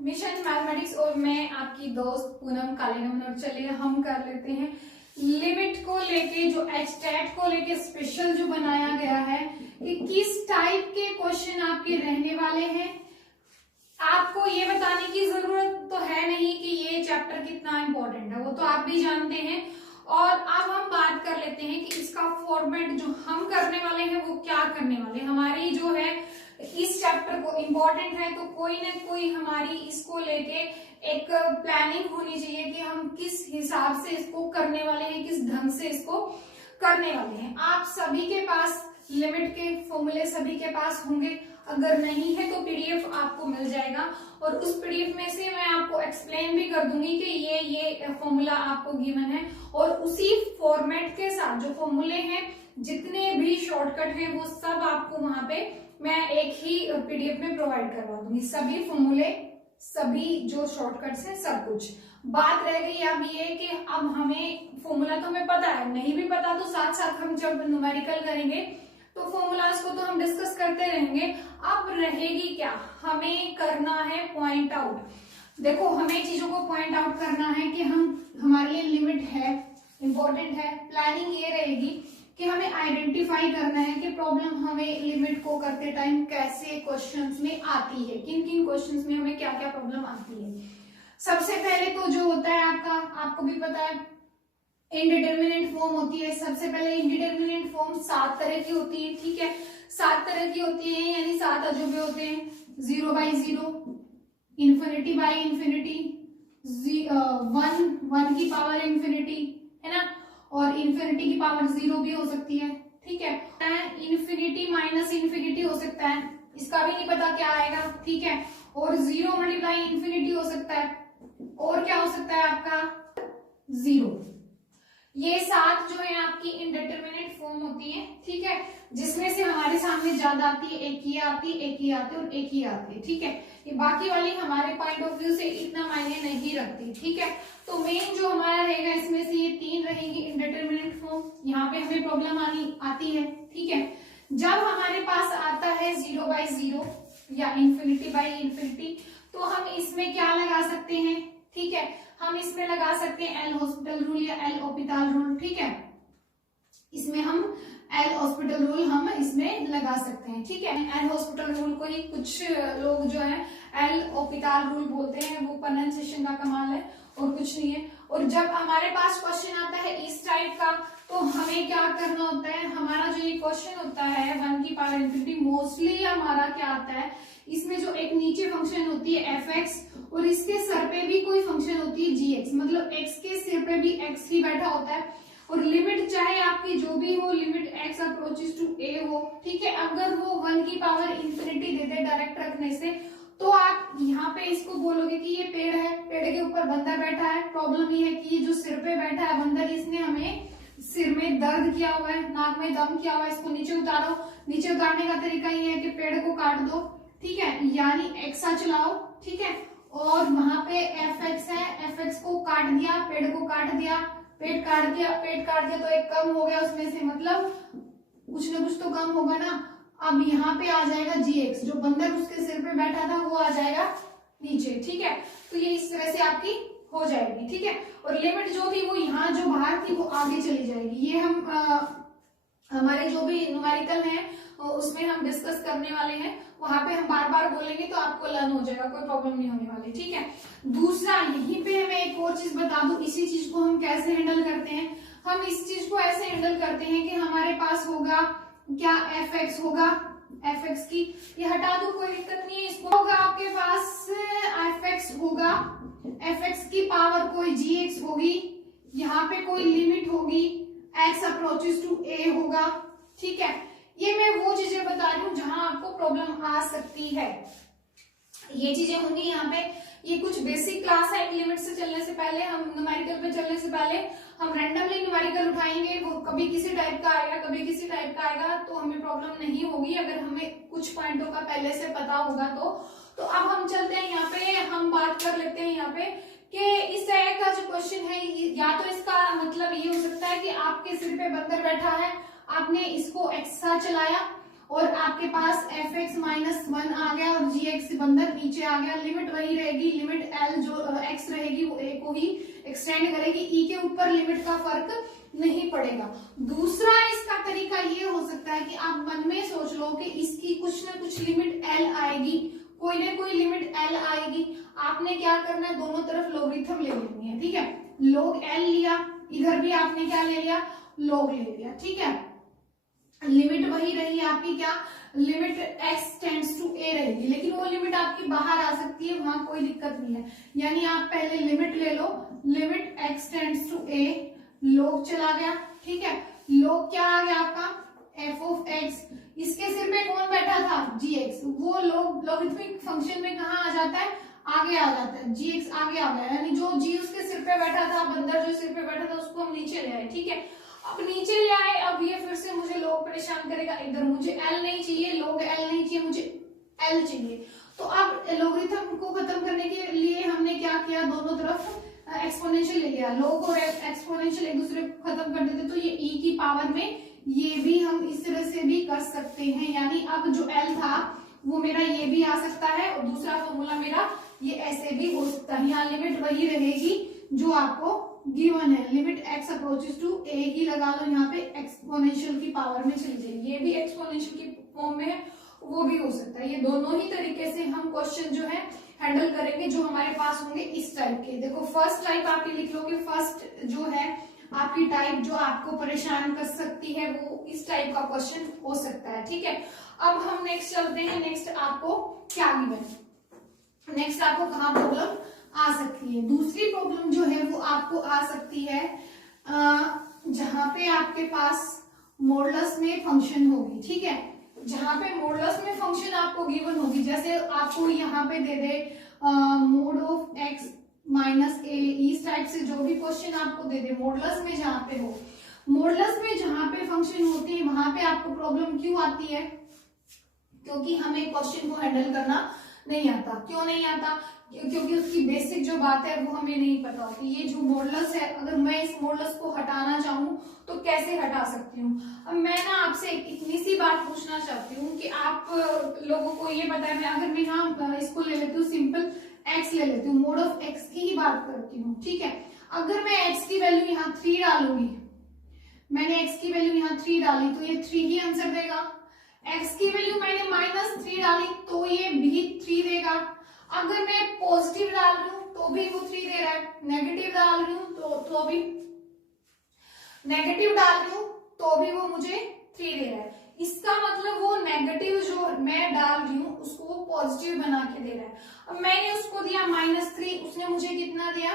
Mission mathematics और मैं आपकी दोस्त पूनम कालीनम। और चलिए हम कर लेते हैं लिमिट को लेके, जो एचटेट को लेके स्पेशल जो बनाया गया है कि किस टाइप के क्वेश्चन आपके रहने वाले हैं। आपको ये बताने की जरूरत तो है नहीं कि ये चैप्टर कितना इंपॉर्टेंट है, वो तो आप भी जानते हैं। और अब हम बात कर लेते हैं कि इसका फॉर्मेट जो हम करने वाले हैं वो क्या करने वाले हैं। हमारी जो है इस चैप्टर को इम्पोर्टेंट है तो कोई ना कोई हमारी इसको लेके एक प्लानिंग होनी चाहिए कि हम किस हिसाब से इसको करने वाले हैं, किस ढंग से इसको करने वाले हैं। आप सभी के पास लिमिट के फॉर्मूले सभी के पास होंगे, अगर नहीं है तो पीडीएफ आपको मिल जाएगा और उस पीडीएफ में से मैं आपको एक्सप्लेन भी कर दूंगी कि ये फॉर्मूला आपको गिवन है और उसी फॉर्मेट के साथ जो फॉर्मूले हैं, जितने भी शॉर्टकट हैं, वो सब आपको वहां पे मैं एक ही पीडीएफ में प्रोवाइड करवा दूंगी। सभी फॉर्मूले, सभी जो शॉर्टकट्स हैं, सब कुछ। बात रह गई अब ये कि अब हमें फॉर्मूला तो हमें पता है, नहीं भी पता तो साथ साथ हम जब न्यूमेरिकल करेंगे तो फॉर्मूलाज को तो हम डिस्कस करते रहेंगे। अब रहेगी क्या, हमें करना है पॉइंट आउट। देखो, हमें चीजों को पॉइंट आउट करना है कि हमारे लिए लिमिट है, इंपॉर्टेंट है। प्लानिंग ये रहेगी कि हमें आइडेंटिफाई करना है कि प्रॉब्लम हमें लिमिट को करते टाइम कैसे क्वेश्चंस में आती है, किन किन क्वेश्चंस में हमें क्या क्या प्रॉब्लम आती है। सबसे पहले तो जो होता है आपको भी पता है, इनडिटरमिनेट फॉर्म होती है। सबसे पहले इनडिटरमिनेट फॉर्म 7 तरह की होती है, ठीक है। 7 तरह की होती है, यानी 7 अजूबे होते हैं। 0/0, इंफिनिटी बाई इंफिनिटी, 1 की पावर इंफिनिटी, है ना, और इंफिनिटी की पावर 0 भी हो सकती है, ठीक है। इंफिनिटी माइनस इंफिनिटी हो सकता है, इसका भी नहीं पता क्या आएगा, ठीक है। और 0 मल्टीप्लाई इंफिनिटी हो सकता है, और क्या हो सकता है आपका 0। ये 7 जो है आपकी इनडिटरमिनेट फॉर्म होती है, ठीक है, जिसमें से हमारे सामने ज्यादा आती है, एक ही आती है, एक ही आती है और एक ही आती है, ठीक है। ये बाकी वाली हमारे पॉइंट ऑफ व्यू से इतना मायने नहीं रखती, ठीक है। तो मेन जो हमारा रहेगा इसमें से ये 3 रहेंगी इनडिटरमिनेट फॉर्म। यहाँ पे हमें प्रॉब्लम आती है, ठीक है। जब हमारे पास आता है 0/0 या इंफिनिटी बाई इंफिनिटी, तो हम इसमें क्या लगा सकते हैं, ठीक है, हम इसमें लगा सकते हैं एल हॉस्पिटल रूल या एल ऑपिटाल रूल, ठीक है। इसमें हम एल हॉस्पिटल रूल हम इसमें लगा सकते हैं, ठीक है। एल हॉस्पिटल रूल को ही कुछ लोग जो है एल ऑपिटाल रूल बोलते हैं, वो प्रोनाउंसिएशन का कमाल है और कुछ नहीं है। और जब हमारे पास क्वेश्चन आता है इस टाइप का, तो हमें क्या करना होता है, हमारा जो ये क्वेश्चन होता है 1 की पावर इंफिनिटी, मोस्टली हमारा क्या आता है, इसमें जो एक नीचे फंक्शन होती है fx और इसके सर पे भी कोई फंक्शन होती है gx, मतलब x के सिर पे भी x ही बैठा होता है। और लिमिट चाहे आपकी जो भी हो, limit x approaches to a हो, ठीक है। अगर वो 1 की पावर इंफिनिटी दे दे डायरेक्ट रखने से, तो आप यहाँ पे इसको बोलोगे कि ये पेड़ है, पेड़ के ऊपर बंदर बैठा है। प्रॉब्लम ये है कि ये जो सिर पे बैठा है बंदर, इसने हमें सिर में दर्द किया हुआ है, नाक में दम किया हुआ है, इसको नीचे उतारो। नीचे उतारने का तरीका ये है कि पेड़ को काट दो, ठीक है, यानी एक्सा चलाओ, ठीक है। और वहां पे fx है, fx को काट दिया, पेड़ को काट दिया, पेट काट दिया तो एक कम हो गया उसमें से, मतलब कुछ ना कुछ तो कम होगा ना। अब यहाँ पे आ जाएगा gx, जो बंदर उसके सिर पे बैठा था वो आ जाएगा नीचे, ठीक है। तो ये इस तरह से आपकी हो जाएगी, ठीक है। और लिमिट जो थी वो यहाँ जो बाहर थी वो आगे चली जाएगी। ये हम हमारे जो भी न्यूमेरिकल है उसमें हम डिस्कस करने वाले हैं, वहां पे हम बार बार बोलेंगे तो आपको लर्न हो जाएगा, कोई प्रॉब्लम नहीं होने वाली, ठीक है। दूसरा, यहीं पे मैं एक और चीज बता दूं, इसी चीज को हम कैसे हैंडल करते हैं। हम इस चीज को ऐसे हैंडल करते हैं कि हमारे पास होगा क्या, fx होगा, fx की ये हटा दो, कोई दिक्कत नहीं है। इसको होगा आपके पास fx होगा, fx की पावर कोई gx होगी, यहाँ पे कोई लिमिट होगी, x अप्रोचेस टू a होगा, ठीक है। ये मैं वो चीजें बता रही हूँ जहां आपको प्रॉब्लम आ सकती है, ये चीजें होंगी यहाँ पे। ये कुछ बेसिक क्लास है, लिमिट से चलने से पहले, हम न्यूमेरिकल पे चलने से पहले हम रैंडमली न्यूमेरिकल उठाएंगे, वो कभी किसी टाइप का आएगा, कभी किसी टाइप का आएगा, तो हमें प्रॉब्लम नहीं होगी अगर हमें कुछ पॉइंटों का पहले से पता होगा तो अब हम चलते हैं यहाँ पे, हम बात कर लेते हैं यहाँ पे कि इस तरह का जो क्वेश्चन है, या तो इसका मतलब ये हो सकता है कि आपके सिर पे बंदर बैठा है, आपने इसको एक्स्ट्रा चलाया और आपके पास fx -1 आ गया और gx बंदर नीचे आ गया। लिमिट वही रहेगी, लिमिट l जो x रहेगी वो a को ही एक्सटेंड करेगी, e के ऊपर लिमिट का फर्क नहीं पड़ेगा। दूसरा इसका तरीका ये हो सकता है कि आप मन में सोच लो कि इसकी कुछ ना कुछ लिमिट l आएगी, कोई ना कोई लिमिट l आएगी। आपने क्या करना है, दोनों तरफ लोगरिथम ले लेनी है, ठीक है। log l लिया, इधर भी आपने क्या ले लिया, log ले लिया, ठीक है। लिमिट वही रही आपकी, क्या limit x tends to a रहेगी, लेकिन वो लिमिट आपकी बाहर आ सकती है, वहां कोई दिक्कत नहीं है। यानी आप पहले लिमिट ले लो, limit x tends to a, log चला गया, ठीक है। log क्या आ गया आपका f ऑफ x, इसके सिर पे कौन बैठा था, gx, वो लॉगरिथमिक फंक्शन में कहाँ आ जाता है, आगे आ जाता है, gx आगे आ गया, यानी जो g उसके सिर पे बैठा था, बंदर जो सिर पे बैठा था उसको हम नीचे ले आए, ठीक है। अब नीचे ले आए, अब ये फिर से मुझे log परेशान करेगा, इधर मुझे l नहीं चाहिए, log l नहीं चाहिए, मुझे l चाहिए। तो अब लॉगरिथम को खत्म करने के लिए हमने क्या किया, दोनों तरफ एक्सपोनेंशियल ले लिया, log और एक्सपोनेंशियल एक दूसरे को खत्म कर देते, तो ये e की पावर में ये भी हम इस तरह से भी कर सकते हैं। यानी अब जो l था वो मेरा ये भी आ सकता है और दूसरा फॉर्मूला मेरा ये ऐसे भी हो सकता है। यहाँ लिमिट वही रहेगी जो आपको गिवन है, limit x approaches to a ही लगा लो, यहाँ पे एक्सपोनेंशियल की पावर में चली जाएगी, ये भी एक्सपोनेंशियल की फॉर्म में है, वो भी हो सकता है। ये दोनों ही तरीके से हम क्वेश्चन जो है हैंडल करेंगे जो हमारे पास होंगे इस टाइप के। देखो फर्स्ट टाइप आप लिख लोगे, फर्स्ट जो है आपकी टाइप जो आपको परेशान कर सकती है वो इस टाइप का क्वेश्चन हो सकता है, ठीक है। अब हम नेक्स्ट चलते हैं, नेक्स्ट आपको क्या गिवन, नेक्स्ट आपको कहाँ प्रॉब्लम आ सकती है। दूसरी प्रॉब्लम जो है वो आपको आ सकती है जहां पे आपके पास मॉडुलस में फंक्शन होगी, ठीक है। जहां पे मॉडुलस में फंक्शन आपको गिवन होगी, जैसे आपको यहाँ पे दे दे mode of x minus a, इस टाइप से जो भी क्वेश्चन आपको दे दे मॉडुलस में जहां पे हो, मॉडुलस में जहां पे फंक्शन होती है वहां पे आपको प्रॉब्लम क्यों आती है, क्योंकि हमें क्वेश्चन को हैंडल करना नहीं आता। क्यों नहीं आता, क्योंकि उसकी बेसिक जो बात है वो हमें नहीं पता होती। ये जो मॉडुलस है, अगर मैं इस मॉडुलस को हटाना चाहूँ तो कैसे हटा सकती हूँ। अब मैं ना आपसे इतनी सी बात पूछना चाहती हूँ कि आप लोगों को ये पता है, मैं अगर मैं यहाँ इसको ले लेती हूँ, सिंपल x ले लेती हूँ, मोड ऑफ x की ही बात करती हूँ, ठीक है। अगर मैं x की वैल्यू यहाँ 3 डालूंगी, मैंने x की वैल्यू यहाँ 3 डाली तो ये 3 ही आंसर देगा। x की वैल्यू मैंने -3 डाली तो ये भी 3 देगा। अगर मैं पॉजिटिव डाल रही हूं तो भी वो 3 दे रहा है, नेगेटिव डाल रही हूं तो भी नेगेटिव डाल रही हूं तो भी वो मुझे 3 दे रहा है। इसका मतलब वो नेगेटिव जो मैं डाल रही हूँ उसको वो पॉजिटिव बना के दे रहा है। अब मैंने उसको दिया -3, उसने मुझे कितना दिया,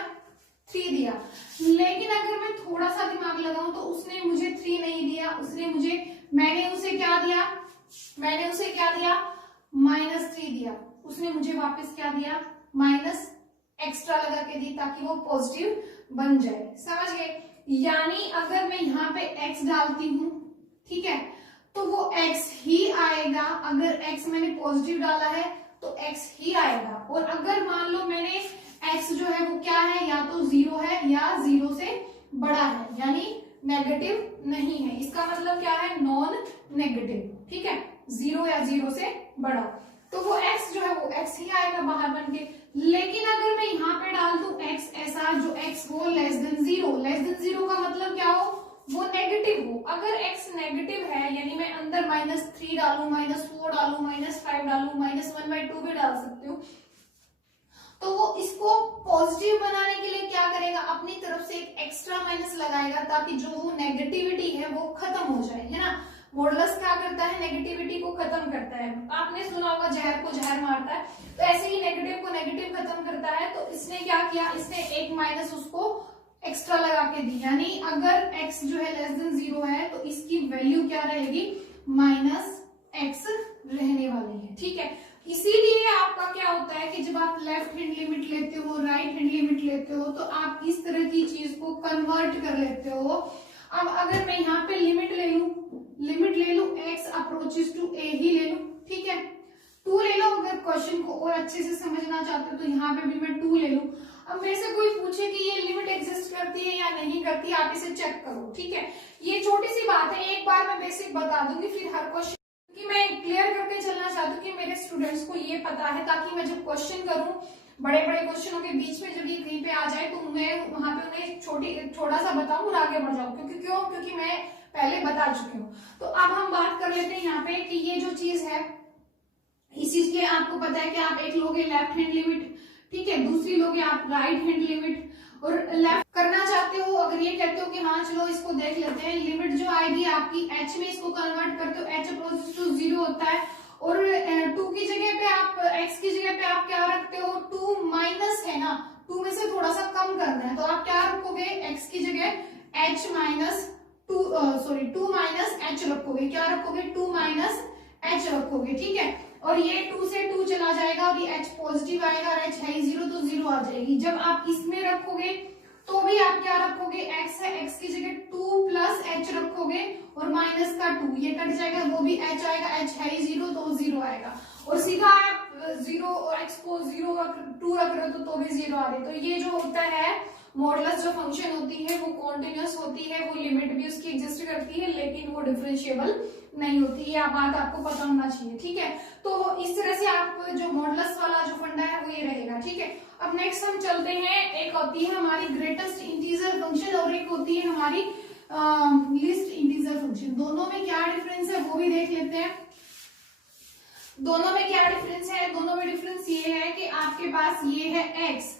3 दिया। लेकिन अगर मैं थोड़ा सा दिमाग लगाऊं तो उसने मुझे 3 नहीं दिया, मैंने उसे क्या दिया, -3 दिया। उसने मुझे वापस क्या दिया, माइनस एक्स्ट्रा लगा के दी ताकि वो पॉजिटिव बन जाए, समझ गए। यानी अगर मैं यहाँ पे x डालती हूँ, ठीक है, तो वो x ही आएगा। अगर x मैंने पॉजिटिव डाला है तो x ही आएगा। और अगर मान लो मैंने x जो है वो क्या है, या तो 0 है या 0 से बड़ा है, यानी नेगेटिव नहीं है। इसका मतलब क्या है, नॉन नेगेटिव, ठीक है, 0 या 0 से बड़ा, तो वो x जो है वो x ही आएगा बाहर बन के। लेकिन अगर मैं यहाँ पे डाल दूं x ऐसा जो x हो लेस देन 0 का मतलब क्या हो, वो नेगेटिव हो। अगर x नेगेटिव है यानी मैं अंदर -3 डालू, -4 डालू, -5 डालू, -1/2 भी डाल सकती हूँ, तो वो इसको पॉजिटिव बनाने के लिए क्या करेगा, अपनी तरफ से एक एक्स्ट्रा माइनस लगाएगा ताकि जो वो नेगेटिविटी है वो खत्म हो जाए, है ना। मॉडुलस क्या करता है, नेगेटिविटी को खत्म करता है। आपने सुना होगा जहर को जहर मारता है, तो ऐसे ही नेगेटिव को नेगेटिव खत्म करता है। तो इसने क्या किया, इसने एक माइनस उसको एक्स्ट्रा लगा के दी, यानी अगर x जो है लेस देन 0 है तो इसकी वैल्यू क्या रहेगी, -x रहने वाली है, ठीक है। इसीलिए आपका क्या होता है कि जब आप लेफ्ट हैंड लिमिट लेते हो, राइट हैंड लिमिट लेते हो, तो आप इस तरह की चीज को कन्वर्ट कर लेते हो। अब अगर मैं यहाँ पे लिमिट ले लू x अप्रोचेस टू a ही ले लू, ठीक है, 2 ले लो। अगर क्वेश्चन को और अच्छे से समझना चाहते हो तो यहाँ पे भी मैं 2 ले लू। अब मेरे से कोई पूछे कि ये लिमिट एग्जिस्ट करती है या नहीं करती, आप इसे चेक करो, ठीक है। ये छोटी सी बात है, एक बार मैं बेसिक बता दूंगी, फिर हर क्वेश्चन कि मैं क्लियर करके चलना चाहती हूँ कि मेरे स्टूडेंट्स को ये पता है, ताकि मैं जब क्वेश्चन करूं बड़े बड़े क्वेश्चनों के बीच में जब ये कहीं पे आ जाए तो मैं वहां पे उन्हें थोड़ा सा बताऊं और आगे बढ़ जाऊं, क्योंकि मैं पहले बता चुकी हूँ। तो अब हम बात कर लेते हैं यहाँ पे कि ये जो चीज है, इस चीज के आपको पता है कि आप एक लोगे लेफ्ट हैंड लिमिट, ठीक है, दूसरी लोगे आप राइट हैंड लिमिट, और लेफ्ट करना चाहते हो अगर ये कहते हो कि हाँ चलो इसको देख लेते हैं, लिमिट जो आएगी आपकी h में इसको कन्वर्ट करते हो, h अप्रोचेस टू 0 होता है, और 2 की जगह पे आप x की जगह पे आप क्या रखते हो, 2 माइनस है ना, 2 में से थोड़ा सा कम करना है, तो आप क्या रखोगे, x की जगह h माइनस 2 माइनस h रखोगे, क्या रखोगे, 2 माइनस h रखोगे, ठीक है, और ये 2 से 2 चला जाएगा और ये h पॉजिटिव आएगा और h है 0 तो 0 आ जाएगी। जब आप इसमें रखोगे तो भी आप क्या रखोगे, x है, x की जगह 2 प्लस h रखोगे और माइनस का 2, ये कट जाएगा, वो भी h आएगा, h है 0 तो 0 आएगा, और सीधा आप 0 और x को 0 2 रख रहे हो तो भी 0 आ रहे। तो ये जो होता है मॉडुलस जो फंक्शन होती है वो कॉन्टिन्यूअस होती है, वो लिमिट भी उसकी एग्जिस्ट करती है, लेकिन वो डिफरेंशिएबल नहीं होती है, बात आपको पता होना चाहिए, ठीक है। तो इस तरह से आप जो मॉडुलस वाला जो फंडा है वो ये रहेगा, ठीक है। अब नेक्स्ट हम चलते हैं, एक होती है हमारी ग्रेटेस्ट इंटीजर फंक्शन और एक होती है हमारी लीस्ट इंटीजर फंक्शन। दोनों में क्या डिफरेंस है वो भी देख लेते हैं। दोनों में क्या डिफरेंस है, दोनों में डिफरेंस ये है कि आपके पास ये है x,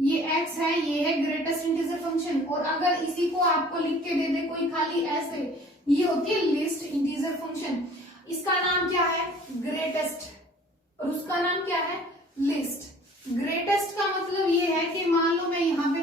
ये x है, ये है ग्रेटेस्ट इंटीजर फंक्शन, और अगर इसी को आपको लिख के दे दे कोई खाली ऐसे, ये होती है लीस्ट इंटीजर फंक्शन। इसका नाम क्या है, ग्रेटेस्ट, और उसका नाम क्या है, लीस्ट। ग्रेटेस्ट का मतलब ये है कि मान लो मैं यहाँ पे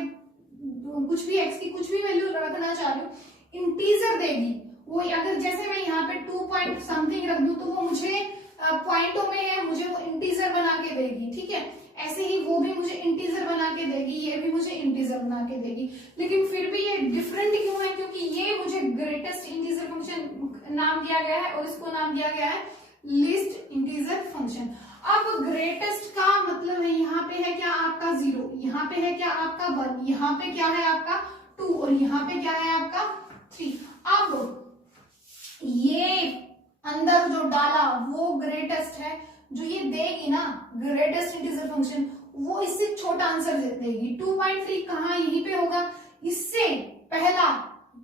कुछ भी x की कुछ भी वैल्यू रखना चाह रही हूँ, इंटीजर देगी वो, अगर जैसे मैं यहाँ पे 2 पॉइंट समथिंग रख दूं तो वो मुझे पॉइंटों में है, मुझे वो इंटीजर बना के देगी, ठीक है। ऐसे ही वो भी मुझे इंटीजर बना के देगी, ये भी मुझे इंटीजर बना के देगी, लेकिन फिर भी ये डिफरेंट क्यों है, क्योंकि ये मुझे ग्रेटेस्ट इंटीजर फंक्शन नाम दिया गया है और इसको नाम दिया गया है लीस्ट इंटीजर फंक्शन। अब ग्रेटेस्ट का मतलब है यहाँ पे है क्या आपका 0, यहाँ पे है क्या आपका 1, यहाँ पे क्या है आपका 2 और यहाँ पे क्या है आपका 3। अब ये अंदर जो डाला वो ग्रेटेस्ट है, जो ये देगी ना ग्रेटेस्ट इंटीजर फंक्शन, वो इससे छोटा आंसर देगी। 2.3 कहाँ, यहीं पे होगा, इससे पहला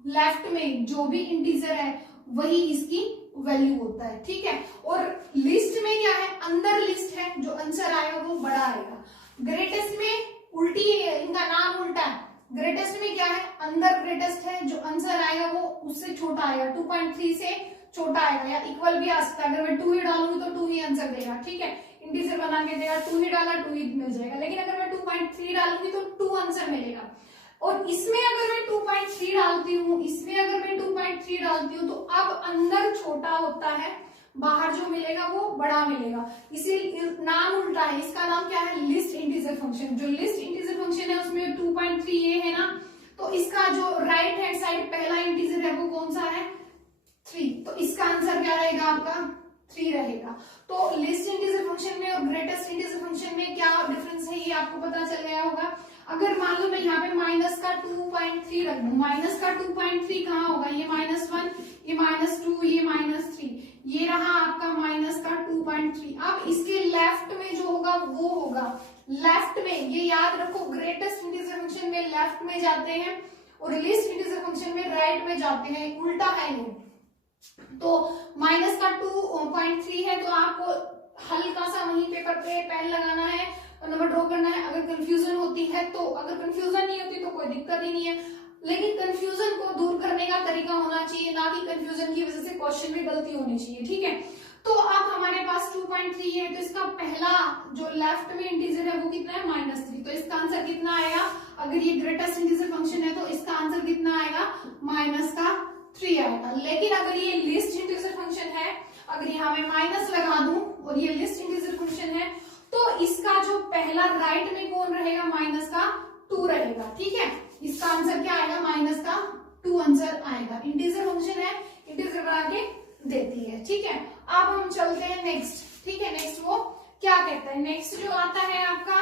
लेफ्ट में जो भी इंटीजर है वही इसकी वैल्यू होता है, ठीक है। और लिस्ट में क्या है, अंदर लिस्ट है, जो आंसर आएगा वो बड़ा आएगा। ग्रेटेस्ट में उल्टी है, इनका नाम उल्टा है। ग्रेटेस्ट में क्या है, अंदर ग्रेटेस्ट है, जो आंसर आएगा वो उससे छोटा आएगा, 2.3 से छोटा आएगा, या इक्वल भी आ सकता है। अगर मैं 2 ही डालूंगी तो 2 ही आंसर देगा, ठीक है, इंटीजर बना के देगा, 2 ही डाला 2 ही मिल जाएगा। लेकिन अगर मैं 2.3 डालूंगी तो 2 आंसर मिलेगा। और इसमें अगर मैं 2.3 डालती हूँ, इसमें अगर मैं 2.3 डालती हूँ, तो अब अंदर छोटा होता है, बाहर जो मिलेगा वो बड़ा मिलेगा, इसीलिए नाम उल्टा है। इसका नाम क्या है, लिस्ट इंटीजर फंक्शन। जो लिस्ट इंटीजर फंक्शन है उसमें 2.3 ये है ना, तो इसका जो राइट हैंड साइड पहला इंटीजर है वो कौन सा है, 3, तो इसका आंसर क्या रहेगा आपका 3 रहेगा। तो लिस्ट इंटीजर फंक्शन में और ग्रेटेस्ट इंटीजर फंक्शन में क्या डिफरेंस है ये आपको पता चल गया होगा। अगर मान लो मैं यहाँ पे माइनस का 2.3 रख दूं, माइनस का 2.3 कहाँ होगा, ये -1, ये -2, ये -3, ये रहा आपका माइनस का 2.3। अब इसके लेफ्ट में जो होगा वो होगा, लेफ्ट में ये याद रखो, ग्रेटेस्ट इंटीजर फंक्शन में लेफ्ट में जाते हैं और लिस्ट इंटीजर फंक्शन में राइट में जाते हैं, उल्टा है ये। तो माइनस का 2.3 है, तो आपको हल्का सा वहीं पे करके पेन लगाना है, नंबर ड्रॉ करना है। अगर कंफ्यूजन होती है तो, अगर कंफ्यूजन नहीं होती तो कोई दिक्कत ही नहीं है, लेकिन कंफ्यूजन को दूर करने का तरीका होना चाहिए, ना कि कंफ्यूजन की वजह से क्वेश्चन में गलती होनी चाहिए, ठीक है। तो अब हमारे पास 2.3 है, तो इसका पहला जो लेफ्ट में इंटीजर है वो कितना है, -3, तो इसका आंसर कितना आएगा, अगर ये ग्रेटेस्ट इंटीजर फंक्शन है तो इसका आंसर कितना आएगा, -3 आएगा। लेकिन अगर ये लिस्ट इंटीजर फंक्शन है, अगर यहाँ मैं माइनस लगा दूं और ये लिस्ट इंटीजर फंक्शन है, तो इसका जो पहला राइट में कौन रहेगा, -2 रहेगा, ठीक है। इसका आंसर क्या आएगा, -2 आंसर आएगा। इंटीजर फंक्शन है, इंटीजर बना के देती है, ठीक है। अब हम चलते हैं नेक्स्ट, ठीक है। नेक्स्ट वो क्या कहता है, नेक्स्ट जो आता है आपका,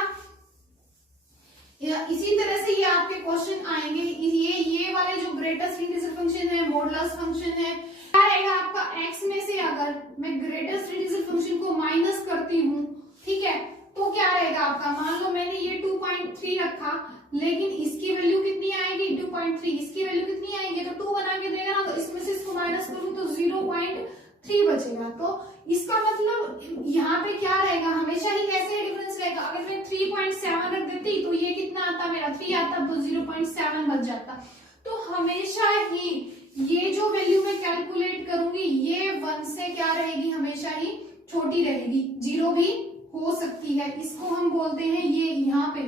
इसी तरह से ये आपके क्वेश्चन आएंगे। ये वाले जो ग्रेटेस्ट इंटीजर फंक्शन है, मॉडुलस फंक्शन है, क्या रहेगा आपका x में से अगर मैं ग्रेटेस्ट इंटीजर फंक्शन को माइनस करती हूँ, ठीक है, तो क्या रहेगा आपका, मान लो मैंने ये 2.3 रखा, लेकिन इसकी वैल्यू कितनी आएगी 2.3, इसकी वैल्यू कितनी आएगी, तो 2 बना के देगा ना, तो इसमें से इसको माइनस करूँ तो 0.3 बचेगा। तो इसका मतलब यहाँ पे क्या रहेगा, हमेशा ही कैसे डिफरेंस रहेगा, अगर मैं 3.7 रख देती तो ये कितना आता, मेरा 3 आता, तो 0.7 बच जाता। तो हमेशा ही ये जो वैल्यू मैं कैलकुलेट करूंगी ये 1 से क्या रहेगी, हमेशा ही छोटी रहेगी, 0 भी हो सकती है। इसको हम बोलते हैं, ये यहाँ पे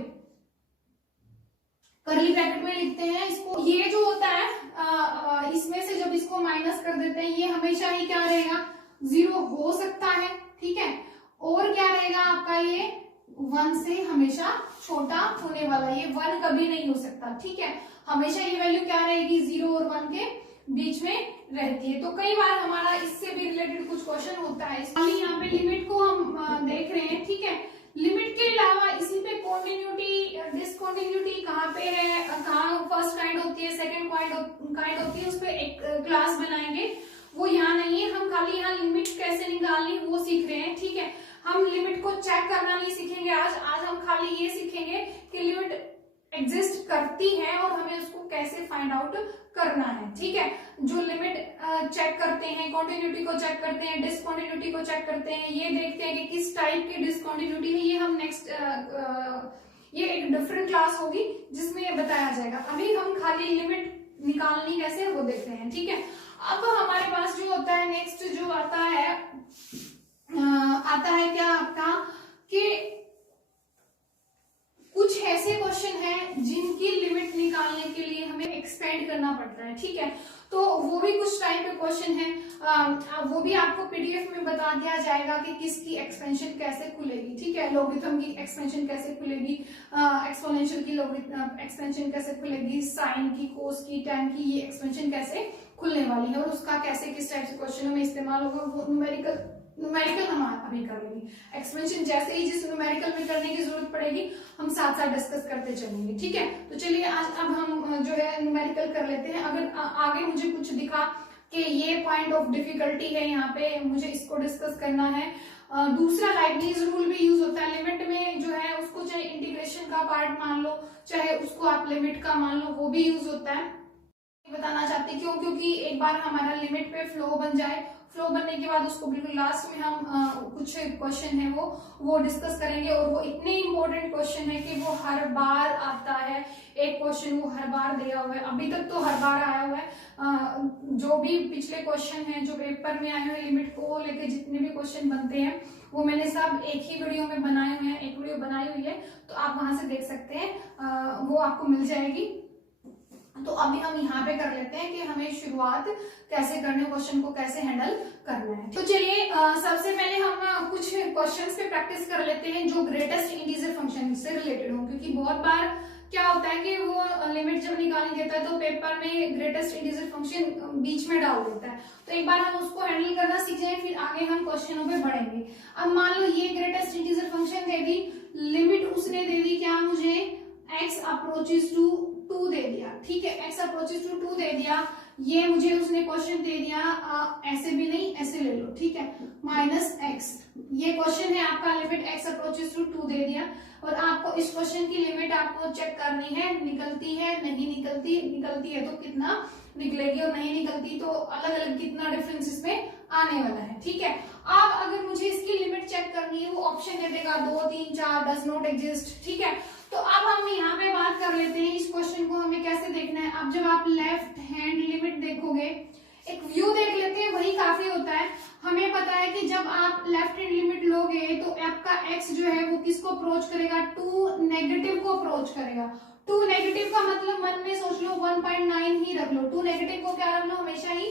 कर्ली ब्रैकेट में लिखते हैं इसको, ये जो होता है इसमें से जब इसको माइनस कर देते हैं ये हमेशा ही क्या रहेगा, 0 हो सकता है, ठीक है। और क्या रहेगा आपका, ये 1 से हमेशा छोटा होने वाला, ये 1 कभी नहीं हो सकता, ठीक है। हमेशा ये वैल्यू क्या रहेगी, 0 और 1 के बीच में रहती है। तो कई बार हमारा इससे भी रिलेटेड कुछ क्वेश्चन होता है, यहाँ पे लिमिट को हम देख रहे हैं, ठीक है। लिमिट के अलावा इसी पे कॉन्टिन्यूटी डिसकॉन्टिन्यूटी कहाँ पे है, कहाँ फर्स्ट काइंड होती है, सेकंड काइंड होती है, उस पर एक क्लास बनाएंगे, वो यहाँ नहीं है। हम खाली यहाँ लिमिट कैसे निकालनी वो सीख रहे हैं, ठीक है। हम लिमिट को चेक करना नहीं सीखेंगे आज हम खाली ये सीखेंगे कि लिमिट एग्जिस्ट करती है और हमें उसको कैसे फाइंड आउट करना है, ठीक है। जो लिमिट चेक करते हैं, कॉन्टिन्यूटी को चेक करते हैं, डिसकॉन्टिन्यूटी को चेक करते हैं, ये देखते हैं कि किस टाइप की डिसकॉन्टिन्यूटी है, ये हम नेक्स्ट ये एक डिफरेंट क्लास होगी जिसमें ये बताया जाएगा। अभी हम खाली लिमिट निकालनी कैसे वो देख रहे हैं, ठीक है। अब हमारे पास जो होता है नेक्स्ट जो आता है क्या आपका, कि कुछ ऐसे क्वेश्चन हैं जिनकी लिमिट निकालने के लिए हमें एक्सपेंड करना पड़ता है, ठीक है। तो वो भी कुछ टाइप के क्वेश्चन हैं, वो भी आपको पीडीएफ में बता दिया जाएगा कि किसकी एक्सपेंशन कैसे खुलेगी, ठीक है। लॉगरिथम की एक्सपेंशन कैसे खुलेगी, एक्सपोनेंशियल की एक्सपेंशन कैसे खुलेगी, साइन की, कोस की, tan की, ये एक्सपेंशन कैसे खुलने वाली है और उसका कैसे किस टाइप से क्वेश्चन में इस्तेमाल होगा, वो न्यूमेरिकल हम अभी कर लेंगे। एक्सपेंशन जैसे ही जिस न्यूमेरिकल में करने की जरूरत पड़ेगी हम साथ साथ डिस्कस करते चलेंगे, ठीक है। तो चलिए आज अब हम जो है न्यूमेरिकल कर लेते हैं। अगर आगे मुझे कुछ दिखा कि ये पॉइंट ऑफ डिफिकल्टी है, यहाँ पे मुझे इसको डिस्कस करना है। दूसरा लाइबनीज रूल भी यूज होता है लिमिट में, जो है उसको चाहे इंटीग्रेशन का पार्ट मान लो, चाहे उसको आप लिमिट का मान लो, वो भी यूज होता है। बताना चाहती क्यों, क्योंकि एक बार हमारा लिमिट पे फ्लो बन जाए, फ्लो बनने के बाद उसको बिल्कुल लास्ट में हम कुछ क्वेश्चन है वो डिस्कस करेंगे, और वो इतने इंपॉर्टेंट क्वेश्चन है कि वो हर बार आता है, एक क्वेश्चन वो हर बार दिया हुआ है, अभी तक तो हर बार आया हुआ है। जो भी पिछले क्वेश्चन हैं जो पेपर में आए हुए लिमिट को लेके जितने भी क्वेश्चन बनते हैं वो मैंने सब एक ही वीडियो में बनाए हुए हैं, एक वीडियो बनाई हुई है, तो आप वहां से देख सकते हैं, वो आपको मिल जाएगी। तो अभी हम यहाँ पे कर लेते हैं कि हमें शुरुआत कैसे करने, क्वेश्चन को कैसे हैंडल करना है। तो चलिए सबसे पहले हम कुछ क्वेश्चंस पे प्रैक्टिस कर लेते हैं जो ग्रेटेस्ट इंटीजर फंक्शन से रिलेटेड हो, क्योंकि बहुत बार क्या होता है कि वो लिमिट जब निकालने देता है तो पेपर में ग्रेटेस्ट इंटीजर फंक्शन बीच में डाल देता है। तो एक बार हम उसको हैंडल करना सीख जाए, फिर आगे हम क्वेश्चनों पे बढ़ेंगे। अब मान लो ये ग्रेटेस्ट इंटीजर फंक्शन दे दी, लिमिट उसने दे दी क्या, मुझे x अप्रोचेस टू 2 दे दिया, ठीक है, x अप्रोचेस टू 2 दे दिया, ये मुझे उसने क्वेश्चन दे दिया, ऐसे भी नहीं ऐसे ले लो, ठीक है, -x, ये क्वेश्चन है आपका, लिमिट x अप्रोचेस टू 2 दे दिया, और आपको इस क्वेश्चन की लिमिट आपको चेक करनी है, निकलती है नहीं निकलती, निकलती है तो कितना निकलेगी और नहीं निकलती तो अलग अलग कितना डिफरेंस इसमें आने वाला है, ठीक है। अब अगर मुझे इसकी लिमिट चेक करनी है वो ऑप्शन दे देगा 2, 3, 4, डज नॉट एग्जिस्ट, ठीक है। तो अब हम यहाँ पे बात कर लेते हैं इस क्वेश्चन को हमें कैसे देखना है। अब जब आप लेफ्ट हैंड लिमिट देखोगे, एक व्यू देख लेते हैं, वही काफी होता है। हमें पता है कि जब आप लेफ्ट हैंड लिमिट लोगे तो आपका x जो है वो किसको अप्रोच करेगा, 2 नेगेटिव को अप्रोच करेगा। 2 नेगेटिव का मतलब मन में सोच लो 1.9 ही रख लो, 2 नेगेटिव को क्या रख लो, हमेशा ही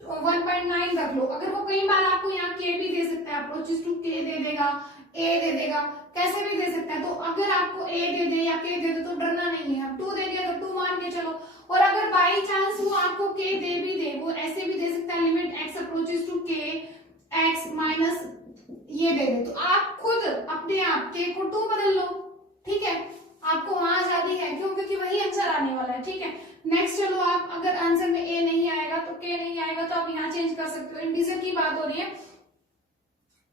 1.9 रख लो। अगर वो कई बार आपको यहाँ k भी दे सकता है, अप्रोचेस टू k दे देगा, a दे देगा, कैसे भी दे सकता है। तो अगर आपको a दे दे या k दे दे तो डरना नहीं है, 2 दे दिया तो 2 मान के चलो। और अगर बाई चांस वो आपको k दे भी दे, वो ऐसे भी दे सकता है, limit x approaches to k x minus ये दे दे, तो आप खुद अपने आप k को 2 बदल लो, ठीक है। आपको वहां आजादी है, क्यों? क्योंकि वही आंसर आने वाला है, ठीक है। नेक्स्ट चलो, आप अगर आंसर में ए नहीं आएगा तो के नहीं आएगा तो आप यहाँ चेंज कर सकते हो। इंटीजर की बात हो रही है।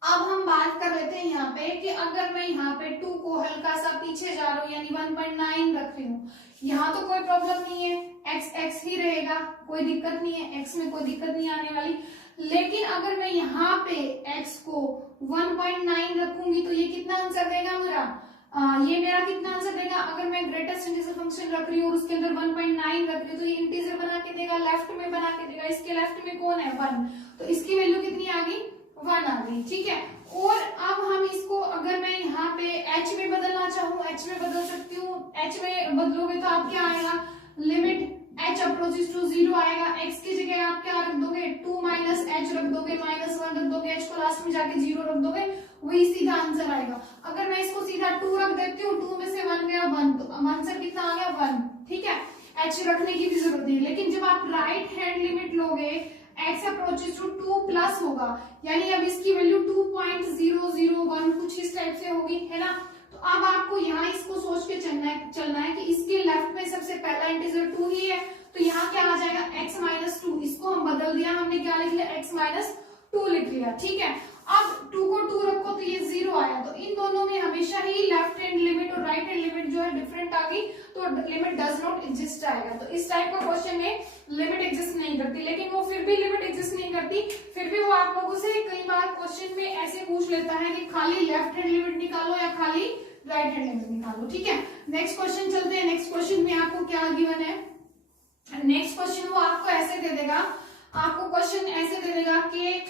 अब हम बात कर लेते हैं यहाँ पे कि अगर मैं यहाँ पे 2 को हल्का सा पीछे जा रहा हूँ यानी 1.9 रख रही हूँ, यहाँ तो कोई प्रॉब्लम नहीं है, x x ही रहेगा, कोई दिक्कत नहीं है, x में कोई दिक्कत नहीं आने वाली। लेकिन अगर मैं यहाँ पे x को 1.9 रखूंगी तो ये कितना आंसर देगा मेरा? ये मेरा कितना आंसर देगा? अगर मैं ग्रेटेस्ट इंटीजर फंक्शन रख रही हूँ और उसके अंदर 1.9 रख रही हूँ तो ये इंटीजर बना के देगा, लेफ्ट में बना के देगा। इसके लेफ्ट में कौन है? 1, तो इसकी वैल्यू कितनी आ गई? 1 आ गई, ठीक है। और अब हम इसको, अगर मैं यहाँ पे h में बदलना चाहूँ, h में बदल सकती हूँ। h में बदलोगे तो आप क्या आएगा? लिमिट h अप्रोचेस टू 0 आएगा। x की जगह आप क्या रख दोगे? 2 माइनस h रख दोगे, -1 रख दोगे, h को लास्ट में जाके 0 रख दोगे, वही सीधा आंसर आएगा। अगर मैं इसको सीधा 2 रख देती हूँ, 2 में से 1 गया 1, तो आंसर कितना आ गया? 1, ठीक है। h रखने की भी जरूरत नहीं। लेकिन जब आप राइट हैंड लिमिट लोगे, x अप्रोचेस टू 2 प्लस होगा, यानी अब इसकी वैल्यू 2.001 कुछ इस टाइप से होगी, है ना। तो अब आपको यहाँ इसको सोच के चलना है कि इसके लेफ्ट में सबसे पहला इंटीजर 2 ही है, तो यहाँ क्या आ जाएगा? x - 2। इसको हम बदल दिया, हमने क्या लिख लिया? x - 2 लिख लिया, ठीक है। अब 2 को 2 रखो तो ये 0 आया, तो इन दोनों में हमेशा ही लेफ्ट हैंड लिमिट और राइट हैंड लिमिट जो है डिफरेंट आ गई, तो लिमिट डज नॉट एग्जिस्ट आएगा। तो इस टाइप का क्वेश्चन में लिमिट एग्जिस्ट नहीं करती, लेकिन वो फिर भी लिमिट एग्जिस्ट नहीं करती, फिर भी वो आप लोगों से कई बार क्वेश्चन में ऐसे पूछ लेता है कि खाली लेफ्ट हैंड लिमिट निकालो या खाली राइट हैंड लिमिट निकालो, ठीक है। नेक्स्ट क्वेश्चन चलते हैं। नेक्स्ट क्वेश्चन में आपको क्या गिवन है? नेक्स्ट क्वेश्चन वो आपको ऐसे दे देगा, आपको क्वेश्चन ऐसे दे देगा कि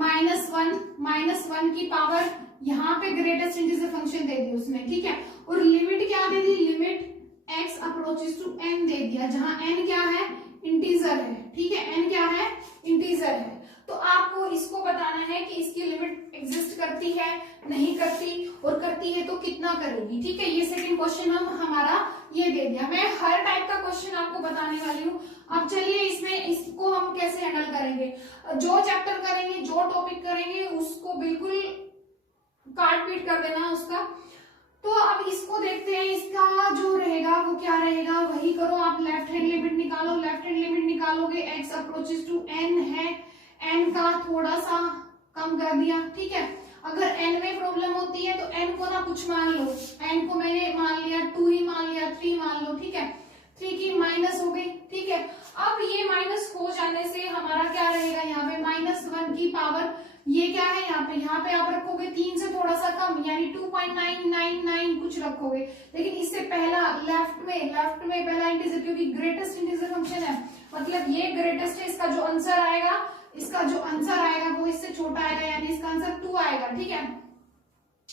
-1 की पावर यहाँ पे ग्रेटेस्ट इंटीजर फंक्शन दे दी उसने, ठीक है। और लिमिट क्या दे दी? Limit x approaches to n दे दिया, जहां n क्या है? इंटीजर है, ठीक है। n क्या है? इंटीजर है। तो आपको इसको बताना है कि इसकी लिमिट एग्जिस्ट करती है, नहीं करती, और करती है तो कितना करेगी, ठीक है। ये सेकंड क्वेश्चन हमारा ये दे दिया। मैं हर टाइप का क्वेश्चन आपको बताने वाली हूँ। अब चलिए इसमें इसको हम कैसे हैंडल करेंगे। जो चैप्टर करेंगे, जो टॉपिक करेंगे, उसको बिल्कुल काट पीट कर देना उसका। तो अब इसको देखते हैं, इसका जो रहेगा वो क्या रहेगा, वही करो। आप लेफ्ट हैंड लिमिट निकालो, लेफ्ट हैंड लिमिट निकालोगे, x अप्रोचेस टू n है, n का थोड़ा सा कम कर दिया, ठीक है। अगर n में प्रॉब्लम होती है तो n को ना कुछ मान लो, n को मैंने मान लिया 2 ही मान लिया, 3 मान लो, ठीक है। 3 की माइनस हो गई, ठीक है। अब ये माइनस हो जाने से हमारा क्या रहेगा? यहाँ पे -1 की पावर, ये क्या है? यहाँ पे आप रखोगे 3 से थोड़ा सा कम, यानी 2.999 कुछ रखोगे। लेकिन इससे पहला लेफ्ट में पहला इंटीजर, क्योंकि ग्रेटेस्ट इंटीजर फंक्शन है, मतलब ये ग्रेटेस्ट है, इसका जो आंसर आएगा वो इससे छोटा आएगा, यानी इसका आंसर 2 आएगा, ठीक है।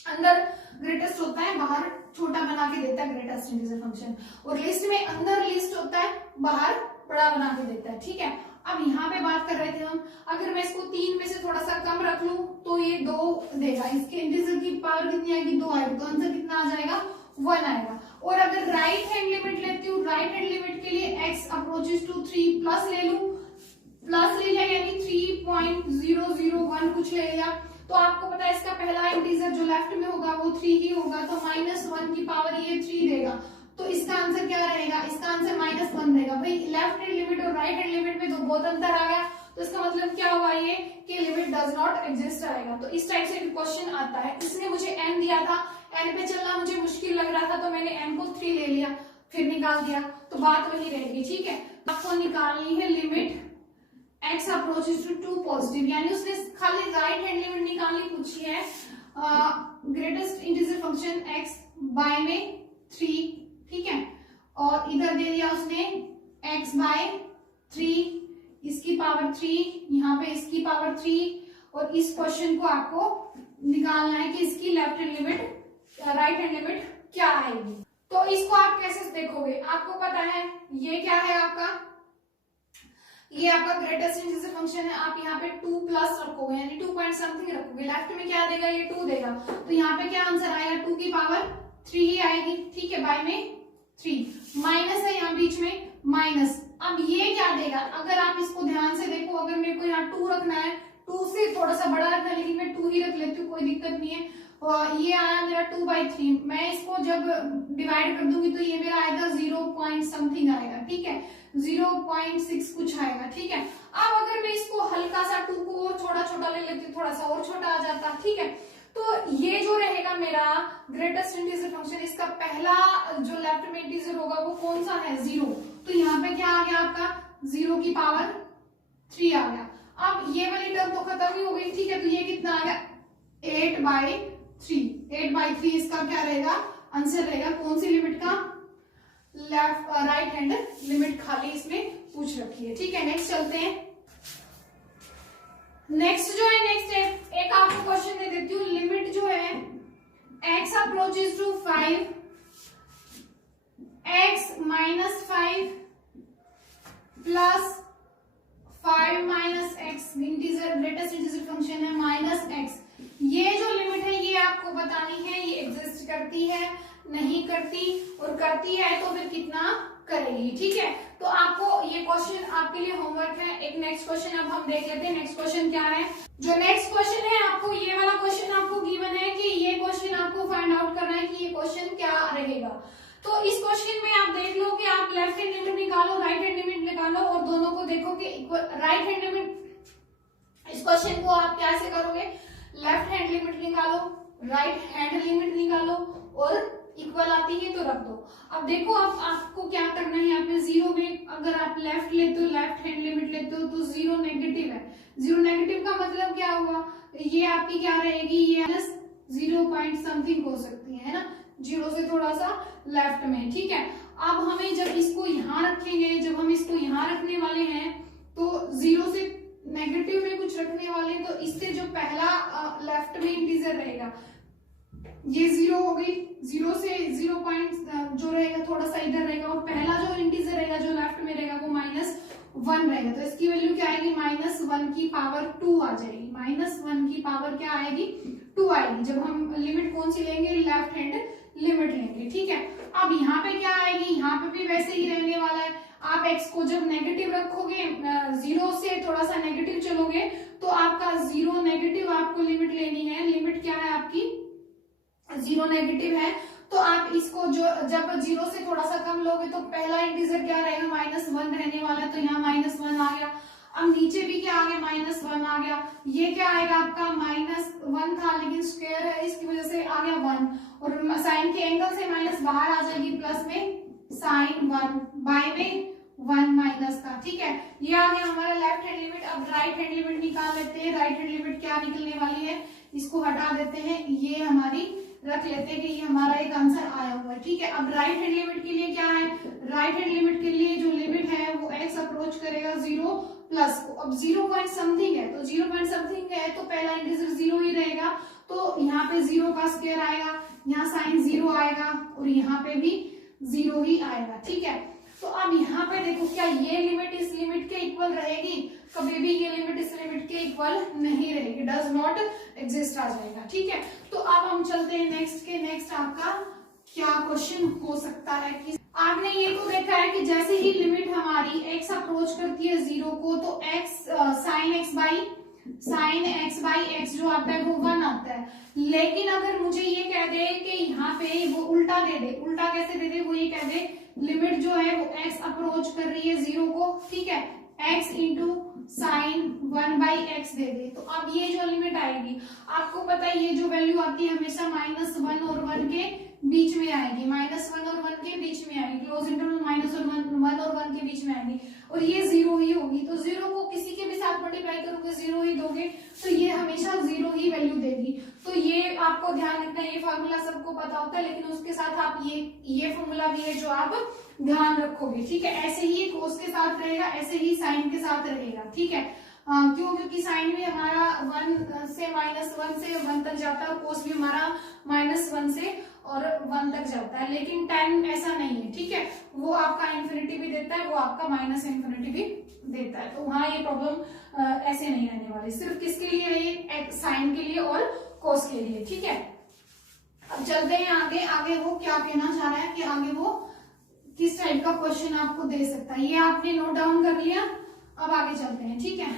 अंदर ग्रेटेस्ट होता है, बाहर छोटा बना के देता है ग्रेटेस्ट इंटीजर फंक्शन, और लिस्ट में अंदर लिस्ट होता है, बाहर बड़ा बना के देता है, ठीक है। अब यहाँ पे बात कर रहे थे हम, अगर मैं इसको 3 में से थोड़ा सा कम रख लूं तो ये 2 देगा, इसके इंटीजर की पावर कितनी आएगी? 2 आएगी, तो आंसर कितना आ जाएगा? 1 आएगा। और अगर राइट हैंड लिमिट लेती हूँ, राइट हैंड लिमिट के लिए x अप्रोचेस टू 3 प्लस ले लूं, प्लस ले लिया यानी 3.001 कुछ ले लिया, तो आपको पता है इसका पहला इंटीजर जो लेफ्ट में होगा वो 3 ही होगा, तो -1 की पावर ये 3 देगा, तो इसका आंसर क्या रहेगा? इसका आंसर -1 देगा। भाई लेफ्ट हैंड लिमिट और राइट हैंड लिमिट में तो बहुत अंतर आ गया, तो इसका मतलब क्या हुआ ये कि लिमिट डज नॉट एग्जिस्ट आएगा। तो इस टाइप से क्वेश्चन आता है। इसने मुझे n दिया था, n पे चलना मुझे मुश्किल लग रहा था, तो मैंने n को 3 ले लिया, फिर निकाल दिया, तो बात वही रहेगी, ठीक है। आपको निकालनी है limit x approaches to 2 positive, यानी उसने खाली राइट हैंड लिमिट निकालनी पूछी है। Greatest integer function x by में 3, ठीक है, और इधर दे दिया उसने x बाय 3, इसकी पावर 3, यहाँ पे इसकी पावर 3, और इस क्वेश्चन को आपको निकालना है कि इसकी left hand limit right hand limit क्या आएगी। तो इसको आप कैसे देखोगे? आपको पता है ये क्या है आपका, ये आपका ग्रेटेस्ट इंटीजर फंक्शन है। आप यहाँ पे 2 प्लस रखोगे, यानी 2 पॉइंट समथिंग रखोगे, लेफ्ट में क्या देगा? ये 2 देगा, तो यहाँ पे क्या आंसर आएगा? 2 की पावर 3 ही आएगी, ठीक है। बाय में 3 माइनस है यहाँ बीच में माइनस। अब ये क्या देगा? अगर आप इसको ध्यान से देखो, अगर मेरे को यहाँ 2 रखना है, 2 से थोड़ा सा बड़ा रखना है, लेकिन मैं 2 ही रख लेती हूँ, कोई दिक्कत नहीं है। ये आया मेरा 2/3, मैं इसको जब डिवाइड कर दूंगी तो ये मेरा आएगा 0 पॉइंट समथिंग आएगा, ठीक है, 0.6 कुछ आएगा, ठीक है। अब अगर मैं इसको हल्का सा 2 को और छोटा छोटा ले लेती हूँ, थोड़ा सा और छोटा आ जाता, ठीक है, तो ये जो रहेगा मेरा ग्रेटेस्ट इंटीजर फंक्शन, इसका पहला जो लेफ्ट में इंटीजर होगा वो कौन सा है, 0, तो यहाँ पे क्या आ गया आपका 0 की पावर 3 आ गया। अब ये वाली टर्म तो खत्म ही हो गई, ठीक है, तो ये कितना आ गया 8/3, 8/3 इसका क्या रहेगा आंसर रहेगा, कौन सी लिमिट का, लेफ्ट राइट हैंड लिमिट खाली इसमें पूछ रखी है, ठीक है। नेक्स्ट चलते हैं, नेक्स्ट जो है, नेक्स्ट है एक आपको क्वेश्चन दे देती हूँ, लिमिट जो है x approaches to 5, x -5 plus 5 - x, integer greatest integer function है -x, ये जो लिमिट है ये आपको बतानी है, ये एग्जिस्ट करती है नहीं करती, और करती है तो फिर कितना करेगी, ठीक है। तो आपको ये क्वेश्चन आपके लिए होमवर्क है। एक नेक्स्ट क्वेश्चन अब हम देख लेते हैं, नेक्स्ट क्वेश्चन क्या है। जो नेक्स्ट क्वेश्चन है आपको ये वाला क्वेश्चन आपको गिवन है कि ये क्वेश्चन आपको फाइंड आउट करना है कि ये क्वेश्चन क्या रहेगा। तो इस क्वेश्चन में आप देख लो कि आप लेफ्ट हैंड लिमिट निकालो, राइट हैंड लिमिट निकालो और दोनों को देखो कि राइट हैंड लिमिट, इस क्वेश्चन को आप कैसे करोगे, लेफ्ट हैंड लिमिट निकालो, राइट हैंड लिमिट निकालो और इक्वल आती है तो रख दो। अब देखो अब आपको क्या करना है, यहाँ पे 0 में अगर आप लेफ्ट लेते हो, लेफ्ट हैंड लिमिट लेते हो तो 0 नेगेटिव है, 0 नेगेटिव का मतलब क्या हुआ, ये आपकी क्या रहेगी, ये -0 पॉइंट समथिंग हो सकती है ना, 0 से थोड़ा सा लेफ्ट में, ठीक है। अब हमें जब इसको यहाँ रखेंगे, जब हम इसको यहाँ रखने वाले हैं तो 0 से नेगेटिव में कुछ रखने वाले, तो इससे जो पहला लेफ्ट में इंटीजर रहेगा ये 0 हो गई, 0 से 0 पॉइंट जो रहेगा थोड़ा सा इधर रहेगा, और पहला जो इंटीजर रहेगा जो लेफ्ट में रहेगा वो -1 रहेगा, तो इसकी वैल्यू क्या आएगी, -1 की पावर 2 आ जाएगी, -1 की पावर क्या आएगी 2 आएगी, जब हम लिमिट कौन सी लेंगे, लेफ्ट हैंड लिमिट लेंगे, ठीक है। अब यहाँ पे क्या आएगी, यहाँ पे भी वैसे ही रहने वाला है, आप x को जब नेगेटिव रखोगे, 0 से थोड़ा सा नेगेटिव चलोगे तो आपका 0 नेगेटिव आपको लिमिट लेनी है, लिमिट क्या है आपकी 0 नेगेटिव है, तो आप इसको जो जब 0 से थोड़ा सा कम लोगे तो पहला इंटीजर क्या रहेगा, -1 रहने वाला है, तो यहाँ -1 आ गया। अब नीचे भी क्या आ गया, -1 आ गया, ये क्या आएगा आपका -1 था लेकिन स्क्वायर है इसकी वजह से आ गया 1, और साइन के एंगल से माइनस बाहर आ जाएगी, प्लस में साइन 1, बाय में 1 माइनस का, ठीक है। ये आ गया हमारा लेफ्ट हैंड लिमिट। अब राइट हैंड लिमिट निकाल लेते हैं, राइट हैंड लिमिट क्या निकलने वाली है, इसको हटा देते हैं, ये हमारी रख लेते हैं कि ये हमारा एक आंसर आया हुआ है, ठीक है। अब राइट हैंड लिमिट के लिए क्या है, राइट हैंड लिमिट के लिए जो लिमिट है वो x अप्रोच करेगा 0 प्लस, अब 0 पॉइंट समथिंग है, तो 0 पॉइंट समथिंग है तो पहला इंटीजर 0 ही रहेगा, तो यहाँ पे 0 का स्क्वायर आएगा, यहाँ साइन 0 आएगा और यहाँ पे भी 0 ही आएगा, ठीक है। तो अब यहाँ पे देखो क्या ये लिमिट इस लिमिट के इक्वल रहेगी, कभी भी ये लिमिट इस लिमिट के इक्वल नहीं रहेगी, डज नॉट एग्जिस्ट आ जाएगा, ठीक है। तो अब हम चलते हैं नेक्स्ट के, नेक्स्ट आपका क्या क्वेश्चन हो सकता है कि आपने ये तो देखा है कि जैसे ही लिमिट हमारी x अप्रोच करती है 0 को तो x sine x by x जो आता है वो 1 आता है, लेकिन अगर मुझे ये कह दे कि यहाँ पे वो उल्टा दे दे, उल्टा कैसे दे दे, वो ये कह दे लिमिट जो है वो x अप्रोच कर रही है 0 को, ठीक है, x इंटू साइन 1/x दे दे, तो अब ये जो लिमिट आएगी आपको पता है ये जो वैल्यू आती है हमेशा -1 और 1 के बीच में आएगी, -1 और 1 के बीच में आएगी, क्लोज इंटरवल -1 और 1 के बीच में आएगी, और ये 0 ही होगी, तो 0 को किसी के भी साथ मल्टीप्लाई करोगे 0 ही दोगे, तो ये हमेशा 0 ही वैल्यू देगी। तो ये आपको ध्यान रखना है, ये फॉर्मूला सबको पता होता है, लेकिन उसके साथ आप ये फॉर्मूला भी है जो आप ध्यान रखोगे, ठीक है। ऐसे ही कोस के साथ रहेगा, ऐसे ही साइन के साथ रहेगा, ठीक है। क्यों, क्योंकि साइन भी हमारा 1 से -1 से 1 तक जाता है, और कोस भी हमारा -1 से और 1 तक जाता है, लेकिन tan ऐसा नहीं है, ठीक है, वो आपका इंफिनिटी भी देता है, वो आपका -इंफिनिटी भी देता है, तो वहां ये प्रॉब्लम ऐसे नहीं रहने वाली, सिर्फ किसके लिए है ये, साइन के लिए और कोस के लिए, ठीक है। अब चलते हैं आगे, आगे वो क्या कहना चाह रहा है कि आगे वो किस टाइप का क्वेश्चन आपको दे सकता है, ये आपने नोट डाउन कर लिया। अब आगे चलते हैं, ठीक है।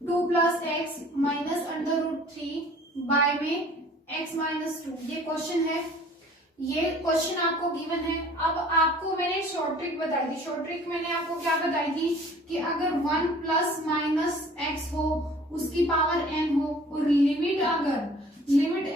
2 + x - √3 बाय में x माइनस 2, ये क्वेश्चन है, ये क्वेश्चन आपको गिवन है। अब आपको मैंने शॉर्ट ट्रिक बताई थी, शॉर्ट ट्रिक मैंने आपको क्या बताई थी कि अगर 1 प्लस माइनस एक्स हो उसकी पावर n हो और लिमिट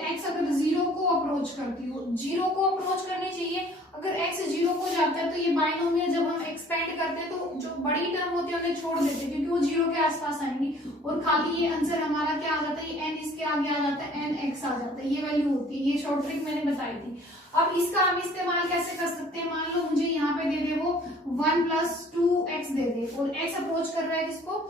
x अगर 0 को अप्रोच करती हो, 0 को अप्रोच करनी चाहिए। अगर x 0 को जाता है तो ये बाइनोमियल जब हम एक्सपेंड करते हैं तो जो बड़ी टर्म होती है उन्हें छोड़ देते हैं क्योंकि वो 0 के आसपास आएंगी और खाली ये आंसर हमारा क्या आ जाता है, ये n इसके आगे आ जाता है, nx आ जाता है, ये वैल्यू होती है। ये शॉर्ट ट्रिक मैंने बताई थी। अब इसका हम इस्तेमाल कैसे कर सकते हैं, मान लो मुझे यहाँ पे दे दे वो 1 प्लस 2x दे दे और x अप्रोच कर रहा है किसको,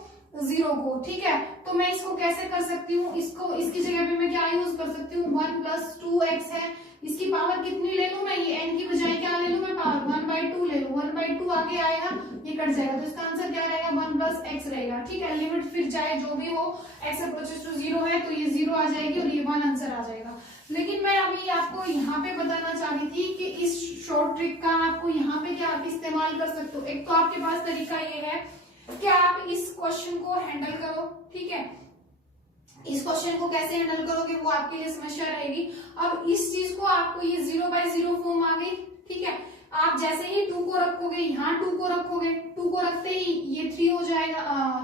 0 को, ठीक है। तो मैं इसको कैसे कर सकती हूँ, इसको इसकी जगह पे मैं क्या यूज कर सकती हूँ, 1 प्लस 2x है, इसकी पावर कितनी ले लूं मैं, ये n की बजाय क्या ले लूं मैं, पावर 1/2 ले लूं, 1/2 आगे आएगा ये कट जाएगा तो इसका आंसर क्या रहेगा, 1 प्लस x रहेगा, ठीक है। लिमिट फिर चाहे जो भी हो, x अप्रोचेस टू 0 है तो ये 0 आ जाएगी और ये 1 आंसर आ जाएगा। लेकिन मैं अभी आपको यहाँ पे बताना चाह रही थी कि इस शॉर्ट ट्रिक का आपको यहाँ पे क्या आप इस्तेमाल कर सकते हो। एक तो आपके पास तरीका ये है कि आप इस क्वेश्चन को हैंडल करो, ठीक है, इस क्वेश्चन को कैसे हैंडल करोगे वो आपके लिए समस्या रहेगी। अब इस चीज को आपको ये 0/0 फॉर्म आ गई, ठीक है। आप जैसे ही 2 को रखोगे, यहाँ 2 को रखोगे, 2 को रखते ही ये 3 हो जाएगा,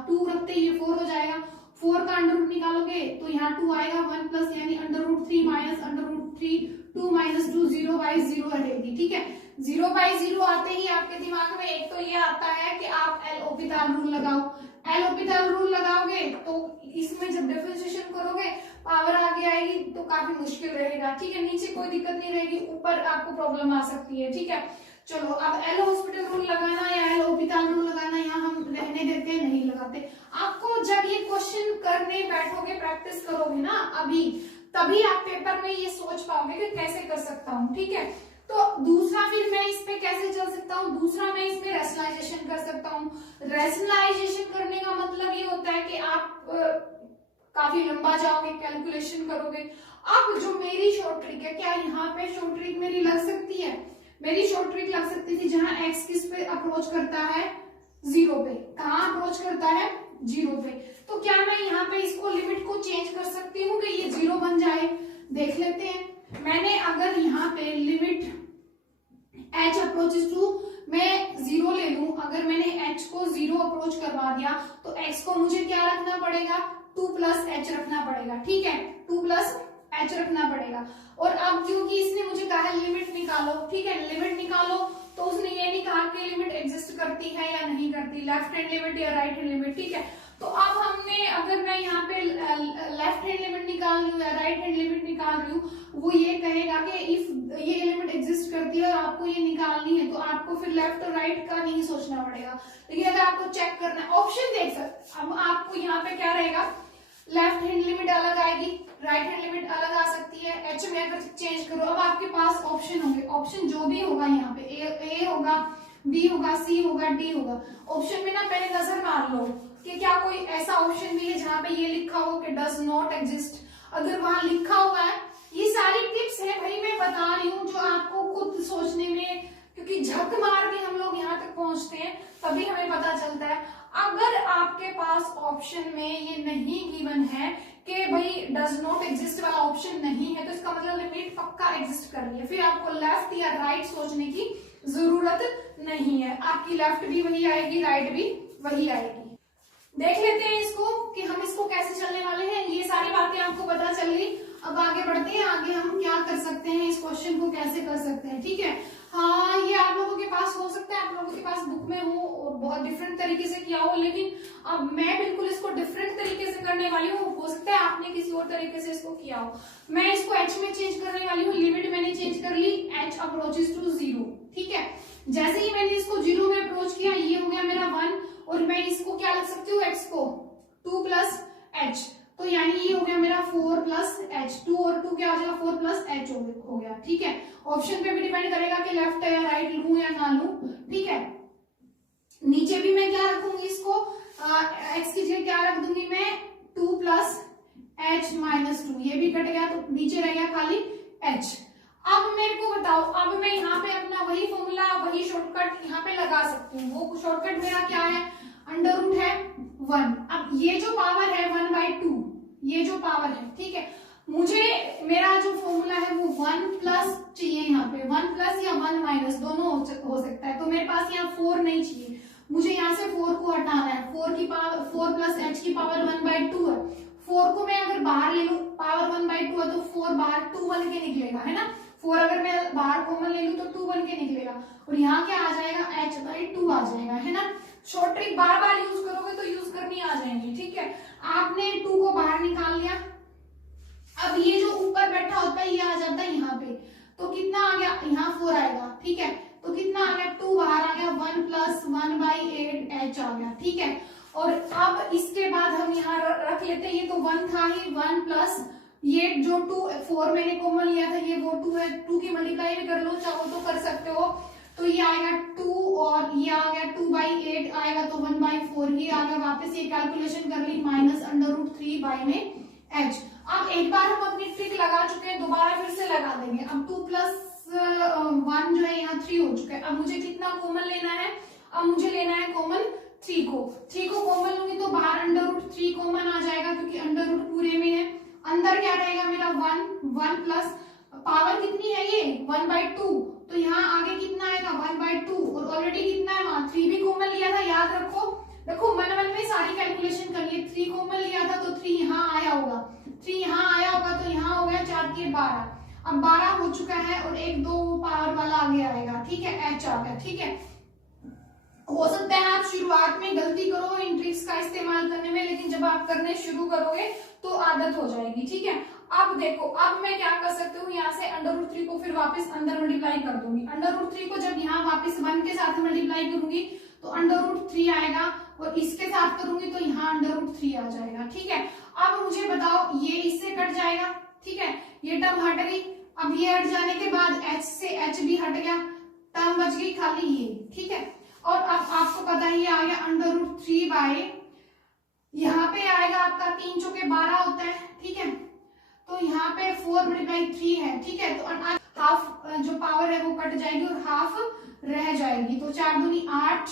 2 रखते ही ये 4 हो जाएगा, 4 का अंडर रूट निकालोगे तो यहाँ 2 आएगा, 1 प्लस यानी √3 माइनस √3, 2 माइनस 2 0/0 रहेगी, ठीक है। 0/0 आते ही आपके दिमाग में एक तो ये आता है कि आप एल रूल लगाओ, एल रूल लगाओगे तो इसमें जब डिफरेंशिएशन करोगे पावर आगे आएगी तो काफी मुश्किल रहेगा, ठीक है। नीचे कोई दिक्कत नहीं रहेगी, ऊपर आपको प्रॉब्लम आ सकती है, ठीक है। चलो अब एल हॉस्पिटल रूल लगाना या एल रूल लगाना यहाँ हम रहने देते हैं, नहीं लगाते। आपको जब ये क्वेश्चन करने बैठोगे, प्रैक्टिस करोगे ना अभी, तभी आप पेपर में ये सोच पाओगे कि कैसे कर सकता हूँ, ठीक है। तो दूसरा फिर मैं इस पे कैसे चल सकता हूँ, दूसरा मैं इसमें रैशनलाइजेशन कर सकता हूँ। रैशनलाइजेशन करने का मतलब ये होता है कि आप काफी लंबा जाओगे, कैलकुलेशन करोगे। अब जो मेरी शॉर्ट ट्रिक है, क्या यहाँ पे शॉर्ट ट्रिक मेरी लग सकती है, मेरी शॉर्ट ट्रिक लग सकती थी जहां x किस पे अप्रोच करता है, 0 पे। कहाँ अप्रोच करता है, 0 पे। तो क्या मैं यहाँ पे इसको लिमिट को चेंज कर सकती हूँ कि ये 0 बन जाए, देख लेते हैं। मैंने अगर यहाँ पे लिमिट h अप्रोचेस टू मैं 0 ले लूं, अगर मैंने h को 0 अप्रोच करवा दिया तो x को मुझे क्या रखना पड़ेगा, 2 प्लस h रखना पड़ेगा, ठीक है, 2 प्लस h रखना पड़ेगा। और अब क्योंकि इसने मुझे कहा है लिमिट निकालो, ठीक है, लिमिट निकालो, तो उसने ये नहीं कहा कि लिमिट एग्जिस्ट करती है या नहीं करती, लेफ्ट हैंड लिमिट या राइट हैंड लिमिट, ठीक है। तो अब हमने, अगर मैं यहाँ पे लेफ्ट हैंड लिमिट निकाल रही हूँ या राइट हैंड लिमिट निकाल रही हूँ, वो ये कहेगा कि इफ ये लिमिट एग्जिस्ट करती है और आपको ये निकालनी है तो आपको फिर लेफ्ट और राइट का नहीं सोचना पड़ेगा। लेकिन अगर आपको चेक करना है, ऑप्शन देख सकते, अब आपको यहाँ पे क्या रहेगा, लेफ्ट हैंड लिमिट अलग आएगी, राइट हैंड लिमिट अलग आ सकती है, एच में अगर चेंज करो, अब आपके पास ऑप्शन होंगे, ऑप्शन जो भी होगा यहाँ पे ए होगा, बी होगा, सी होगा, डी होगा। ऑप्शन में ना पहले नजर मार लो कि क्या कोई ऐसा ऑप्शन भी है जहाँ पे ये लिखा हो कि डज नॉट एग्जिस्ट। अगर वहां लिखा हुआ है, ये सारी टिप्स है भाई मैं बता रही हूँ जो आपको खुद सोचने में, क्योंकि झक मार के हम लोग यहाँ तक पहुंचते हैं तभी हमें पता चलता है। अगर आपके पास ऑप्शन में ये नहीं गिवन है कि भाई डज नॉट एग्जिस्ट वाला ऑप्शन नहीं है, तो इसका मतलब लिमिट पक्का एग्जिस्ट कर रही है, फिर आपको लेफ्ट या राइट सोचने की जरूरत नहीं है, आपकी लेफ्ट भी वही आएगी, राइट भी वही आएगी। देख लेते हैं इसको कि हम इसको कैसे चलने वाले हैं। ये सारी बातें आपको पता चल गई, अब आगे बढ़ते हैं, आगे हम क्या कर सकते हैं, इस क्वेश्चन को कैसे कर सकते हैं, ठीक है। हाँ, ये आप लोगों के पास हो सकता है, आप लोगों के पास बुक में हो और बहुत डिफरेंट तरीके से किया हो, लेकिन अब मैं बिल्कुल इसको डिफरेंट तरीके से करने वाली हूँ। हो सकता है आपने किसी और तरीके से इसको किया हो। मैं इसको h में चेंज करने वाली हूँ, लिमिट मैंने चेंज कर ली, h अप्रोचेस टू 0, ठीक है। जैसे ही मैंने इसको 0 में अप्रोच किया, ये हो गया मेरा 1, और मैं इसको क्या लिख सकती हूँ, x को 2 प्लस h, तो यानी ये हो गया मेरा 4 प्लस h, 2 और 2 क्या हो जाएगा, 4 प्लस h हो गया, ठीक है। ऑप्शन पे भी डिपेंड करेगा कि लेफ्ट या राइट लूं या ना लूं, ठीक है। नीचे भी मैं क्या रखूंगी, इसको x की जगह क्या रख दूंगी मैं, 2 प्लस h माइनस 2, ये भी कट गया तो नीचे रह गया खाली h। अब मेरे को बताओ, अब मैं यहाँ पे अपना वही फॉर्मूला, वही शॉर्टकट यहाँ पे लगा सकती हूँ। वो शॉर्टकट मेरा क्या है, अंडर रूट है 1। अब ये जो पावर है 1/2, ये जो पावर है, ठीक है, मुझे मेरा जो जो फॉर्मूला है वो 1 प्लस चाहिए, यहाँ पे 1 प्लस या 1 माइनस दोनों हो सकता है। तो मेरे पास यहाँ 4 नहीं चाहिए, मुझे यहाँ से 4 को हटाना है। 4 की पावर 4 प्लस h की पावर 1/2 है। 4 को मैं अगर बाहर ले लूं, पावर 1/2 है तो 4 बाहर 2 बन के निकलेगा, है ना। 4 अगर मैं बाहर कॉमन ले लूं तो 2 बन के निकलेगा, और यहाँ क्या आ जाएगा, h/2 आ जाएगा, है ना। शॉर्ट ट्रिक बार बार यूज करोगे तो यूज करनी आ जाएंगी, ठीक है। आपने 2 को बाहर निकाल लिया, अब ये जो ऊपर बैठा होता है ये आ जाता है यहाँ पे, तो कितना आ गया, यहाँ 4 आएगा, ठीक है। तो कितना आ गया, 2 बाहर आ गया, 1 प्लस 1/8 h आ गया, ठीक है। और अब इसके बाद हम यहाँ रख लेते हैं, ये तो 1 था ही, 1 प्लस ये जो 4 मैंने कॉमन लिया था, ये वो 2 है, 2 की मल्टीप्लाई भी कर लो, चाहो तो कर सकते हो। तो ये आएगा 2 और ये आ गया 2/8 आएगा, तो 1/4 ही आ गया। वापस ये कैलकुलेशन कर ली, माइनस √3 बाई में h। अब एक बार हम अपनी ट्रिक लगा चुके हैं, दोबारा फिर से लगा देंगे। अब 2 प्लस 1 जो है यहाँ 3 हो चुका है। अब मुझे कितना कॉमन लेना है, अब मुझे लेना है कॉमन 3 को कॉमन लूंगी तो बाहर √3 कॉमन आ जाएगा, क्योंकि अंडर रूट पूरे में है। अंदर क्या रहेगा मेरा 1 प्लस पावर कितनी है ये 1/2, तो यहाँ आगे कितना आएगा 1/2, और ऑलरेडी कितना है वहां 3 भी कॉमन लिया था, याद रखो। देखो मन में सारी कैलकुलेशन करिए, 3 कॉमन लिया था तो 3 यहाँ आया होगा, 3 यहाँ आया होगा, तो यहाँ हो गया 4 के 12। अब 12 हो चुका है, और 1 2 पावर वाला आगे आएगा, ठीक है, h आ गया, ठीक है। हो सकता है आप शुरुआत में गलती करो इन ट्रिक्स का इस्तेमाल करने में, लेकिन जब आप करने शुरू करोगे तो आदत हो जाएगी, ठीक है। अब देखो, अब मैं क्या कर सकती हूँ, यहाँ से √3 को फिर वापस अंदर मल्टीप्लाई कर दूंगी। √3 को जब यहाँ वापस 1 के साथ मल्टीप्लाई करूंगी तो √3 आएगा, और इसके साथ करूंगी तो यहाँ √3 आ जाएगा, ठीक है। अब मुझे बताओ, ये इससे कट जाएगा, ठीक है, ये टर्म हट गई। अब ये हट जाने के बाद h से h भी हट गया, टर्म बच गई खाली ये, ठीक है। और अब आपको पता ही आ गया √3 बाय, यहाँ पे आएगा आपका 3 चौके 12 होता है, ठीक है। तो यहाँ पे 4/3 है, ठीक है। तो हाफ जो पावर है वो कट जाएगी और हाफ रह जाएगी, तो 4 दूनी 8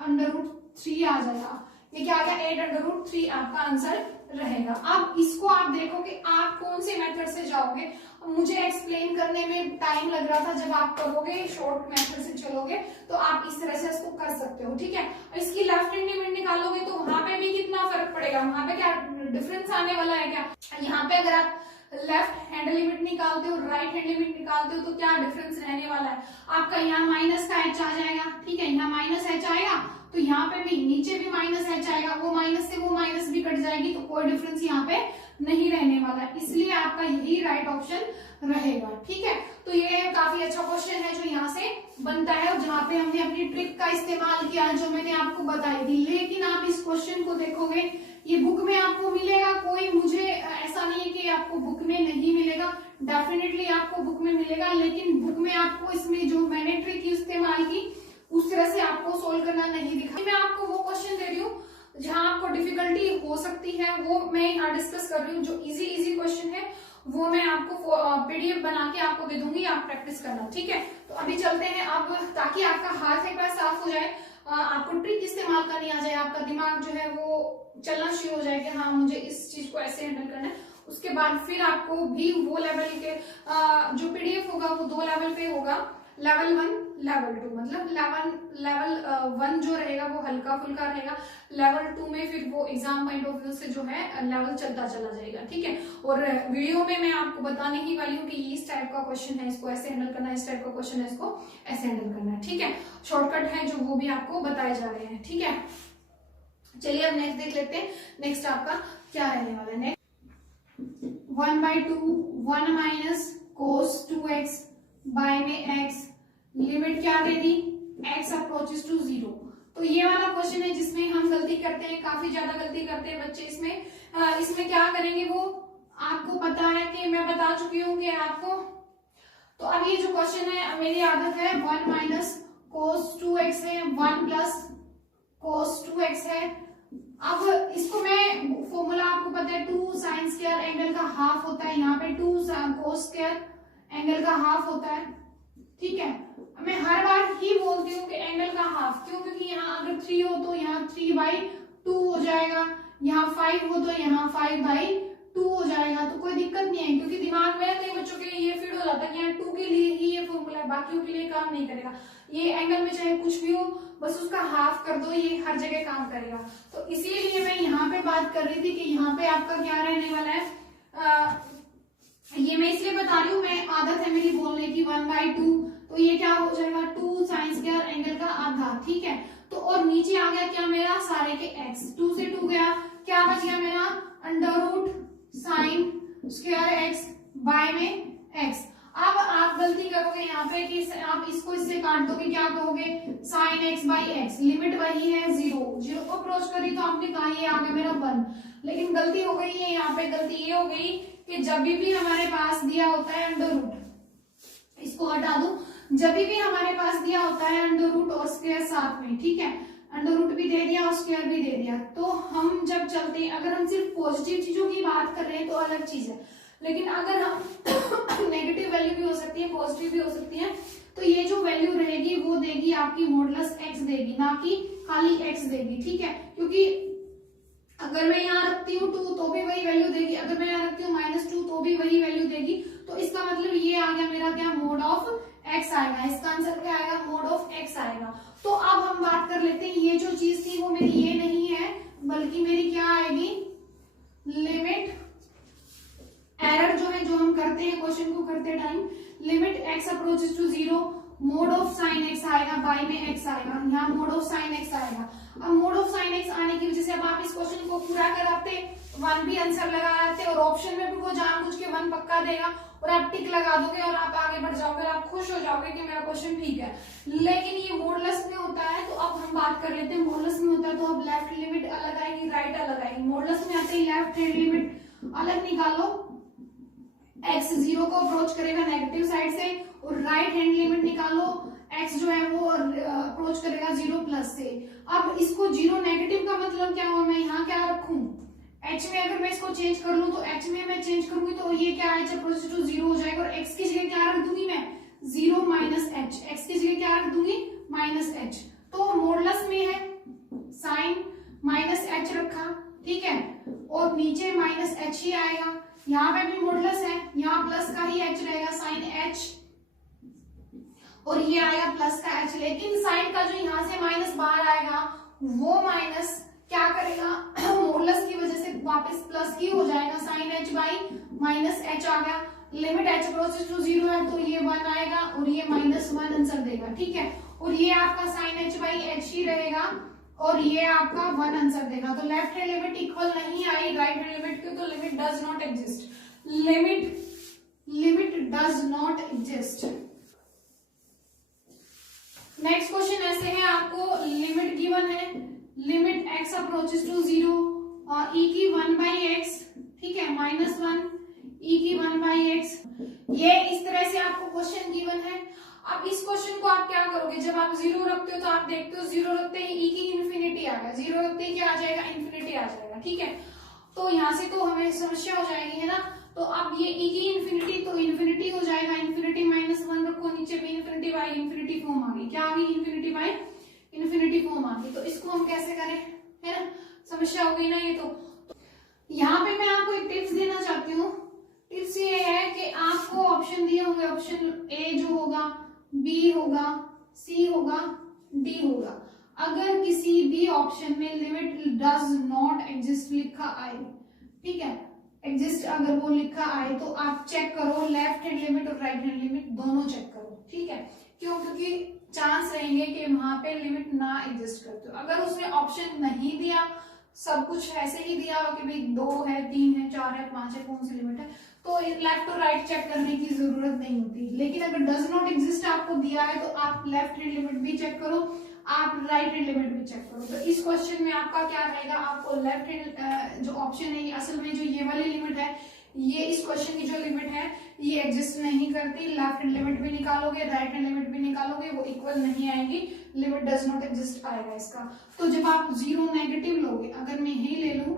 √3 आ जाएगा। ये क्या आ गया 8 √3 आपका आंसर रहेगा। अब इसको आप देखो कि आप कौन से मेथड से जाओगे। मुझे एक्सप्लेन करने में टाइम लग रहा था, जब आप करोगे शॉर्ट मेथड से चलोगे तो आप इस तरह से इसको कर सकते हो, ठीक है। इसकी लेफ्ट हैंड लिमिट निकालोगे तो वहां पे भी कितना फर्क पड़ेगा, वहां पे क्या डिफरेंस आने वाला है क्या। यहाँ पे अगर आप लेफ्ट हैंड लिमिट निकालते हो, राइट हैंड लिमिट निकालते हो, तो क्या डिफरेंस रहने वाला है आपका। यहाँ माइनस का h आ जाएगा, ठीक है, यहाँ माइनस h आएगा, तो यहाँ पे भी नीचे भी माइनस h आएगा, वो माइनस से वो माइनस भी कट जाएगी, तो कोई डिफरेंस यहाँ पे नहीं रहने वाला, इसलिए आपका यही राइट ऑप्शन रहेगा, ठीक है। तो ये काफी अच्छा क्वेश्चन है जो यहाँ से बनता है, और जहाँ पे हमने अपनी ट्रिक का इस्तेमाल किया जो मैंने आपको बताई थी। लेकिन आप इस क्वेश्चन को देखोगे, ये बुक में आपको मिलेगा, कोई मुझे ऐसा नहीं है कि आपको बुक में नहीं मिलेगा, डेफिनेटली आपको बुक में मिलेगा, लेकिन बुक में आपको इसमें जो मैंने ट्रिक इस्तेमाल की उस तरह से आपको सोल्व करना नहीं दिखा। मैं आपको वो क्वेश्चन दे रही हूँ जहां आपको डिफिकल्टी हो सकती है, वो मैं यहाँ डिस्कस कर रही हूँ। जो इजी क्वेश्चन है वो मैं आपको पीडीएफ बना के आपको दे दूंगी, आप प्रैक्टिस करना, ठीक है। तो अभी चलते हैं अब, ताकि आपका हाथ एक बार साफ हो जाए, आपको ट्रिक इस्तेमाल करनी आ जाए, आपका दिमाग जो है वो चलना शुरू हो जाए कि हाँ मुझे इस चीज को ऐसे हैंडल करना है। उसके बाद फिर आपको भी वो लेवल के जो पीडीएफ होगा वो 2 लेवल पे होगा, लेवल 1 लेवल 2, मतलब लेवल 1 जो रहेगा वो हल्का फुल्का रहेगा, लेवल 2 में फिर वो एग्जाम पॉइंट ऑफ व्यू से जो है लेवल चलता चला जाएगा, ठीक है। और वीडियो में मैं आपको बताने ही वाली हूँ कि इस टाइप का क्वेश्चन है इसको ऐसे हैंडल करना है, इस टाइप का क्वेश्चन है इसको ऐसे हैंडल करना है, ठीक है। शॉर्टकट है जो वो भी आपको बताए जा रहे हैं, ठीक है। चलिए अब नेक्स्ट देख लेते हैं, नेक्स्ट आपका क्या रहने वाला है। Next 1/2 1 minus cos 2x by में x, लिमिट क्या दे दी x अप्रोचेस टू 0। तो ये वाला क्वेश्चन है जिसमें हम गलती करते हैं, काफी ज्यादा गलती करते हैं बच्चे इसमें। इसमें क्या करेंगे वो आपको पता है कि मैं बता चुकी हूँ कि आपको। तो अब ये जो क्वेश्चन है, मेरी आदत है 1 माइनस cos 2x है, 1 प्लस cos 2x है। अब इसको मैं फॉर्मूला आपको पता है 2 sin स्क्वायर एंगल का हाफ होता है, यहाँ पे 2 cos स्क्वायर एंगल का हाफ होता है, ठीक है। मैं हर बार ही बोलती हूँ कि एंगल का हाफ, क्यों, क्योंकि यहाँ अगर 3 हो तो यहाँ 3/2 हो जाएगा, यहाँ 5 हो तो यहाँ 5/2 हो जाएगा, तो कोई दिक्कत नहीं है। क्योंकि दिमाग में कई बच्चों करेगा, बाकियों के लिए काम नहीं करेगा। ये एंगल में चाहे कुछ भी हो, बस उसका हाफ कर दो, ये हर जगह काम करेगा। तो इसीलिए मैं यहाँ पे बात कर रही थी कि यहाँ पे आपका क्या रहने वाला है, ये मैं इसलिए बता रही हूँ, मैं आदत है मेरी बोलने की 1/2, तो ये क्या हो जाएगा 2 साइन स्क्वायर एंगल का आधा, ठीक है। तो और नीचे आ गया क्या मेरा सारे के x, 2 से 2 गया, क्या बच गया मेरा under root sine square x by में x। अब आप गलती करोगे यहाँ पे कि आप इसको इससे काट दोगे, क्या कहोगे sine x by x, limit वही है 0 को अप्रोच करी तो आपने कहा ये आ गया मेरा 1, लेकिन गलती हो गई है यहाँ पे, गलती ये हो गई कि जब भी हमारे पास दिया होता है अंडर रूट, इसको हटा दो, जब भी हमारे पास दिया होता है अंडर रूट और स्क्वायर साथ में, ठीक है, अंडर रूट भी दे दिया और स्क्वायर भी दे दिया, तो हम जब चलते हैं, अगर हम सिर्फ पॉजिटिव चीजों की बात कर रहे हैं तो अलग चीज है, लेकिन अगर हम नेगेटिव वैल्यू भी हो सकती है, पॉजिटिव भी हो सकती है, तो ये जो वैल्यू रहेगी वो देगी आपकी मॉडुलस x देगी, ना कि खाली x देगी, ठीक है। क्योंकि अगर मैं यहाँ रखती हूँ 2 तो भी वही वैल्यू देगी, अगर मैं यहाँ रखती हूँ -2 तो भी वही वैल्यू देगी, तो इसका मतलब ये आ गया मेरा क्या मोड ऑफ x आएगा, इसका आंसर क्या आएगा मोड ऑफ x आएगा। तो अब हम बात कर लेते हैं, ये जो चीज थी वो मेरी ये नहीं है, बल्कि मेरी क्या आएगी लिमिट एरर जो है, जो हम करते हैं क्वेश्चन को करते time, limit x approaches to 0, mod of sine x आएगा, बाय में x आएगा, यहाँ मोड ऑफ साइन x आएगा। अब मोड ऑफ साइन x आने की वजह से अब आप इस क्वेश्चन को पूरा कराते 1 भी आंसर लगाते और ऑप्शन में भी वो जानबूझ के 1 पक्का देगा और आप टिक लगा दोगे और आप आगे बढ़ जाओगे और आप खुश हो जाओगे कि मेरा क्वेश्चन ठीक है। लेकिन ये मॉडुलस में होता है, तो अब हम बात कर लेते हैं मॉडुलस में होता है तो अब लेफ्ट लिमिट अलग आएगी, राइट अलग आएगी। मॉडुलस में आते ही लेफ्ट हैंड लिमिट अलग निकालो, x 0 को अप्रोच करेगा नेगेटिव साइड से, और राइट हैंड लिमिट निकालो, x जो है वो अप्रोच करेगा 0 प्लस से। अब इसको 0 नेगेटिव का मतलब क्या हुआ, मैं यहाँ क्या रखूं h में, अगर मैं इसको चेंज कर लूं तो h में मैं चेंज करूंगी तो ये क्या h अप्रोच टू 0 हो जाएगा, और x की जगह क्या रख दूंगी मैं 0 माइनस h, x की जगह क्या रख दूंगी -h। तो मॉडुलस में है साइन -h रखा, ठीक है, और नीचे -h ही आएगा, यहाँ पे भी मॉडुलस है, यहाँ प्लस का ही h रहेगा साइन h, और ये आएगा प्लस का h, लेकिन साइन का जो यहाँ से माइनस बाहर आएगा वो माइनस क्या करेगा मॉडुलस की वजह से वापस प्लस ही हो जाएगा, साइन h बाई -h आ गया, लिमिट h अप्रोचेस टू 0 है तो ये 1 आएगा और ये -1 आंसर देगा, ठीक है, और ये आपका साइन h बाई h ही रहेगा और ये आपका 1 आंसर देगा। तो लेफ्ट हैंड लिमिट इक्वल नहीं आई राइट हैंड लिमिट की, तो limit does not exist, limit does not exist. Next question ऐसे है, आपको लिमिट गिवन है, लिमिट x अप्रोचेस टू 0 और e की 1/x, ठीक है, -1 e की 1/x, ये इस तरह से आपको क्वेश्चन गिवन है। अब इस क्वेश्चन को आप क्या करोगे, जब आप 0 रखते हो तो आप देखते हो 0 रखते ही e की इन्फिनिटी आ गया, 0 रखते ही क्या आ जाएगा इन्फिनिटी आ जाएगा, ठीक है, तो यहाँ से तो हमें समस्या हो जाएगी, है ना। तो अब ये e की इन्फिनिटी तो इन्फिनिटी हो जाएगा, इन्फिनिटी -1 रखो, नीचे भी इन्फिनिटी बाई इन्फिनिटी फॉर्म आ गई, क्या आ गई इन्फिनिटी बाई इन्फिनिटी फॉर्म आ गई। तो इसको हम कैसे करें, है ना, समस्या हो गई ना ये। तो यहाँ पे मैं आपको एक टिप्स देना चाहती हूँ, टिप्स ये है कि आपको ऑप्शन दिए होंगे, ऑप्शन ए जो होगा, बी होगा, सी होगा, डी होगा, अगर किसी भी ऑप्शन में लिमिट डज नॉट एग्जिस्ट लिखा आए, ठीक है, एग्जिस्ट अगर वो लिखा आए तो आप चेक करो, लेफ्ट हैंड लिमिट और राइट हैंड लिमिट दोनों चेक करो, ठीक है, क्यों, क्योंकि चांस रहेंगे कि वहां पे लिमिट ना एग्जिस्ट करते हो। अगर उसने ऑप्शन नहीं दिया, सब कुछ ऐसे ही दिया हो कि भाई 2 है, 3 है, 4 है, 5 है, कौन सी लिमिट है, तो लेफ्ट और राइट चेक करने की जरूरत नहीं होती। लेकिन अगर डज नॉट एग्जिस्ट आपको दिया है तो आप लेफ्ट हैंड लिमिट भी चेक करो, आप राइट हैंड लिमिट भी चेक करो। तो इस क्वेश्चन में आपका क्या रहेगा, आपको लेफ्ट हैंड जो ऑप्शन है, असल में जो ये वाली लिमिट है, ये इस क्वेश्चन की जो लिमिट है ये एग्जिस्ट नहीं करती, लेफ्ट हैंड लिमिट भी निकालोगे, राइट हैंड लिमिट भी निकालोगे, वो इक्वल नहीं आएगी, लिमिट डज नॉट एग्जिस्ट आएगा इसका। तो जब आप 0 नेगेटिव लोगे, अगर मैं यही ले लूं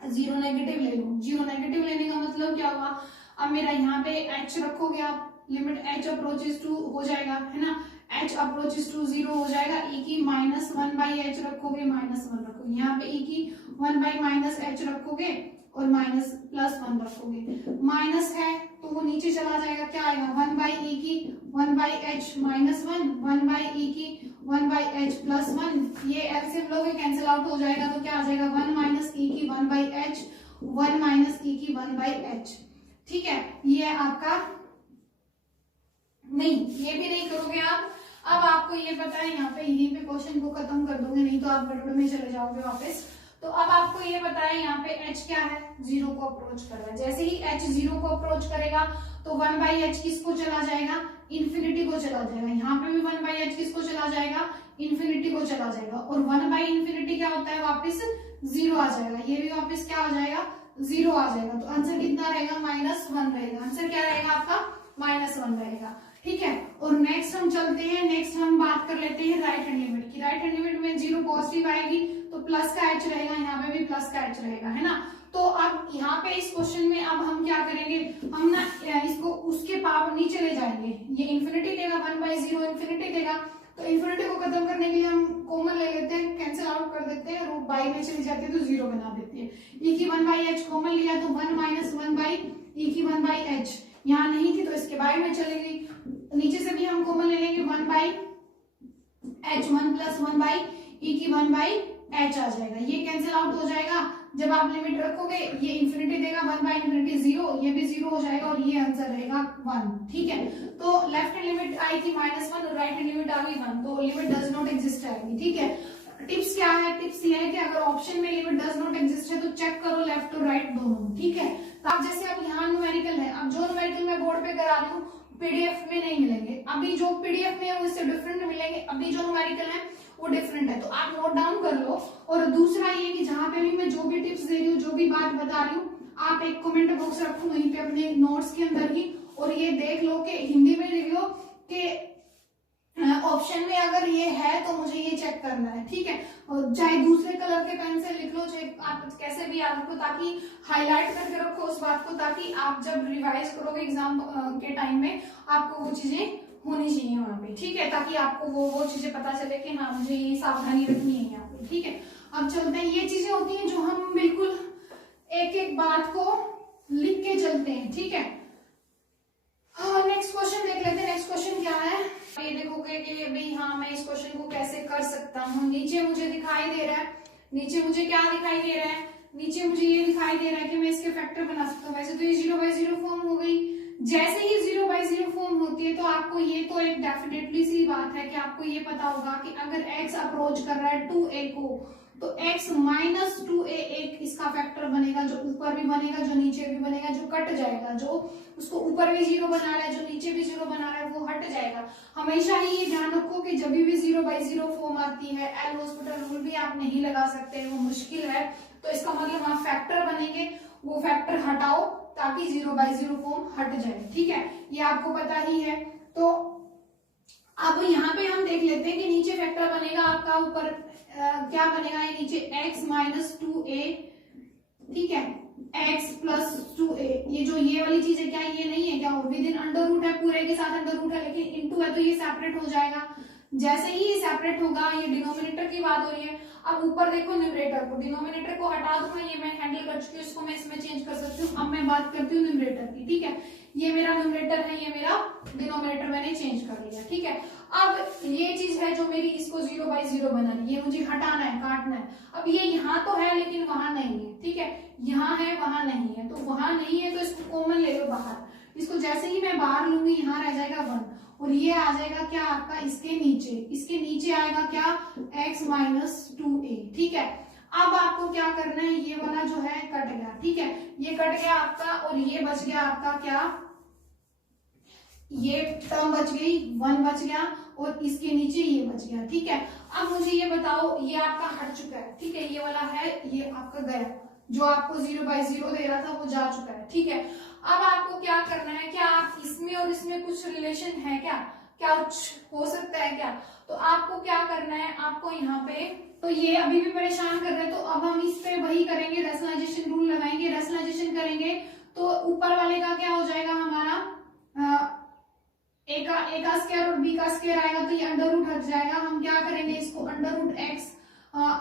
0 नेगेटिव ले लूं, 0 नेगेटिव लेने का मतलब क्या हुआ, अब मेरा यहाँ पे h रखोगे आप, लिमिट h अप्रोचेस टू हो जाएगा, है ना, h अप्रोचेस टू 0 हो जाएगा, e की -1/h रखोगे, -1 रखोगे, यहाँ पे e की 1/-h रखोगे और -+1 रखोगे, माइनस है तो वो नीचे चला जाएगा, क्या आएगा 1 बाई ई की 1 by H minus 1, 1 by E की 1 बाई एच प्लस 1, ये एलसीएम लोगे कैंसिल आउट हो जाएगा, तो क्या आ जाएगा 1 माइनस ई की 1 बाई एच, 1 माइनस ई की 1 बाई एच। ठीक है, ये आपका नहीं, ये भी नहीं करोगे आप। अब आपको ये पता है, यहाँ पे यहीं पे क्वेश्चन को खत्म कर दोगे, नहीं तो आप गड़बड़ में चले जाओगे वापस। तो अब आपको ये पता है यहाँ पे h क्या है, 0 को अप्रोच कर रहा है। जैसे ही h 0 को अप्रोच करेगा तो 1 बाई एच किसको चला जाएगा, इन्फिनिटी को चला जाएगा। यहाँ पे भी 1 बाई एच किसको चला जाएगा, इन्फिनिटी को चला जाएगा। और 1 बाई इन्फिनिटी क्या होता है, वापस 0 आ जाएगा। ये भी वापस क्या आ जाएगा, 0 आ जाएगा। तो आंसर कितना रहेगा, -1 रहेगा। आंसर क्या रहेगा आपका, -1 रहेगा। ठीक है, और नेक्स्ट हम चलते हैं, नेक्स्ट हम बात कर लेते हैं राइट हैंड लिमिट की। राइट हैंड लिमिट में 0 पॉजिटिव आएगी तो प्लस का h रहेगा, यहाँ पे भी प्लस का h रहेगा, है ना। तो अब यहाँ पे इस क्वेश्चन में अब हम क्या करेंगे, हम ना इसको उसके पावर नीचे ले जाएंगे। ये इन्फिनिटी देगा, 1 बाई 0 इन्फिनिटी देगा, तो इन्फिनिटी को खत्म करने के लिए हम कॉमन ले लेते हैं, कैंसिल आउट कर देते हैं, रूट बाई में चली जाती है तो 0 बना देती है। e की 1 बाई h कॉमन लिया तो 1 माइनस 1 बाई e की 1 बाई h, यहाँ नहीं थी तो इसके बाई में चलेगी। नीचे से भी हम कॉमन ले लेंगे, 1 by h, 1 plus 1 by e की 1 बाई h आ जाएगा। ये कैंसिल आउट हो जाएगा। जब आप लिमिट रखोगे ये इंफिनिटी देगा, 1 बाई इंफिनिटी 0, ये भी 0 हो जाएगा और ये आंसर रहेगा 1। ठीक है, तो लेफ्ट हैंड लिमिट आई थी -1 और राइट हैंड लिमिट आ गई 1, तो लिमिट डज नॉट एग्जिस्ट आएगी। ठीक है, टिप्स क्या है, टिप्स ये है कि अगर ऑप्शन में लिमिट डज नॉट एग्जिस्ट है तो चेक करो लेफ्ट और राइट दोनों। ठीक है, तो आप जैसे अब यहाँ न्यूमेरिकल है, अब जो न्यूमेरिकल मैं बोर्ड पे करा रही हूँ पीडीएफ में नहीं मिलेंगे। अभी जो पीडीएफ में है वो इससे डिफरेंट मिलेंगे, अभी जो न्यूमेरिकल है वो डिफरेंट है, तो आप नोट डाउन कर लो। और दूसरा ये कि जहां पे भी मैं जो भी टिप्स दे रही हूँ, जो भी बात बता रही हूँ, आप एक कमेंट बॉक्स रखो वहीं पे अपने नोट्स के अंदर ही, और ये देख लो कि हिंदी में लिख लो कि ऑप्शन में अगर ये है तो मुझे ये चेक करना है। ठीक है, और चाहे दूसरे कलर के पेन से लिख लो, चाहे आप कैसे भी आपको, ताकि हाईलाइट करके रखो उस बात को, ताकि आप जब रिवाइज करोगे एग्जाम के टाइम में आपको वो चीजें होनी चाहिए वहां पे। ठीक है, ताकि आपको वो चीजें पता चले कि हाँ मुझे ये सावधानी रखनी है यहाँ पे। ठीक है, अब चलते हैं, ये चीजें होती हैं जो हम बिल्कुल एक एक बात को लिख के चलते हैं। ठीक है, नेक्स्ट क्वेश्चन देख लेते हैं। नेक्स्ट क्वेश्चन क्या है, ये देखोगे कि भाई हाँ मैं इस क्वेश्चन को कैसे कर सकता हूँ। नीचे मुझे दिखाई दे रहा है, नीचे मुझे क्या दिखाई दे रहा है, नीचे मुझे ये दिखाई दे रहा है कि मैं इसके फैक्टर बना सकता हूँ। वैसे तो ये 0 बाई 0 फॉर्म हो गई। जैसे ही 0 बाई 0 फॉर्म होती है तो आपको ये तो एक डेफिनेटली सी बात है कि आपको ये पता होगा कि अगर x अप्रोच कर रहा है 2a को, तो x माइनस 2a एक इसका फैक्टर बनेगा, जो ऊपर भी बनेगा जो नीचे भी बनेगा, जो कट जाएगा, जो उसको ऊपर भी 0 बना रहा है जो नीचे भी 0 बना रहा है वो हट जाएगा। हमेशा ही ये ध्यान रखो कि जब भी 0 बाई 0 फॉर्म आती है, एल हॉस्पिटल रूल भी आप नहीं लगा सकते, वो मुश्किल है, तो इसका मतलब वहां फैक्टर बनेंगे, वो फैक्टर हटाओ ताकि 0 बाई 0 फॉर्म हट जाए। ठीक है, ये आपको पता ही है। तो अब यहाँ पे हम देख लेते हैं कि नीचे फैक्टर बनेगा आपका, ऊपर क्या बनेगा, ये नीचे x माइनस 2a, ठीक है, x प्लस 2a, ये जो ये वाली चीज है क्या ये नहीं है क्या, विद इन अंडर रूट है, पूरे के साथ अंडर रूट है, लेकिन इनटू है तो ये सेपरेट हो जाएगा। जैसे ही ये सेपरेट होगा, ये डिनोमिनेटर की बात हो रही है। अब ऊपर देखो न्यूमरेटर को, डिनोमिनेटर को हटा दूं मैं, ये मैं हैंडल कर चुकी हूँ, इसको मैं इसमें चेंज कर सकती हूँ। अब मैं बात करती हूँ न्यूमरेटर की। ठीक है, ये मेरा न्यूमरेटर है, ये मेरा डिनोमिनेटर मैंने चेंज कर लिया। ठीक है, अब ये चीज है जो मेरी इसको 0 बाई 0 बनानी, ये मुझे हटाना है, काटना है। अब ये यहाँ तो है लेकिन वहां नहीं है। ठीक है, यहाँ है वहां नहीं है, तो वहां नहीं है तो इसको कॉमन ले लो बाहर। इसको जैसे ही मैं बाहर लूंगी यहाँ रह जाएगा 1, और ये आ जाएगा क्या आपका इसके नीचे आएगा क्या, x माइनस 2a। ठीक है, अब आपको क्या करना है, ये वाला जो है कट गया। ठीक है, ये कट गया आपका, और ये बच गया आपका क्या, ये टर्म बच गई, 1 बच गया, और इसके नीचे ये बच गया। ठीक है, अब मुझे ये बताओ, ये आपका हट चुका है। ठीक है, ये वाला है, ये आपका गया, जो आपको 0 बाई 0 दे रहा था वो जा चुका है। ठीक है, अब आपको क्या करना है, क्या आप इसमें और इसमें कुछ रिलेशन है क्या कुछ हो सकता है क्या, तो आपको क्या करना है, आपको यहाँ पे, तो ये अभी भी परेशान कर रहे हैं, तो अब हम इस पे वही करेंगे, रैशनलाइजेशन रूल लगाएंगे। रैशनलाइजेशन करेंगे तो ऊपर वाले का क्या हो जाएगा हमारा, ए का स्क्वायर और बी का स्क्वायर आएगा, तो ये अंडर रूट हट जाएगा। हम क्या करेंगे, इसको अंडर रूट एक्स,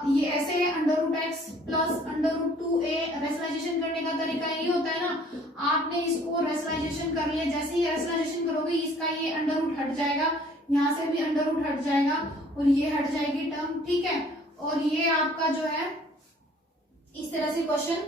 ये ऐसे है, under root x plus under root 2a। Rationalisation करने का तरीका ये होता है ना, आपने इसको रैशनलाइजेशन रैशनलाइजेशन कर लिया, जैसे ही रैशनलाइजेशन करोगे इसका ये अंडर रूट हट जाएगा, यहाँ से भी अंडर रूट हट जाएगा और ये हट जाएगी टर्म, ठीक है। और ये आपका जो है इस तरह से क्वेश्चन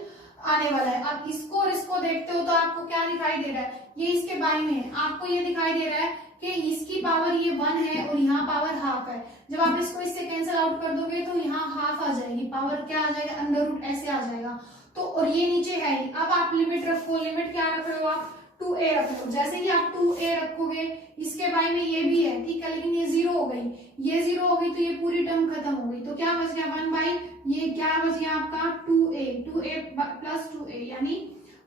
आने वाला है। आप इसको और इसको देखते हो तो आपको क्या दिखाई दे रहा है, ये इसके बाई में है, आपको ये दिखाई दे रहा है कि इसकी पावर ये 1 है और यहाँ पावर हाफ है। जब आप इसको इससे कैंसिल आउट कर दोगे तो यहाँ हाफ आ जाएगी, पावर क्या आ जाएगा, अंडर रूट ऐसे आ जाएगा। तो और ये नीचे है ही। अब आप लिमिट रखो, लिमिट क्या रख रहे हो आप, 2a रख लो। जैसे ही आप 2a रखोगे इसके बाई में ये भी है, ठीक है, लेकिन ये 0 हो गई, ये 0 हो गई तो ये पूरी टर्म खत्म हो गई। तो क्या बच गया 1 बाई, ये क्या बच गया आपका 2a प्लस 2a यानी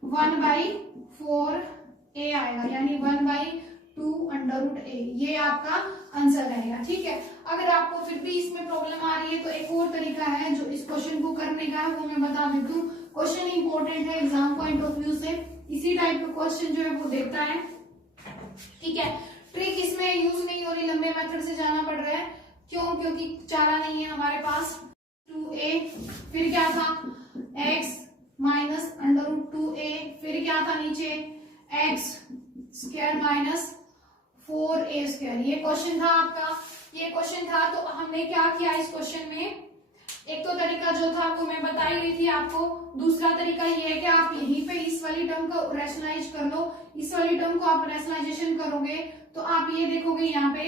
1 बाई 4a आएगा, यानी 1 बाई 2 अंडर रूट a, ये आपका आंसर रहेगा, ठीक है। अगर आपको फिर भी इसमें प्रॉब्लम आ रही है तो एक और तरीका है जो इस क्वेश्चन को करने का है, वो मैं बता देती हूँ। क्वेश्चन इंपॉर्टेंट है एग्जाम पॉइंट ऑफ व्यू से, इसी टाइप का क्वेश्चन जो है वो देखता है, ठीक है। ट्रिक इसमें यूज नहीं हो रही, लंबे मेथड से जाना पड़ रहा है, क्यों, क्योंकि चारा नहीं है हमारे पास। 2a फिर क्या था x minus under root 2a, फिर क्या था नीचे x square minus 4a square, ये क्वेश्चन था आपका, ये क्वेश्चन था। तो हमने क्या किया इस क्वेश्चन में, एक तो तरीका जो था वो मैं बताई गई थी आपको, दूसरा तरीका ये है कि आप यहीं पे इस वाली टर्म को रैशनलाइज कर लो, इस वाली टर्म को आप रैशनलाइजेशन करोगे तो आप ये देखोगे यहाँ पे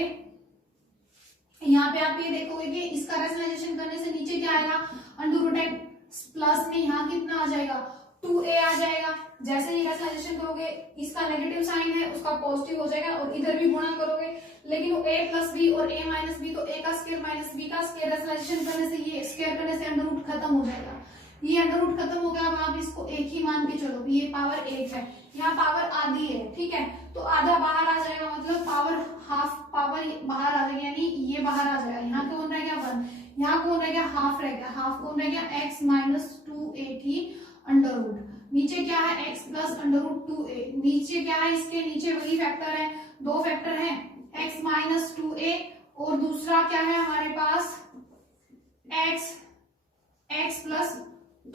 आप ये देखोगे कि इसका रैशनलाइजेशन करने से नीचे क्या आएगा, अंडर रूट एक्स प्लस में यहाँ कितना आ जाएगा 2a आ जाएगा। जैसे ही रैशनलाइजेशन करोगे इसका नेगेटिव साइन है उसका पॉजिटिव हो जाएगा और इधर भी गुणा करोगे, लेकिन वो a प्लस बी और a माइनस बी, तो a का स्क्वायर माइनस b का स्क्वायर, रैशनलाइजेशन करने से ये स्क्वायर करने से अंडर रूट खत्म हो जाएगा, ये अंडर रूट खत्म हो गया। अब आप इसको एक ही मान के चलो, ये पावर 1 है, यहाँ पावर आधी है, ठीक है, तो आधा बाहर आ जाएगा, मतलब पावर हाफ पावर बाहर आ जाएगी, यानी ये बाहर आ जाएगा। यहाँ कौन रह गया 1, यहाँ कौन रह गया हाफ रह गया, हाफ कौन रह गया x माइनस 2a की अंडर रूट, नीचे क्या है x plus under root 2a, नीचे क्या है, इसके नीचे वही फैक्टर है, दो फैक्टर है x माइनस 2a और दूसरा क्या है हमारे पास x प्लस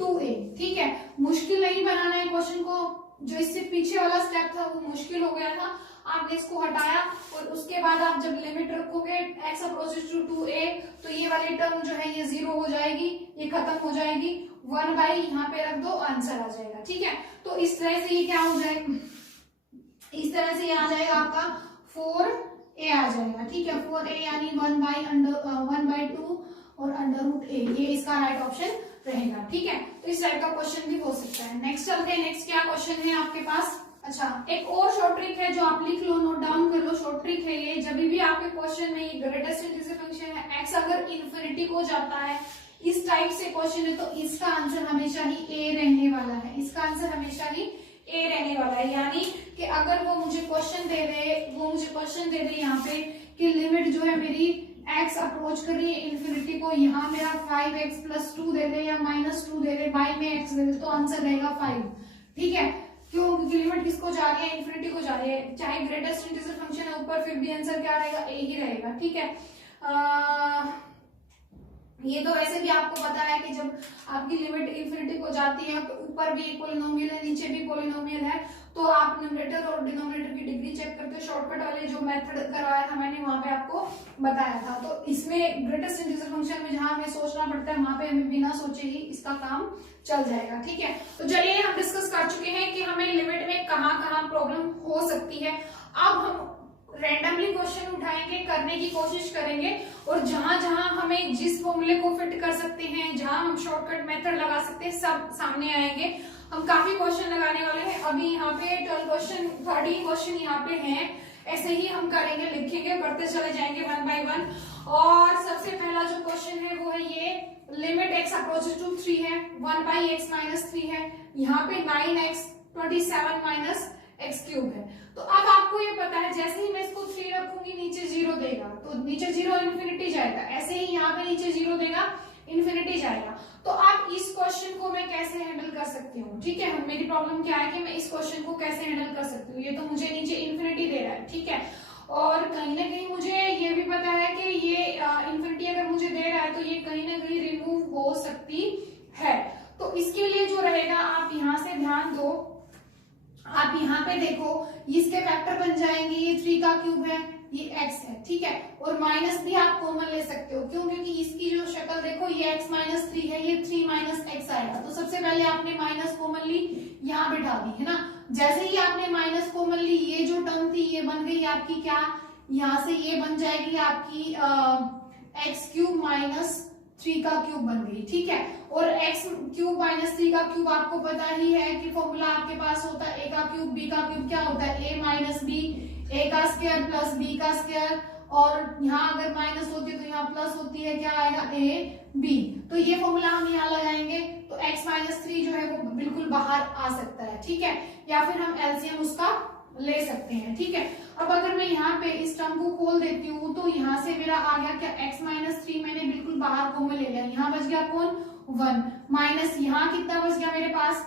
2a, ठीक है। मुश्किल नहीं बनाना है क्वेश्चन को, जो इससे पीछे वाला स्टेप था वो मुश्किल हो गया था, आपने इसको हटाया और उसके बाद आप जब लिमिट रखोगे x अप्रोचेस टू 2a तो ये वाली टर्म जो है ये 0 हो जाएगी, ये खत्म हो जाएगी, 1 बाई यहाँ पे रख दो, आंसर आ जाएगा, ठीक है। तो इस तरह से ये क्या हो जाएगा, इस तरह से ये आ जाएगा आपका 4a आ जाएगा, ठीक है, 4a यानी 1 बाई 2 और अंडर रूट a, ये इसका राइट ऑप्शन रहेगा, ठीक है। तो इस टाइप का क्वेश्चन भी हो सकता है। नेक्स्ट चलते हैं, नेक्स्ट क्या क्वेश्चन है आपके पास। अच्छा, एक और शॉर्ट ट्रिक है जो आप लिख लो, नोट डाउन कर लो, शॉर्ट ट्रिक है ये, जब भी आपके क्वेश्चन में ये ग्रेटेस्ट इंटीजर फंक्शन है x अगर इन्फिनिटी को जाता है, इस टाइप से क्वेश्चन है, तो इसका आंसर हमेशा ही a रहने वाला है, इसका आंसर हमेशा ही a रहने वाला है। यानी कि अगर वो मुझे क्वेश्चन दे दे यहाँ पे कि लिमिट जो है मेरी x अप्रोच कर रही है इन्फिनिटी को, यहाँ मेरा 5x प्लस 2 दे दे या माइनस 2 दे दे, बाई में x दे दे, तो आंसर रहेगा 5, ठीक है। क्यों, क्योंकि लिमिट किसको जा रही है, इन्फिनिटी को जा रही है, चाहे ग्रेटेस्ट इंटीजर फंक्शन है ऊपर, फिर भी आंसर क्या रहेगा, a ही रहेगा, ठीक है। ये तो वैसे भी आपको पता है कि जब आपकी लिमिट इन्फिनिटी को जाती है तो ऊपर भी एक पोलिनोमियल है, नीचे भी पोलिनोमियल है, तो आप न्यूमरेटर और डिनोमिनेटर की डिग्री चेक करते हो। शॉर्टकट वाले जो मेथड करवाया था मैंने वहां पे आपको बताया था। तो इसमें ग्रेटेस्ट इंटीजर फंक्शन में जहां हमें सोचना पड़ता है, वहां पे हमें बिना सोचे ही इसका काम चल जाएगा, ठीक है। तो चलिए हम डिस्कस कर चुके हैं कि हमें लिमिट में कहाँ प्रॉब्लम हो सकती है। अब हम रैंडमली क्वेश्चन उठाएंगे, करने की कोशिश करेंगे, और जहां जहां हमें जिस फॉर्मूले को फिट कर सकते हैं, जहां हम शॉर्टकट मेथड लगा सकते हैं, सब सामने आएंगे। हम काफी क्वेश्चन लगाने वाले हैं, अभी यहाँ पे 12 क्वेश्चन 13 क्वेश्चन यहाँ पे हैं, ऐसे ही हम करेंगे, लिखेंगे, बढ़ते चले जाएंगे 1 बाय 1। और सबसे पहला जो क्वेश्चन है वो है ये, लिमिट x अप्रोचेस टू 3 है, 1 बाई x माइनस 3 है, यहाँ पे 9x 27 माइनस x क्यूब है। तो अब आपको ये पता है जैसे ही मैं इसको 3 रखूंगी नीचे 0 देगा, तो नीचे 0 इन्फिनिटी जाएगा, ऐसे ही यहाँ पे नीचे 0 देगा, इन्फिनिटी जाएगा। तो अब इस क्वेश्चन को मैं कैसे हैंडल कर सकती हूँ, ठीक है। मेरी प्रॉब्लम क्या है कि मैं इस क्वेश्चन को कैसे हैंडल कर सकती हूँ। ये तो मुझे नीचे इन्फिनिटी दे रहा है, ठीक है, और कहीं ना कहीं मुझे ये भी पता है कि ये इन्फिनिटी अगर मुझे दे रहा है तो ये कहीं ना कहीं रिमूव हो सकती है। तो इसके लिए जो रहेगा, आप यहाँ से ध्यान दो, आप यहाँ पे देखो इसके फैक्टर बन जाएंगे, ये 3 का क्यूब है, ये x है, ठीक है। और माइनस भी आप कॉमन ले सकते हो, क्यों? क्योंकि इसकी जो शक्ल देखो ये x माइनस 3 है, ये 3 माइनस x आएगा। तो सबसे पहले आपने माइनस कॉमन ली, यहाँ बिठा दी, है ना। जैसे ही आपने माइनस कॉमन ली, ये जो टर्म थी ये बन गई आपकी क्या, यहाँ से ये बन जाएगी आपकी एक्स क्यूब माइनस 3 का क्यूब बन गई, ठीक है। और x क्यूब माइनस 3 का क्यूब आपको पता ही है कि फॉर्मूला आपके पास होता है a का क्यूब b का क्यूब क्या होता है, a माइनस b, a का स्क्वायर प्लस b का स्क्वायर, और यहाँ अगर माइनस होती है तो यहाँ प्लस होती है, क्या आएगा a b। तो ये फॉर्मूला हम यहाँ लगाएंगे तो x माइनस 3 जो है वो बिल्कुल बाहर आ सकता है, ठीक है। या फिर हम एलसीएम उसका ले सकते हैं, ठीक है। अब अगर मैं यहाँ पे इस टर्म को खोल देती हूँ तो यहाँ से मेरा आ गया क्या, x माइनस 3 मैंने बिल्कुल बाहर कॉमन ले लिया, यहाँ बच गया कौन 1, माइनस यहाँ कितना बच गया मेरे पास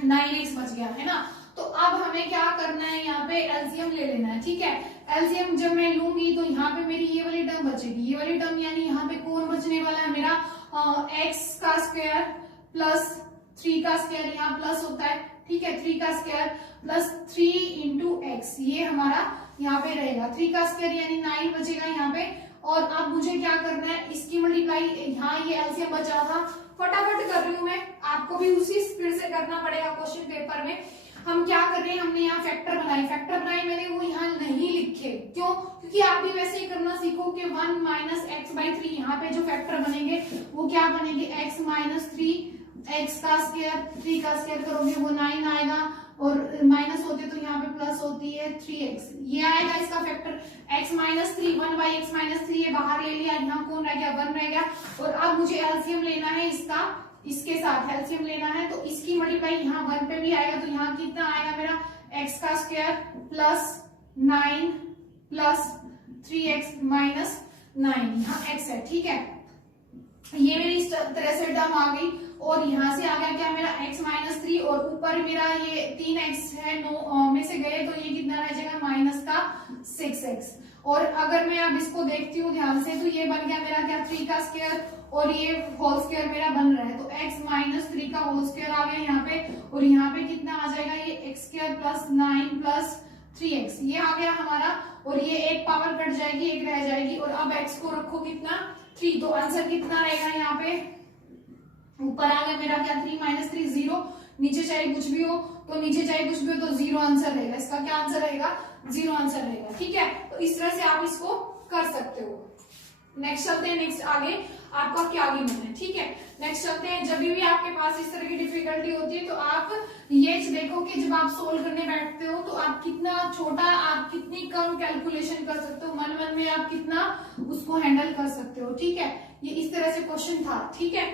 9x बच गया, है ना। तो अब हमें क्या करना है, यहाँ पे एलसीएम ले लेना है, ठीक है। एलसीएम जब मैं लूंगी तो यहाँ पे मेरी ये वाली टर्म बचेगी, ये वाली टर्म यानी यहाँ पे कौन बचने वाला है मेरा x का स्क्वायर प्लस 3 का स्क्वायर, यहाँ प्लस होता है, ठीक है, 3 का स्क्वायर प्लस 3 इंटू एक्स, ये हमारा यहाँ पे रहेगा। 3 का स्क्वायर यानी 9 बचेगा यहाँ पे। और अब मुझे क्या करना है, इसकी मल्टीप्लाई, यहाँ ये एलसीएम बचा था, फटाफट कर रही हूँ मैं, आपको भी उसी स्पीड से करना पड़ेगा क्वेश्चन पेपर में। हम क्या कर रहे हैं, हमने यहाँ फैक्टर बनाए मैंने वो यहाँ नहीं लिखे, क्यों? क्योंकि आप भी वैसे ही करना सीखो कि 1 माइनस एक्स बाई 3, यहाँ पे जो फैक्टर बनेंगे वो क्या बनेंगे, x माइनस 3, एक्स का स्क्वायर, 3 का स्क्वायर करोगे वो 9 आएगा, और माइनस होते तो यहाँ पे प्लस होती है 3x, ये आएगा इसका factor. x minus 3, 1 by x minus 3 ये बाहर ले लिया, यहाँ कौन रह गया 1 रह गया। और अब मुझे एलसीएम लेना है इसका, इसके साथ एलसीएम लेना है, तो इसकी मल्टीप्लाई यहाँ 1 पे भी आएगा, तो यहाँ कितना आएगा मेरा x का square plus 9 plus 3x minus 9, यहाँ x है, ठीक है। ये मेरी इस तरह से टर्म आ गई, और यहाँ से आ गया क्या मेरा x माइनस 3, और ऊपर मेरा ये 3x है, 9 में से गए तो ये कितना रह जाएगा माइनस का 6x। और अगर मैं अब इसको देखती हूँ ध्यान से तो ये बन गया मेरा क्या 3 का स्क्वायर, और ये होल स्क्वायर मेरा बन रहा है, तो x माइनस 3 का होल स्क्वायर आ गया यहाँ पे, और यहाँ पे कितना आ जाएगा ये x square plus 9 plus 3x, ये आ गया हमारा। और ये एक पावर कट जाएगी, एक रह जाएगी, और अब x को रखो कितना 3, तो आंसर कितना रहेगा यहाँ पे, ऊपर आ गया मेरा क्या 3 माइनस 3 0, नीचे चाहे कुछ भी हो तो नीचे चाहे कुछ भी हो तो 0 आंसर रहेगा, इसका क्या आंसर रहेगा 0 आंसर रहेगा, ठीक है। तो इस तरह से आप इसको कर सकते हो। नेक्स्ट चलते हैं, नेक्स्ट आगे आपका क्या आगे मन है, ठीक है। नेक्स्ट चलते हैं, जब भी आपके पास इस तरह की डिफिकल्टी होती है तो आप ये देखो कि जब आप सोल्व करने बैठते हो तो आप कितना छोटा, आप कितनी कम कैलकुलेशन कर सकते हो, मन मन में आप कितना उसको हैंडल कर सकते हो, ठीक है। ये इस तरह से क्वेश्चन था, ठीक है।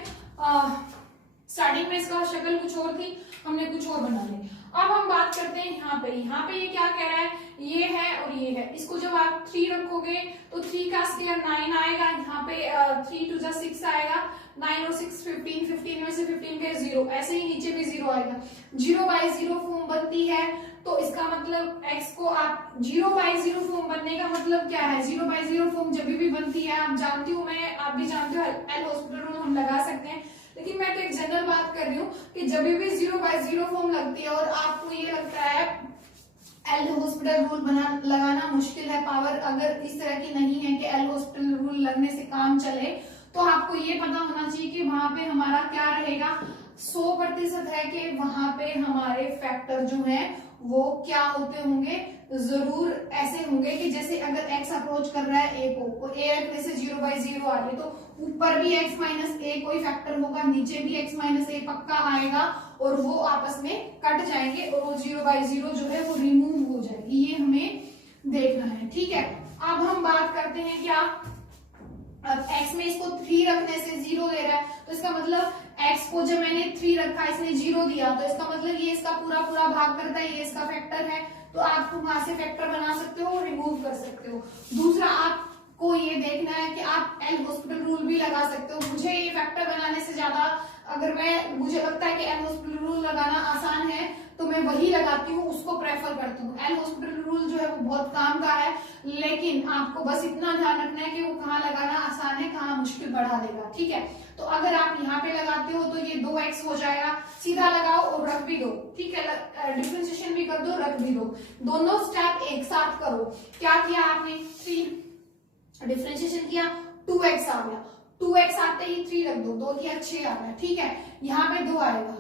स्टार्टिंग में इसका शक्ल कुछ और थी, हमने कुछ और बना ली। अब हम बात करते हैं यहाँ पे ये क्या कह रहा है, ये है और ये है, इसको जब आप 3 रखोगे तो 3 का स्क्वायर 9 आएगा, यहाँ पे 3 टू 6 आएगा, 9 और 6 15, 15 में से 15 गए 0, ऐसे ही नीचे भी 0 आएगा। 0 बाई 0 फॉर्म बनती है, तो इसका मतलब x को आप 0 बाई 0 फॉर्म बनने का मतलब क्या है, 0 बाई 0 फॉर्म जब भी बनती है, आप जानती हूँ मैं, आप भी जानते हो, एल हॉस्पिटल रूल हम लगा सकते हैं, लेकिन मैं तो एक जनरल बात कर रही हूँ कि जब भी 0 बाई 0 फॉर्म लगती है और आपको ये लगता है एल हॉस्पिटल रूल लगाना मुश्किल है, पावर अगर इस तरह की नहीं है कि एल हॉस्पिटल रूल लगने से काम चले, तो आपको ये पता होना चाहिए कि वहां पे हमारा क्या रहेगा, 100% है कि वहां पे हमारे फैक्टर जो है वो क्या होते होंगे, जरूर ऐसे होंगे कि जैसे अगर x अप्रोच कर रहा है a को, और a रखने से 0 बाई 0 आ रही है, तो ऊपर भी x माइनस a कोई फैक्टर होगा, नीचे भी x माइनस a पक्का आएगा, और वो आपस में कट जाएंगे, और वो 0 बाई 0 जो है वो रिमूव हो जाएगी, ये हमें देखना है, ठीक है। अब हम बात करते हैं क्या, अब x में इसको 3 रखने से 0 दे रहा है, तो इसका मतलब x को जब मैंने 3 रखा इसने 0 दिया, तो इसका मतलब ये इसका पूरा पूरा भाग करता है, ये इसका फैक्टर है, तो आप वहां से फैक्टर बना सकते हो, रिमूव कर सकते हो। दूसरा आपको ये देखना है कि आप एल हॉस्पिटल रूल भी लगा सकते हो। मुझे ये फैक्टर बनाने से ज्यादा, अगर मुझे लगता है कि एल हॉस्पिटल रूल लगाना आसान है तो मैं वही लगाती हूँ, उसको प्रेफर करती हूँ। एल हॉस्पिटल रूल जो है वो बहुत काम का है, लेकिन आपको बस इतना ध्यान रखना है कि वो कहाँ लगाना आसान है, कहाँ मुश्किल बढ़ा देगा, ठीक है। तो अगर आप यहाँ पे लगाते हो तो ये 2x हो जाएगा, सीधा लगाओ और रख भी दो, ठीक है, डिफरेंशिएशन भी कर दो, रख भी दो, दोनों स्टेप एक साथ करो। क्या किया आपने, 3 डिफरेंशिएशन किया, 2x आ गया, 2x आते ही 3 रख दो, 2 की 6 आ गया, ठीक है। यहाँ पे 2 आएगा,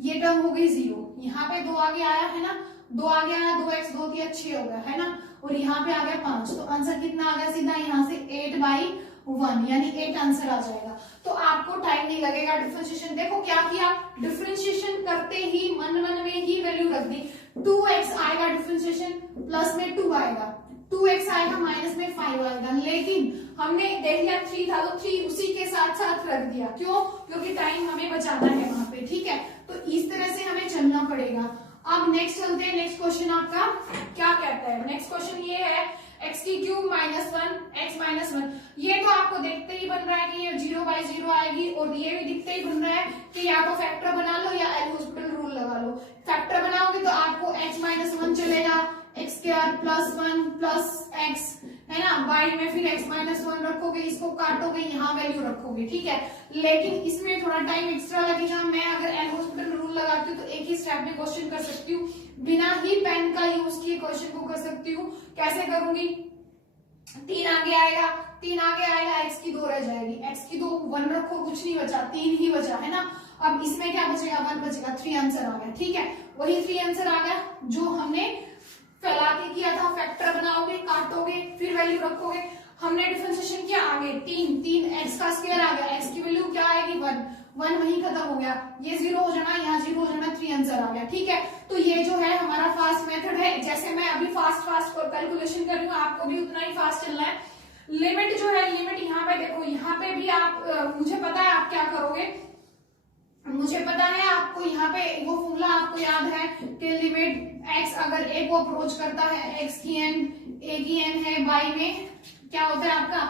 ये टर्म हो गई 0, यहाँ पे 2 आगे आया है ना, 2 आगे आया, 2x 2 की 6 हो गया है ना, और यहाँ पे आ गया 5, तो आंसर कितना आ गया सीधा यहाँ से 8/1, यानी 8 आंसर आ जाएगा। तो आपको टाइम नहीं लगेगा डिफरेंशिएशन। देखो क्या किया, डिफरेंशिएशन करते ही मन में ही वैल्यू रख दी, 2x आएगा डिफरेंशिएशन, प्लस में 2 आएगा, 2x आएगा, माइनस में 5 आएगा, लेकिन हमने देख लिया 3 था तो 3 उसी के साथ साथ रख दिया, क्यों, क्योंकि टाइम हमें बचाना है वहां पे, ठीक है। तो इस तरह से हमें चलना पड़ेगा। अब नेक्स्ट चलते हैं, नेक्स्ट क्वेश्चन आपका क्या कहता है, नेक्स्ट क्वेश्चन ये है x³ -1 x -1, ये तो आपको देखते ही बन रहा है कि ये 0/0 आएगी, और ये भी दिखते ही बन रहा है कि या तो फैक्टर बना लो या एल हॉस्पिटल रूल लगा लो। फैक्टर बनाओगे तो आपको x -1 चलेगा, x² +1 + x, है ना, y में फिर x -1 रखोगे, इसको काटोगे, यहाँ वैल्यू रखोगे, ठीक है। लेकिन इसमें थोड़ा टाइम एक्स्ट्रा लगेगा। मैं अगर एल हॉस्पिटल रूल लगाती हूँ तो एक ही स्टेप में क्वेश्चन कर सकती हूँ, बिना ही पेन का यूज किए क्वेश्चन को कर सकती हूँ। कैसे करूंगी, 3 आगे आएगा, 3 आगे आएगा, x की 2 रह जाएगी, x की 2 1 रखो, कुछ नहीं बचा, 3 ही बचा, है ना। अब इसमें क्या बचेगा, 1 बचेगा, 3 आंसर आ गया, ठीक है। वही 3 आंसर आ गया जो हमने फैला के किया था, फैक्टर बनाओगे, काटोगे, फिर वैल्यू रखोगे। हमने डिफरेंशिएशन किया आगे, 3 x का स्क्वायर आ गया, x की वैल्यू क्या आएगी, 1 वहीं खत्म हो गया, ये 0 हो जाना, यहाँ 0 हो जाना, 3 आंसर आ गया, ठीक है। तो ये जो है हमारा फास्ट मेथड है। जैसे मैं अभी फास्ट कैलकुलेशन कर रही हूँ, आपको भी उतना ही फास्ट चलना है। लिमिट जो है, लिमिट यहाँ पे देखो, यहाँ पे भी आप मुझे पता है आप क्या करोगे, मुझे पता है आपको यहाँ पे वो फॉर्मूला आपको याद है कि लिमिट x अगर a को अप्रोच करता है, x की n, a की n है, y में क्या होता है आपका,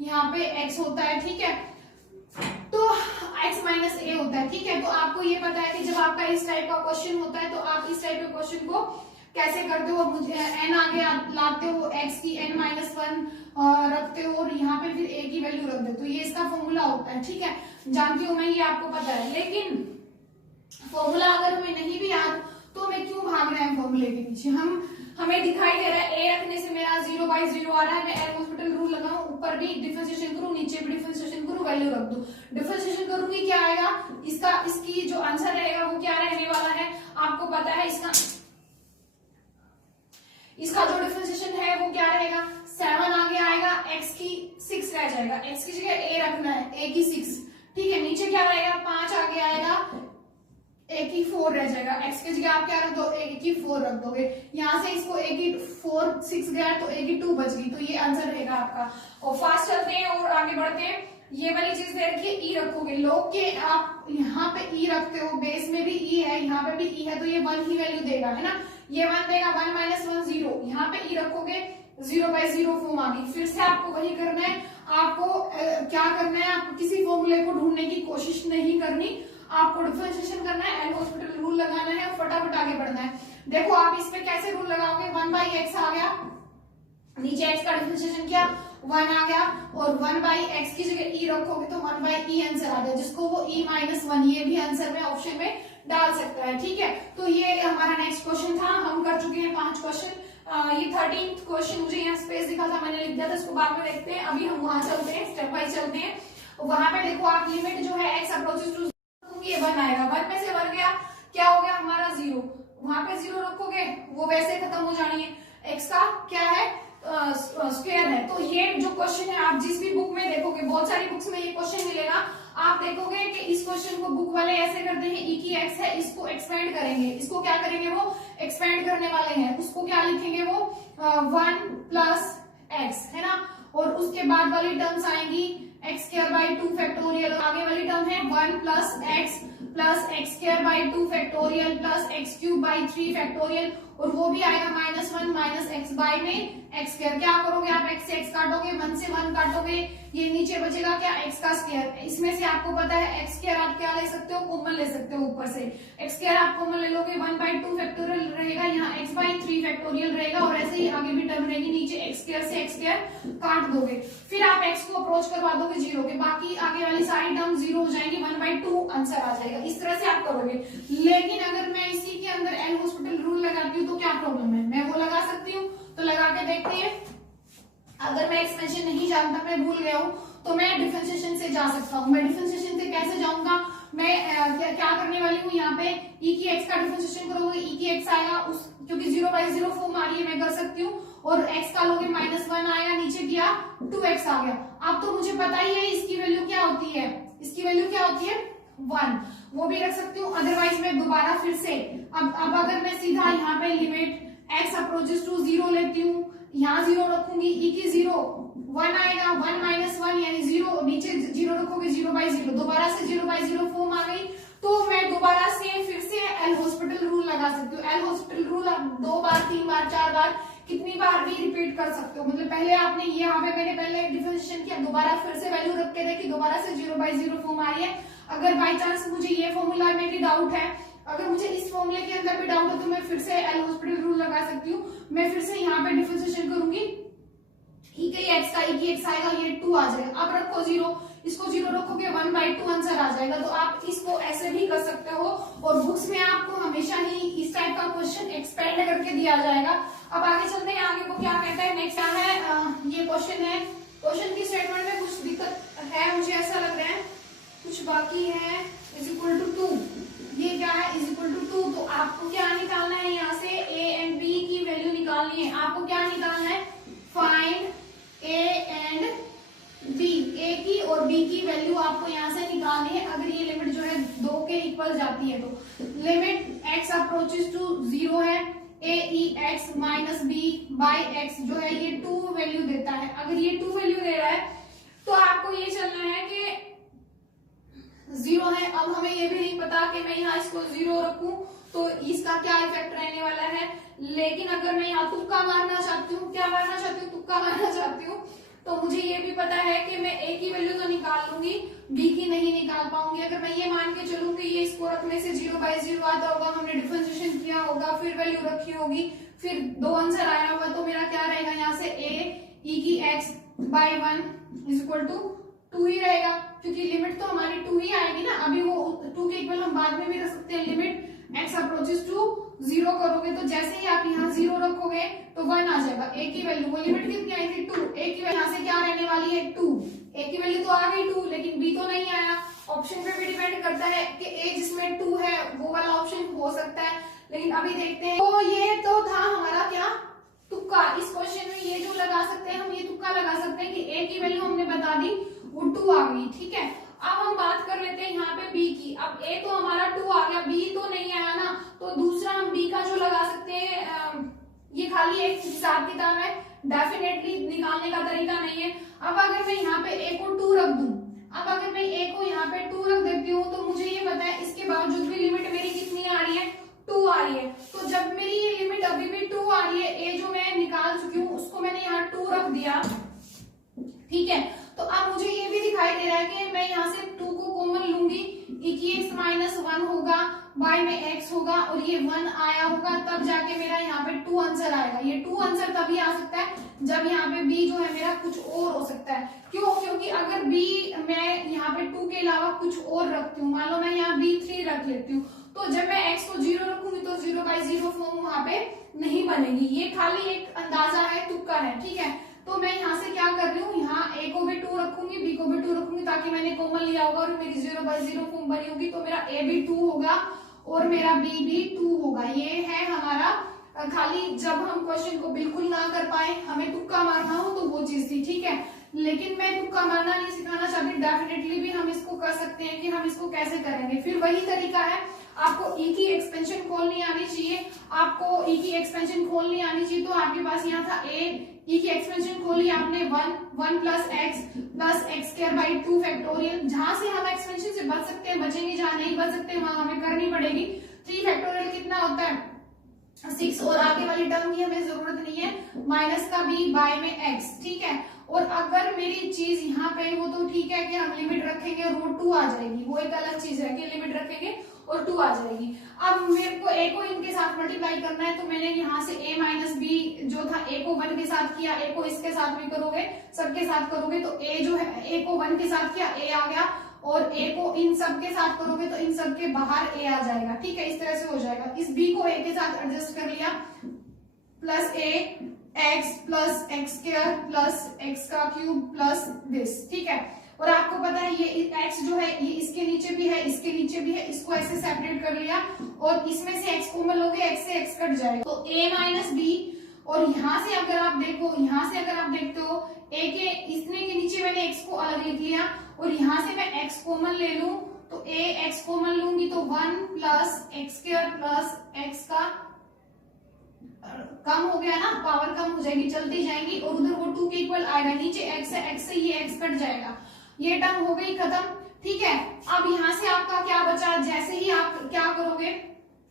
यहाँ पे x होता है, ठीक है, तो x माइनस a होता है, ठीक है। तो आपको ये पता है कि जब आपका इस टाइप का क्वेश्चन होता है तो आप इस टाइप के क्वेश्चन को कैसे करते हो, मुझे n आगे लाते हो, x की n -1 रखते हो, और यहाँ पे फिर a की वैल्यू रख देते हो, ये इसका फॉर्मूला होता है, ठीक है। जानती हूँ मैं, ये आपको पता है, लेकिन फॉर्मूला अगर हमें नहीं भी याद तो हमें क्यों भाग रहे हैं फॉर्मूले के पीछे। हमें दिखाई दे रहा है a रखने से मेरा 0/0 आ रहा है, मैं एल हॉस्पिटल रूल लगाऊं, ऊपर भी डिफरेंशिएशन करूं, नीचे भी डिफरेंशिएशन करूं, वैल्यू रख दूं। डिफरेंशिएशन करूंगी, क्या आएगा, इसकी जो आंसर रहेगा वो क्या रहने वाला है, आपको पता है। इसका जो डिफरेंशिएशन है वो क्या रहेगा, 7 आगे आएगा, x की 6 रह जाएगा, x की जगह a रखना है, a की 6, ठीक है। नीचे क्या रहेगा, 5 आगे आएगा, a की 4 रह जाएगा, x की जगह आप क्या रख दो, a की 4 रख दोगे, यहाँ से इसको a की 4 6 गया तो a की 2 बच गई, तो ये आंसर रहेगा आपका। और फास्ट चलते हैं और आगे बढ़ते हैं। ये वाली चीज दे रखी है, ई रखोगे, लोग के आप यहाँ पे ई रखते हो, बेस में भी ई है, यहाँ पे भी ई है, तो ये 1 ही वैल्यू देगा, है ना, ये 1 देगा, 1 - 1 0, यहाँ पे ई रखोगे, 0/0 फॉर्म आ गई। फिर से आपको वही करना है, आपको क्या करना है, आपको किसी फॉर्मूले को ढूंढने की कोशिश नहीं करनी, आपको डिफरेंशिएशन करना है, एल हॉस्पिटल रूल लगाना है और फटाफट आगे बढ़ना है। देखो आप इस पे कैसे रूल लगाओगे, 1/x आ गया, नीचे x का डिफरेंशिएशन किया, 1 आ गया, और 1/x की जगह e रखोगे तो 1/e आंसर आ गया, जिसको वो e -1 ये भी आंसर में ऑप्शन में डाल सकता है, ठीक है। तो ये हमारा नेक्स्ट क्वेश्चन था, हम कर चुके हैं 5 क्वेश्चन। ये 13th क्वेश्चन, मुझे यहाँ स्पेस दिखा था, मैंने लिख दिया था, इसको बाद में देखते हैं। अभी हम वहां चलते हैं, स्टेप वाइज चलते हैं। वहां पे देखो आप, लिमिट जो है x अप्रोचेस टू, ये 1 आएगा, 1 में से 1 गया, क्या हो गया हमारा 0, वहां पे 0 रखोगे, वो वैसे खत्म हो जानी है। x का क्या है, स्क्वायर है। तो ये जो क्वेश्चन है, आप जिस भी बुक में देखोगे, बहुत सारी बुक्स में ये क्वेश्चन मिलेगा, आप देखोगे कि इस क्वेश्चन को बुक वाले ऐसे करते हैं, e की x है, इसको एक्सपेंड करेंगे, इसको क्या करेंगे, वो एक्सपेंड करने वाले हैं, उसको क्या लिखेंगे, वो 1 + x, है ना, और उसके बाद वाली टर्म्स आएंगी x²/2 फैक्टोरियल, आगे वाली टर्म है 1 + x + x² 2 factorial + x³ 3 factorial, और वो भी आएगा -1 माइनस एक्स बाय में एक्स स्क्वायर। क्या करोगे आप, एक्स से एक्स काटोगे, 1 से 1 काटोगे, ये नीचे बचेगा क्या, एक्स का स्क्वायर। इसमें से आपको पता है एक्स स्क्वायर आप क्या ले सकते हो, कॉमन ले सकते हो ऊपर से। एक्स स्क्वायर आप कॉमन ले लोगे, 1/2 फैक्टोरियल रहेगा, यहाँ x/3 फैक्टोरियल रहेगा, और ऐसे ही आगे भी टर्म रहेगी, नीचे एक्स स्क्वायर से एक्स स्क्वायर काट दोगे, फिर आप एक्स को अप्रोच करवा दोगे 0 के, बाकी आगे वाली सारी टर्म 0 हो जाएंगी, 1/2 आंसर आ जाएगा। इस तरह से आप करोगे। लेकिन अगर मैं इसी के अंदर एल हॉस्पिटल रूल लगाती हूँ तो क्या प्रॉब्लम है, मैं वो लगा सकती हूँ, तो लगा के देखते हैं। अगर मैं एक्सपेंशन नहीं जानता, मैं भूल गया हूँ, तो मैं डिफरेंशिएशन से जा सकता हूँ। मैं डिफरेंशिएशन से कैसे जाऊंगा, मैं क्या करने वाली हूँ, यहाँ पे e की x का डिफरेंशिएशन करोगे, e की x आएगा, उस क्योंकि 0/0 फॉर्म आ रही है मैं कर सकती हूँ, और x का लोगे -1 आएगा, नीचे किया 2x आ गया। अब तो मुझे पता ही है इसकी वैल्यू क्या होती है, इसकी वैल्यू क्या होती है 1, वो भी रख सकती हूँ। अदरवाइज मैं दोबारा फिर से अब अगर मैं सीधा यहाँ पे लिमिट x अप्रोचेस टू 0 लेती हूँ, यहाँ 0 रखूंगी, e की 0 1 आएगा, 1 माइनस 1 यानी 0, नीचे 0 रखोगे, 0/0, दोबारा से 0/0 फॉर्म आ गई, तो मैं दोबारा से फिर से एल हॉस्पिटल रूल लगा सकती हूँ। एल हॉस्पिटल रूल आप 2 बार 3 बार 4 बार कितनी बार भी रिपीट कर सकते हो। मतलब पहले आपने यहाँ पे मैंने पहले डिफरेंशिएशन किया, दोबारा फिर से वैल्यू रख के देखी, दोबारा से 0/0 फॉर्म आ रही है। अगर बाई चांस मुझे ये फॉर्मूला में भी डाउट है, अगर मुझे इस फॉर्मूले के अंदर भी डाउट है, तो मैं फिर से एल हॉस्पिटल रूल लगा सकती हूँ। मैं फिर से यहाँ पे डिफरेंशिएशन करूंगी, e की x का e की x आएगा, ये 2 आ जाएगा। अब रखो 0, इसको 0 रखोगे, 1/2 आंसर आ जाएगा। तो आप इसको ऐसे भी कर सकते हो, और बुक्स में आपको हमेशा ही इस टाइप का क्वेश्चन एक्सपेंड करके दिया जाएगा। अब आगे चलते हैं, आगे वो क्या कहता है, नेक्स्ट क्या है, ये क्वेश्चन है। क्वेश्चन की स्टेटमेंट में कुछ दिक्कत है, मुझे ऐसा लग रहा है कुछ बाकी है। =2, ये क्या है, =2, तो आपको क्या निकालना है, यहाँ से a एंड b की वैल्यू निकालनी है। आपको क्या निकालना है, find a and b, a की और b की वैल्यू आपको यहाँ से निकालनी है। अगर ये लिमिट जो है 2 के इक्वल जाती है, तो लिमिट x अप्रोचेस टू 0 है, a e x minus b by x जो है ये 2 वैल्यू देता है। अगर ये 2 वैल्यू दे रहा है, तो आपको ये चलना है कि 0 है। अब हमें ये भी नहीं पता कि मैं यहाँ इसको 0 रखूं तो इसका क्या इफेक्ट रहने वाला है। लेकिन अगर मैं यहाँ तुक्का मारना चाहती हूँ, क्या मारना चाहती हूँ, तुक्का मारना चाहती हूँ, तो मुझे ये भी पता है कि मैं a की वैल्यू तो निकाल लूंगी, b की नहीं निकाल पाऊंगी। अगर मैं ये मान के चलूँ कि ये इसको रखने से 0/0 आता होगा, हमने डिफरेंशिएशन किया होगा, फिर वैल्यू रखी होगी, फिर 2 आंसर आया होगा, तो मेरा क्या रहेगा, यहाँ से a e की x/1 = 2 ही रहेगा, क्योंकि लिमिट तो हमारी 2 ही आएगी ना। अभी वो 2 के इक्वल हम बाद में भी रख सकते हैं। लिमिट x अप्रोचेस टू 0 करोगे, तो जैसे ही आप यहाँ 0 रखोगे तो 1 आ जाएगा। a की वैल्यू, वो लिमिट कितनी आई थी 2, a की वैल्यू यहाँ से क्या रहने वाली है 2, a की वैल्यू तो आ गई 2, लेकिन b तो नहीं आया। ऑप्शन पे भी डिपेंड करता है कि a जिसमें 2 है वो वाला ऑप्शन हो सकता है, लेकिन अभी देखते हैं। तो ये तो था हमारा क्या, तुक्का। इस क्वेश्चन में ये जो लगा सकते हैं हम, ये तुक्का लगा सकते हैं कि a की वैल्यू हमने बता दी, वो 2 आ गई, ठीक है। अब हम बात कर लेते हैं यहाँ पे b की। अब a तो हमारा 2 आ गया, b तो नहीं आया ना, तो दूसरा हम b का जो लगा सकते हैं, ये खाली एक हिसाब किताब है, डेफिनेटली निकालने का तरीका नहीं है। अब अगर मैं यहाँ पे a को 2 रख दूं, अब अगर मैं a को यहाँ पे 2 रख देती हूँ, तो मुझे ये पता है इसके बावजूद भी लिमिट मेरी कितनी आ रही है, 2 आ रही है। तो जब मेरी ये लिमिट अभी भी 2 आ रही है, a जो मैं निकाल चुकी हूँ उसको मैंने यहाँ 2 रख दिया, ठीक है। तो अब मुझे ये भी दिखाई दे रहा है कि मैं यहाँ से 2 को कॉमन लूंगी, e की x -1 होगा, y में x होगा, और ये 1 आया होगा, तब जाके मेरा यहाँ पे 2 आंसर आएगा। ये 2 आंसर तभी आ सकता है जब यहाँ पे b जो है मेरा कुछ और हो सकता है। क्यों? क्योंकि अगर b मैं यहाँ पे 2 के अलावा कुछ और रखती हूँ, मान लो मैं यहाँ b3 रख लेती हूँ, तो जब मैं x को 0 रखूंगी तो 0/0 फॉर्म वहां पे नहीं बनेगी। ये खाली एक अंदाजा है, तुक्का है, ठीक है। तो मैं यहाँ से क्या कर रही हूँ, यहाँ a को भी 2 रखूंगी, b को भी 2 रखूंगी, ताकि मैंने कॉमन लिया होगा और मेरी 0/0 फॉर्म बनी होगी, तो मेरा a भी 2 होगा और मेरा b भी 2 होगा। ये है हमारा, खाली जब हम क्वेश्चन को बिल्कुल ना कर पाए, हमें तुक्का मारना हो, तो वो चीज थी, ठीक है। लेकिन मैं तुक्का मारना नहीं सिखाना चाहती, डेफिनेटली भी हम इसको कर सकते हैं कि हम इसको कैसे करेंगे। फिर वही तरीका है, आपको e की एक्सपेंशन खोलनी आनी चाहिए, आपको e की एक्सपेंशन खोलनी आनी चाहिए। तो आपके पास यहाँ था a, e की एक्सपेंशन खोली आपने 1 प्लस x/2 फैक्टोरियल। जहां से हम एक्सपेंशन से बच सकते हैं बचेंगे, जहां नहीं बच सकते वहां हमें करनी पड़ेगी। 3 फैक्टोरियल कितना होता है 6 और आगे वाली टर्म की हमें जरूरत नहीं है, माइनस का b बाय में x, ठीक है। और अगर मेरी चीज यहाँ पे वो तो ठीक है कि हम लिमिट रखेंगे और वो 2 आ जाएगी, वो एक अलग चीज है कि लिमिट रखेंगे और 2 आ जाएगी। अब मेरे को a को इनके साथ मल्टीप्लाई करना है, तो मैंने यहाँ से a माइनस बी जो था a को 1 के साथ किया, a को इसके साथ भी करोगे, सबके साथ करोगे तो a जो है a को 1 के साथ किया, a आ गया, और a को इन सब के साथ करोगे तो इन सब के बाहर a आ जाएगा, ठीक है। इस तरह से हो जाएगा। इस b को a के साथ एडजस्ट कर लिया, plus a x plus x square plus x का क्यूब प्लस दिस, ठीक है। और आपको पता है ये x जो है ये इसके नीचे भी है, इसके नीचे भी है, इसको ऐसे सेपरेट कर लिया और इसमें से x कॉमन लोगे, x से x कट जाएगा, तो a माइनस बी। और यहाँ से अगर आप देखो, यहाँ से अगर आप देखते हो a के इतने के नीचे मैंने x को अलग लिख लिया, और यहाँ से मैं x कॉमन ले लूं तो a x कॉमन लूंगी तो 1 plus x square plus x का कम हो गया ना, पावर कम हो जाएगी, चलती जाएंगी, और उधर वो 2 के इक्वल आएगा, नीचे x है, x से ये x कट जाएगा, ये टर्म हो गई खत्म, ठीक है। अब यहाँ से आपका क्या बचा, जैसे ही आप क्या करोगे,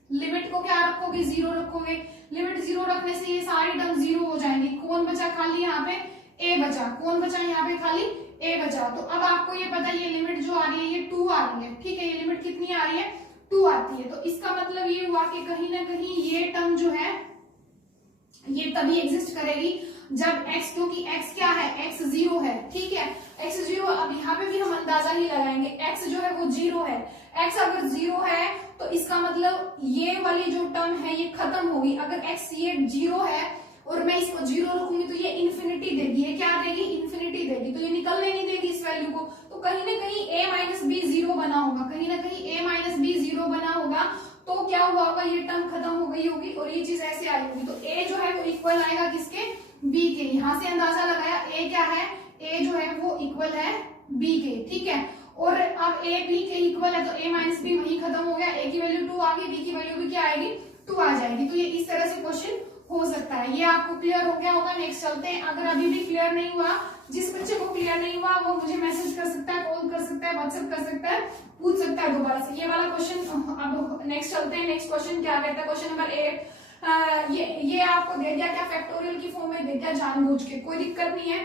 लिमिट को क्या रखोगे, 0 रखोगे, लिमिट 0 रखने से ये सारी टर्म 0 हो जाएंगी। कौन बचा खाली यहाँ पे, a बचा, कौन बचा यहाँ पे खाली a बचा। तो अब आपको ये पता है ये लिमिट जो आ रही है ये 2 आ रही है, ठीक है, ये लिमिट कितनी आ रही है, 2 आती है। तो इसका मतलब ये हुआ कि कहीं ना कहीं ये टर्म जो है ये तभी एग्जिस्ट करेगी जब x, क्योंकि x क्या है, x 0 है, ठीक है, x 0। अब यहाँ पे भी हम अंदाजा ही लगाएंगे, x जो है वो 0 है, x अगर 0 है तो इसका मतलब ये वाली जो टर्म है ये खत्म होगी। अगर x ये 0 है और मैं इसको 0 रखूंगी तो ये इन्फिनिटी देगी, ये क्या देगी, इन्फिनिटी देगी, तो ये निकलने नहीं देगी इस वैल्यू को। तो कहीं ना कहीं a माइनस बी 0 बना होगा, कहीं ना कहीं a माइनस बी 0 बना होगा, तो क्या हुआ होगा, ये टर्म खत्म हो गई होगी और ये चीज ऐसे आई होगी। तो a जो है वो इक्वल आएगा किसके, b के। यहाँ से अंदाजा लगाया a क्या है, a जो है वो इक्वल है b के, ठीक है। और अब a b के इक्वल है तो a माइनस बी वही खत्म हो गया, a की वैल्यू 2 आ गई, b की वैल्यू भी क्या आएगी, 2 आ जाएगी। तो ये इस तरह से क्वेश्चन हो सकता है। ये आपको क्लियर हो गया होगा। नेक्स्ट चलते हैं। अगर अभी भी क्लियर नहीं हुआ, जिस बच्चे को क्लियर नहीं हुआ वो मुझे मैसेज कर सकता है, कॉल कर सकता है, व्हाट्सएप कर सकता है, पूछ सकता है दोबारा से। ये वाला क्वेश्चन अब नेक्स्ट चलते हैं। नेक्स्ट क्वेश्चन क्या कहता है, क्वेश्चन नंबर 8। ये आपको दे दिया, क्या फैक्टोरियल की फॉर्म में दे दिया जानबूझ के, कोई दिक्कत नहीं है।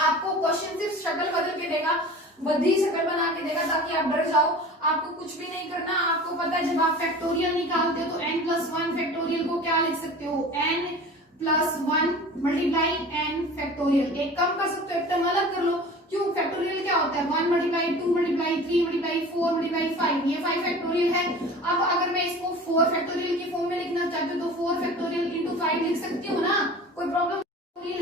आपको क्वेश्चन सिर्फ शक्ल बदल के देगा, बद्धी शक्ल बना के देगा ताकि आप डर जाओ। आपको कुछ भी नहीं करना। आपको पता है जब आप फैक्टोरियल निकालते हो तो n+1 फैक्टोरियल को क्या लिख सकते हो, n+1 मल्टीप्लाई n फैक्टोरियल। एक कम कर सकते हो, एक टर्म अलग कर लो। क्यों, फैक्टोरियल क्या होता है, 1 मल्टीप्लाई 2 मल्टीप्लाई 3 मल्टीप्लाई 4 मल्टीप्लाई 5, ये 5 फैक्टोरियल है। अब अगर मैं इसको 4 फैक्टोरियल की फॉर्म में लिखना चाहती हूँ तो 4 फैक्टोरियल इंटू 5 लिख सकती हूँ ना, कोई प्रॉब्लम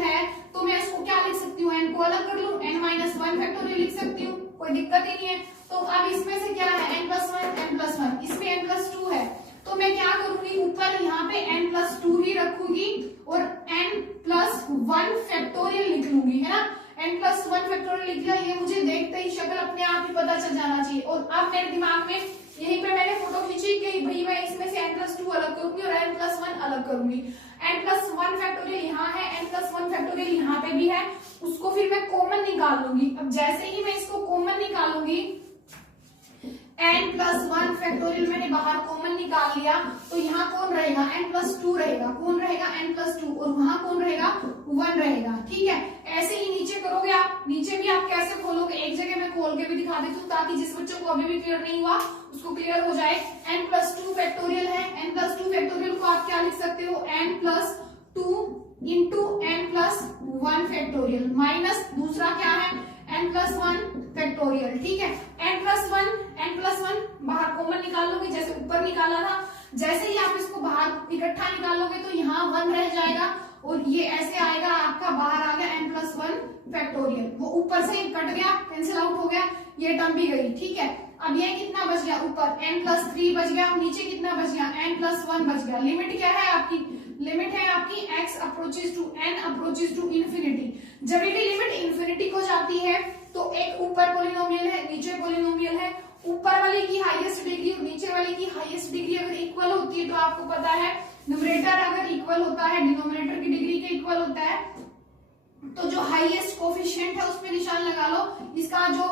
है। तो मैं इसको क्या लिख सकती हूँ, n को अलग कर लूँ, n-1 फैक्टोरियल लिख सकती हूँ, कोई दिक्कत ही नहीं है। तो अब इसमें से क्या है, n+1, इसमें n+2 है, तो मैं क्या करूंगी, ऊपर यहाँ पे n+2 ही रखूंगी और n+1 फैक्टोरियल लिख लूंगी, है ना। n+1 फैक्टोरियल लिख लिया, ये मुझे देखते ही शक्ल अपने आप ही पता चल जाना चाहिए। और अब मेरे दिमाग में यहीं पे मैंने फोटो खींची कि भाई मैं इसमें से n+2 अलग करूंगी और n+1 अलग करूंगी। n+1 फैक्टोरियल यहाँ है, n+1 फैक्टोरियल यहाँ पे भी है, उसको फिर मैं कॉमन निकाल लूंगी। अब जैसे ही मैं इसको कॉमन निकालूंगी, n+1 फैक्टोरियल मैंने बाहर कॉमन निकाल लिया, तो यहाँ कौन रहेगा, n+2 रहेगा, कौन रहेगा, n+2, और वहां कौन रहेगा, 1 रहेगा, ठीक है। ऐसे ही नीचे करोगे आप, नीचे भी आप कैसे खोलोगे, एक जगह मैं खोल के भी दिखा देती हूँ ताकि जिस बच्चों को अभी भी क्लियर नहीं हुआ उसको क्लियर हो जाए। n+2 फैक्टोरियल है, n+2 फैक्टोरियल को आप क्या लिख सकते हो, n+2 into n+1 factorial minus दूसरा क्या है, n+1 फैक्टोरियल, ठीक है। n+1 बाहर कॉमन निकाल लोगे जैसे ऊपर निकाला था, जैसे ही आप इसको बाहर इकट्ठा निकालोगे तो यहाँ 1 रह जाएगा और ये ऐसे आएगा, आपका बाहर आ गया n+1 फैक्टोरियल, वो ऊपर से कट गया, कैंसिल आउट हो गया, ये टर्म भी गई, ठीक है। अब ये कितना बच गया, ऊपर n+3 बच गया, नीचे कितना बच गया, n+1 बच गया। लिमिट क्या है आपकी, लिमिट है आपकी x approaches to n approaches to infinity. जब भी लिमिट इन्फिनिटी को जाती है तो एक ऊपर पोलिनोमियल है, नीचे पोलिनोमियल है, ऊपर वाले की हाईएस्ट डिग्री और नीचे वाले की हाईएस्ट डिग्री अगर इक्वल होती है तो आपको पता है न्यूमरेटर अगर इक्वल होता है डिनोमिनेटर की डिग्री के इक्वल होता है, तो जो हाईएस्ट कोफिशिएंट है उसमें निशान लगा लो। इसका जो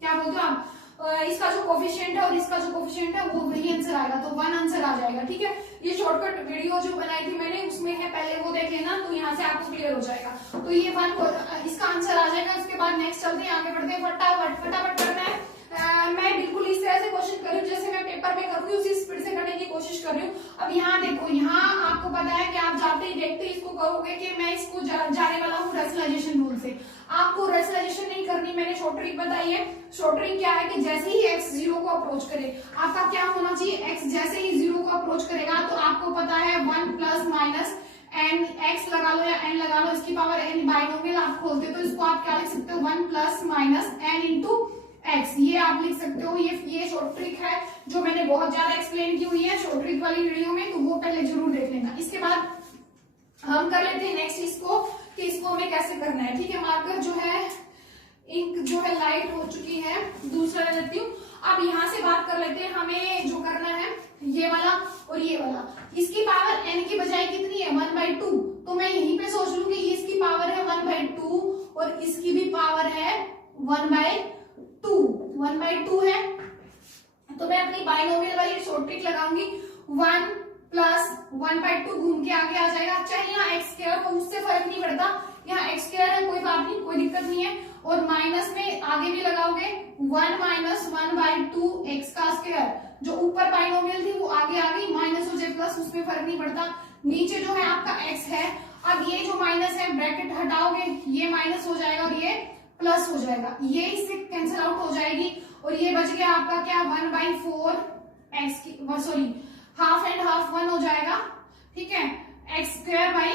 क्या बोलते हो आप, इसका जो कोफिशिएंट है और इसका जो कोफिशिएंट है वो वही आंसर आएगा, तो 1 आंसर आ जाएगा। ठीक है, ये शॉर्टकट वीडियो जो बनाई थी मैंने उसमें है, पहले वो देख लेना, तो यहाँ से आपको क्लियर हो जाएगा। तो ये 1 इसका आंसर आ जाएगा। उसके बाद नेक्स्ट चलते हैं, आगे बढ़ते हैं, फटाफट करना है। मैं बिल्कुल इस तरह से क्वेश्चन कर रही हूँ जैसे मैं पेपर में करूंगी उसी स्पीड से करने की कोशिश कर रही हूँ। अब यहाँ देखो, यहाँ आपको पता है कि आप जाते ही देखते ही इसको कहोगे कि मैं इसको जाने वाला हूँ रेशनलाइजेशन रूल से। आपको रेशनलाइजेशन नहीं करनी, मैंने शॉर्ट ट्रिक बताई है। शॉर्ट ट्रिक क्या है कि जैसे ही x 0 को अप्रोच करे, आपका क्या होना चाहिए, x जैसे ही 0 को अप्रोच करेगा तो आपको पता है 1 प्लस माइनस एन x लगा लो या n लगा लो, इसकी पावर n बाइनोमियल आप खोलते हो तो इसको आप क्या लिख सकते हो, 1 plus minus n into x, ये आप लिख सकते हो। ये शॉर्ट ट्रिक है जो मैंने बहुत ज्यादा एक्सप्लेन की हुई है शॉर्ट ट्रिक वाली वीडियो में, तो वो पहले जरूर देख लेना। इसके बाद हम कर लेते हैं नेक्स्ट इसको कि इसको हमें कैसे करना है। ठीक है, मार्कर जो है, इंक जो है लाइट हो चुकी है, दूसरा ले लेती हूँ। अब यहाँ से बात कर लेते हैं, हमें जो करना है ये वाला और ये वाला, इसकी पावर n की बजाय कितनी है, 1/2, तो मैं यहीं पे सोच लूं कि इसकी पावर है 1/2 और इसकी भी पावर है 1/2 है, तो मैं अपनी बाइनोमियल वाली शॉर्ट ट्रिक लगाऊंगी। 1 प्लस 1/2 घूम के आगे आ जाएगा, चाहे यहाँ एक्स स्क्वायर हो उससे फर्क नहीं पड़ता, यहाँ एक्स स्क्वायर है कोई बात नहीं, कोई दिक्कत नहीं है। और माइनस में आगे भी लगाओगे 1 माइनस 1/2 एक्स का स्क्वायर, जो ऊपर बाइनोमियल थी वो आगे आ गई, माइनस हो जाए प्लस उसमें फर्क नहीं पड़ता। नीचे जो है आपका एक्स है, अब ये जो माइनस है ब्रैकेट हटाओगे, ये माइनस हो जाएगा और ये प्लस हो जाएगा, ये इससे कैंसिल आउट हो जाएगी और ये बच गया आपका क्या, 1/4 एक्स की, सॉरी हाफ एंड हाफ 1 हो जाएगा। ठीक है, एक्स स्क्वायर बाई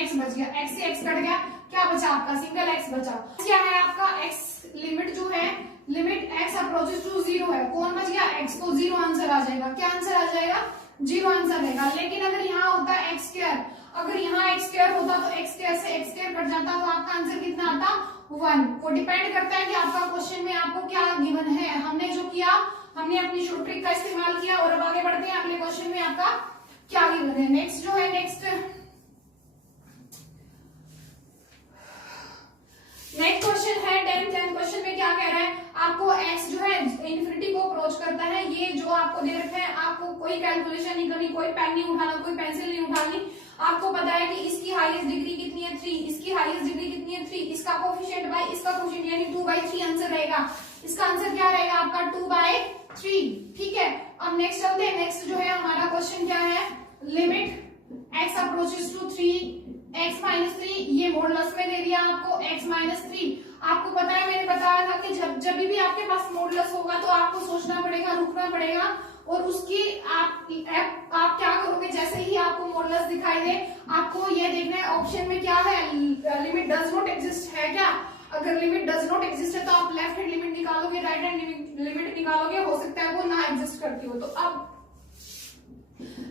एक्स बच गया, एक्स से एक्स कट गया, क्या बचा आपका, सिंगल एक्स बचा। क्या है आपका एक्स लिमिट जो है, लिमिट एक्स अप्रोचेस टू 0 है, कौन बच गया, एक्स, को 0 आंसर आ जाएगा। क्या आंसर आ जाएगा, 0 आंसर रहेगा। लेकिन अगर यहाँ होता है एक्स स्क्वायर, अगर यहाँ एक्स स्क्वायर होता तो एक्स स्क्वायर से एक्स स्क्वायर कट जाता तो आपका आंसर कितना आता, 1। वो डिपेंड करता है कि आपका क्वेश्चन में आपको क्या गिवन है। हमने जो किया, हमने अपनी शॉर्ट ट्रिक का इस्तेमाल किया और अब आगे बढ़ते हैं, अगले क्वेश्चन में आपका क्या गिवन है। नेक्स्ट जो है, नेक्स्ट क्वेश्चन है 10 क्वेश्चन में क्या कह रहा है, आपको x जो है इन्फिनिटी को अप्रोच करता है, ये जो आपको दे रखा है, आपको कोई कैलकुलेशन नहीं करनी, कोई पेन नहीं उठाना, कोई पेंसिल नहीं उठानी। आपको पता है कि इसकी हाईएस्ट डिग्री कितनी है, 3, इसकी हाईएस्ट डिग्री कितनी है, 3, इसका कोफिशिएंट बाय इसका कोफिशिएंट यानी 2/3 आंसर रहेगा। इसका आंसर क्या रहेगा आपका, 2/3। ठीक है, अब नेक्स्ट चलते हैं। नेक्स्ट जो है हमारा क्वेश्चन क्या है, limit x approaches to 3x-3, ये मॉडुलस में दे दिया आपको x-3। आपको पता है, मैंने बताया था कि जब भी आपके पास मॉडुलस होगा तो आपको सोचना पड़ेगा, रुकना पड़ेगा और उसकी आप क्या करोगे, जैसे ही आपको मॉडुलस दिखाई दे आपको ये देखना है ऑप्शन में क्या है, लिमिट डज नॉट एग्जिस्ट है क्या। अगर लिमिट डज नॉट एग्जिस्ट है तो आप लेफ्ट हैंड लिमिट निकालोगे, राइट हैंड लिमिट निकालोगे, हो सकता है वो ना एग्जिस्ट करती हो। तो अब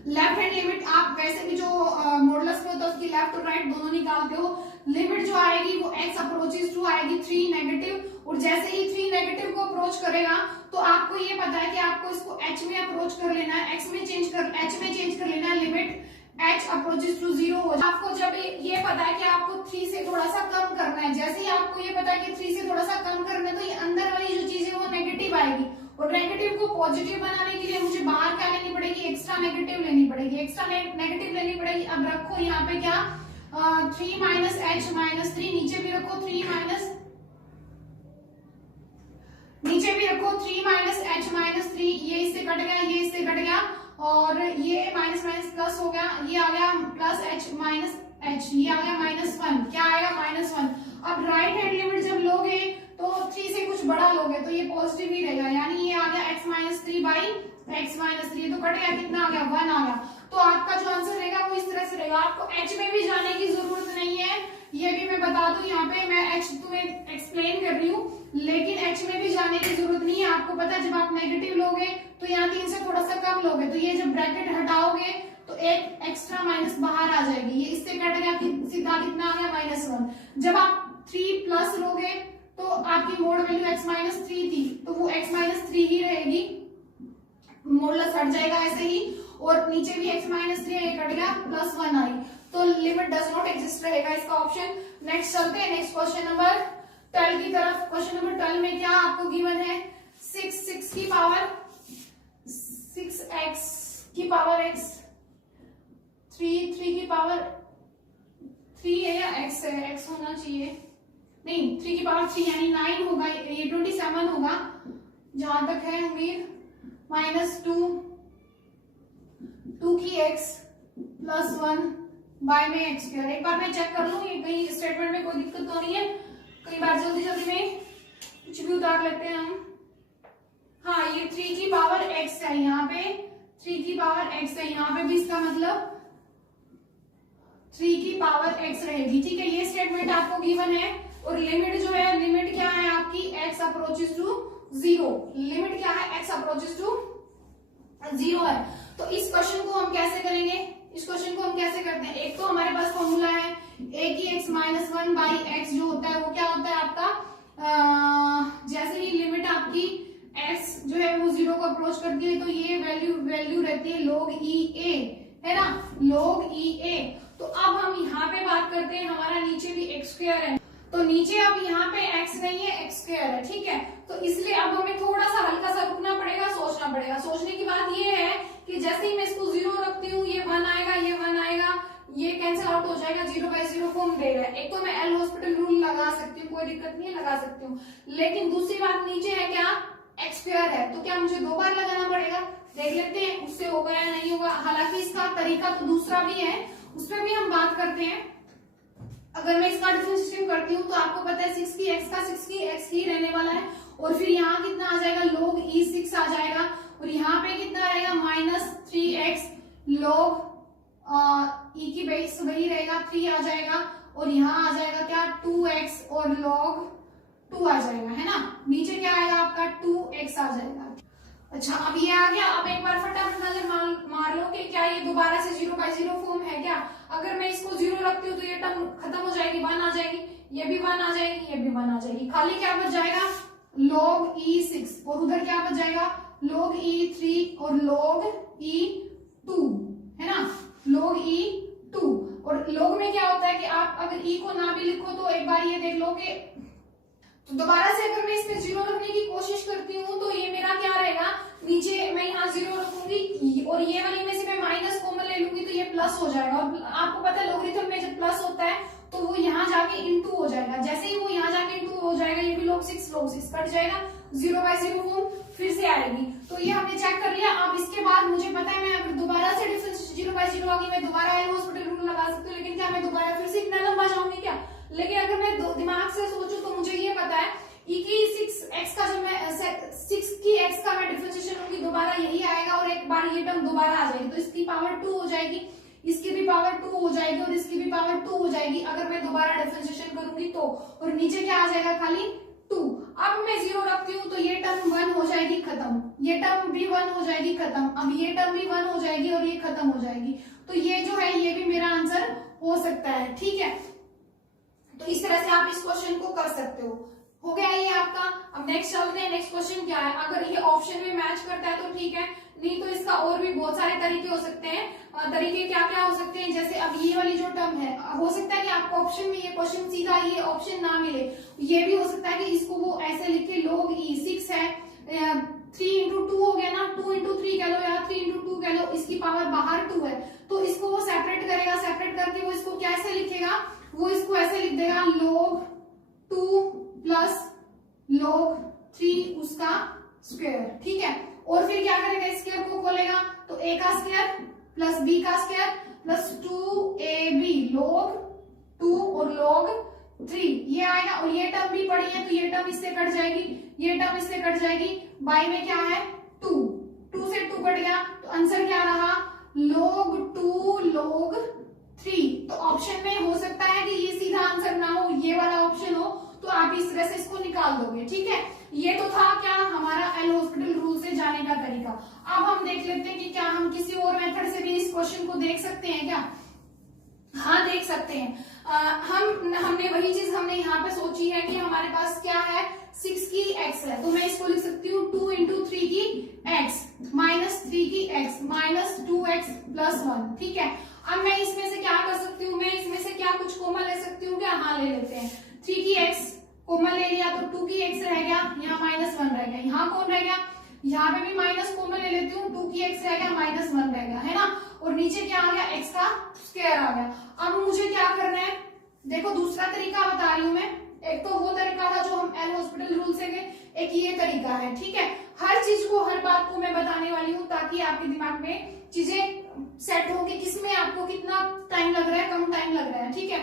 लेफ्ट हैंड लिमिट आप वैसे भी जो मॉडुलस में होता है उसकी लेफ्ट और राइट दोनों निकालते हो। लिमिट जो आएगी वो x अप्रोचेस टू आएगी 3 नेगेटिव, और जैसे ही 3 नेगेटिव को अप्रोच करेगा तो आपको ये पता है कि आपको इसको h में अप्रोच कर लेना है, h में चेंज कर लेना है, लिमिट h अप्रोचेस टू 0 हो जाए। आपको जब ये पता है कि आपको 3 से थोड़ा सा कम करना है, जैसे ही आपको ये पता है कि 3 से थोड़ा सा कम करना है तो ये अंदर वाली जो चीज है वो नेगेटिव आएगी, और नेगेटिव को पॉजिटिव बनाने के लिए मुझे बाहर क्या लेनी पड़ेगी, एक्स्ट्रा नेगेटिव लेनी पड़ेगी, एक्स्ट्रा नेगेटिव लेनी पड़ेगी। अब रखो यहाँ पे क्या, 3 माइनस h माइनस 3, नीचे भी रखो 3 माइनस, नीचे भी रखो 3 माइनस h माइनस 3, ये इससे कट गया, ये इससे कट गया और ये माइनस माइनस प्लस हो गया, ये आ गया प्लस h माइनस h, ये आ गया -1, क्या आएगा -1। अब राइट हैंड लिमिट जब लोगे तो 3 से कुछ बड़ा लोगे तो ये पॉजिटिव ही रहेगा, यानी ये आ गया x minus 3 by x minus 3, तो कट गया, कितना आ गया, 1 आ गया। तो आपका जो आंसर रहेगा वो इस तरह से रहेगा। आपको h में भी जाने की जरूरत नहीं है, ये भी मैं बता दूं, यहाँ पे मैं h तुम्हें एक्सप्लेन कर रही हूँ, लेकिन h में भी जाने की जरूरत नहीं है। आपको पता है जब आप नेगेटिव लोगे तो यहाँ 3 से थोड़ा सा कम लोगे तो ये जब ब्रैकेट हटाओगे तो एक एक्स्ट्रा माइनस बाहर आ जाएगी, ये इससे कट गया, सीधा कितना आ गया, -1। जब आप 3 प्लस लोगे तो आपकी मोड वैल्यू x माइनस 3 थी तो वो x माइनस 3 ही रहेगी, मॉडुलस हट जाएगा ऐसे ही, और नीचे भी x माइनस 3 है, ये कट गया, +1 आई, तो लिमिट डज नॉट एग्जिस्ट रहेगा इसका ऑप्शन। नेक्स्ट चलते हैं नेक्स्ट क्वेश्चन नंबर 12 की तरफ। क्वेश्चन नंबर 12 में क्या आपको गिवन है, 6 की पावर 6x की पावर x, 3 की पावर 3 है या x है, x होना चाहिए, नहीं 3 की पावर 3 यानी 9 होगा, ये 27 होगा जहां तक है उम्मीद, -2 की x प्लस 1 बाय में x स्क्वायर। एक बार मैं चेक कर लूं ये कहीं स्टेटमेंट में कोई दिक्कत तो नहीं है, कई बार जल्दी जल्दी में कुछ भी उतार लेते हैं हम। हाँ ये 3 की पावर x है, यहाँ पे 3 की पावर x है, यहाँ पे भी इसका मतलब 3 की पावर x रहेगी। ठीक है, ये स्टेटमेंट आपको गिवन है और लिमिट जो है, लिमिट क्या है आपकी x अप्रोचेस टू 0, लिमिट क्या है x अप्रोचेस टू 0 है। तो इस क्वेश्चन को हम कैसे करेंगे, इस क्वेश्चन को हम कैसे करते हैं, एक तो हमारे पास फॉर्मूला है a की x माइनस 1 बाई एक्स, जो होता है वो क्या होता है आपका, जैसे ही लिमिट आपकी x जो है वो 0 को अप्रोच करती है तो ये वैल्यू रहती है log e a, है ना, log e a। तो अब हम यहाँ पे बात करते हैं, हमारा नीचे भी x स्क्वायर है, तो नीचे अब यहाँ पे x नहीं है, x स्क्वायर है। ठीक है, तो इसलिए अब हमें थोड़ा सा हल्का सा रुकना पड़ेगा, सोचना पड़ेगा। सोचने की बात ये है कि जैसे ही मैं इसको 0 रखती हूँ, ये 1 आएगा, ये 1 आएगा, ये कैंसिल आउट हो जाएगा, 0/0 फॉर्म देगा। एक तो मैं एल हॉस्पिटल रूल लगा सकती हूँ, कोई दिक्कत नहीं है, लगा सकती हूँ, लेकिन दूसरी बात नीचे है क्या, x स्क्वायर है, तो क्या मुझे 2 बार लगाना पड़ेगा, देख लेते हैं उससे होगा या नहीं होगा। हालांकि इसका तरीका तो दूसरा भी है, उस पर भी हम बात करते हैं। अगर मैं इसका डिफरेंशिएशन करती हूँ तो आपको पता है 6 की x का 6 की x ही रहने वाला है, और फिर यहाँ कितना आ जाएगा, log e6 आ जाएगा, और यहाँ पे कितना रहेगा, -3x log e की बेस वही रहेगा, 3 आ जाएगा, और यहाँ आ जाएगा क्या, 2x और log 2 आ जाएगा, है ना, नीचे क्या आएगा आपका 2x आ जाएगा। अच्छा अब ये आ गया। अब एक बार फटाफट नजर मार लो कि क्या ये दोबारा से 0/0 फॉर्म है क्या। अगर मैं इसको 0 रखती हूँ तो ये टर्म खत्म हो जाएगी, 1 आ जाएगी, ये भी 1 आ जाएगी, ये भी 1 आ जाएगी, खाली क्या बच जाएगा, log e6, और उधर क्या बच जाएगा, log e3 और log e2, है ना, log e2। और log में क्या होता है कि आप अगर e को ना भी लिखो तो एक बार ये देख लो कि, तो दोबारा से अगर मैं इसमें 0 रखने की कोशिश करती हूँ तो ये मेरा क्या रहेगा, नीचे मैं यहाँ 0 रखूंगी और ये वाली में से मैं माइनस कॉमन ले लूंगी तो ये प्लस हो जाएगा। और आपको पता है लॉगरिथम में जब प्लस होता है तो वो यहाँ जाके इनटू हो जाएगा, जैसे ही वो यहाँ जाके इनटू हो जाएगा ये भी log 6 कट जाएगा, 0/0 फॉर्म फिर से आएगी। तो ये हमने चेक कर लिया। अब इसके बाद मुझे पता है मैं अगर दोबारा से डिफरेंस 0/0 आ गई, मैं दोबारा एल हॉस्पिटल रूल लगा सकती हूँ, लेकिन क्या मैं दोबारा फिर से इतना लंबा जाऊंगी क्या। लेकिन अगर मैं दिमाग से सोचूं तो मुझे ये पता है e की 6x का जब मैं 6 की x का मैं डिफरेंशिएशन लूंगी दोबारा यही आएगा, और एक बार ये टर्म दोबारा आ जाएगी, तो इसकी पावर 2 हो जाएगी, इसकी भी पावर 2 हो जाएगी, और इसकी भी पावर 2 हो जाएगी अगर मैं दोबारा डिफरेंशिएशन करूंगी तो। और नीचे क्या आ जाएगा, खाली 2। अब मैं 0 रखती हूँ तो ये टर्म 1 हो जाएगी, खत्म, ये टर्म भी 1 हो जाएगी, खत्म, अब ये टर्म भी 1 हो जाएगी और ये खत्म हो जाएगी। तो ये जो है ये भी मेरा आंसर हो सकता है। ठीक है, तो इस तरह से आप इस क्वेश्चन को कर सकते हो गया ये आपका। अब नेक्स्ट चलते हैं, नेक्स्ट क्वेश्चन क्या है, अगर ये ऑप्शन में मैच करता है तो ठीक है, नहीं तो इसका और भी बहुत सारे तरीके हो सकते हैं। तरीके क्या क्या हो सकते हैं, जैसे अब ये वाली जो टर्म है, हो सकता है कि आपको ऑप्शन में ये क्वेश्चन सीधा ये ऑप्शन ना मिले, ये भी हो सकता है कि इसको वो ऐसे लिखे, log e6 है, 3 into 2 हो गया ना, 2 into 3 कह लो या 3 into 2 कह लो, इसकी पावर बाहर 2 है, तो इसको वो सेपरेट करेगा, सेपरेट करके वो इसको कैसे लिखेगा, वो इसको ऐसे लिख देगा, log 2 प्लस log 3 उसका स्क्वायर। ठीक है, और फिर क्या करेगा, स्क्वायर को खोलेगा तो a का स्क्वायर प्लस b का स्क्वायर प्लस 2ab log 2 और log 3 ये आएगा, और ये टर्म भी पड़ी है तो ये टर्म इससे कट जाएगी, ये टर्म इससे कट जाएगी, बाई में क्या है 2 से 2 कट गया, तो आंसर क्या रहा, log 2 log 3। तो ऑप्शन में हो सकता है कि ये सीधा आंसर ना हो, ये वाला ऑप्शन हो, तो आप इस तरह से इसको निकाल दोगे। ठीक है, ये तो था क्या हमारा एल हॉस्पिटल रूल से जाने का तरीका। अब हम देख लेते हैं कि क्या हम किसी और मेथड से भी इस क्वेश्चन को देख सकते हैं क्या। हाँ देख सकते हैं। हमने वही चीज हमने यहाँ पे सोची है कि हमारे पास क्या है, 6 की x है, तो मैं इसको लिख सकती हूँ 2 into 3 की x माइनस 3 की x माइनस 2x प्लस 1। ठीक है, अब मैं इसमें से क्या कर सकती हूँ, मैं इसमें से क्या कुछ कॉमन ले सकती हूँ क्या, हाँ ले लेते हैं, 3 की x कॉमन ले लिया तो 2 की x रह गया, यहाँ -1 रह गया, यहाँ यहाँ कौन रह गया, यहाँ पे भी माइनस कॉमन ले लेती हूँ, 2 की x रह गया, -1 रह गया, है ना। और नीचे क्या आ गया, x का स्क्वायर आ गया। अब मुझे क्या करना है, देखो दूसरा तरीका बता रही हूँ मैं। एक तो वो तरीका था जो हम एल हॉस्पिटल रूल से गए, एक ये तरीका है, ठीक है। हर चीज को, हर बात को मैं बताने वाली हूँ ताकि आपके दिमाग में चीजें सेट हो कि किसमें आपको कितना टाइम लग रहा है, कम टाइम लग रहा है, ठीक है।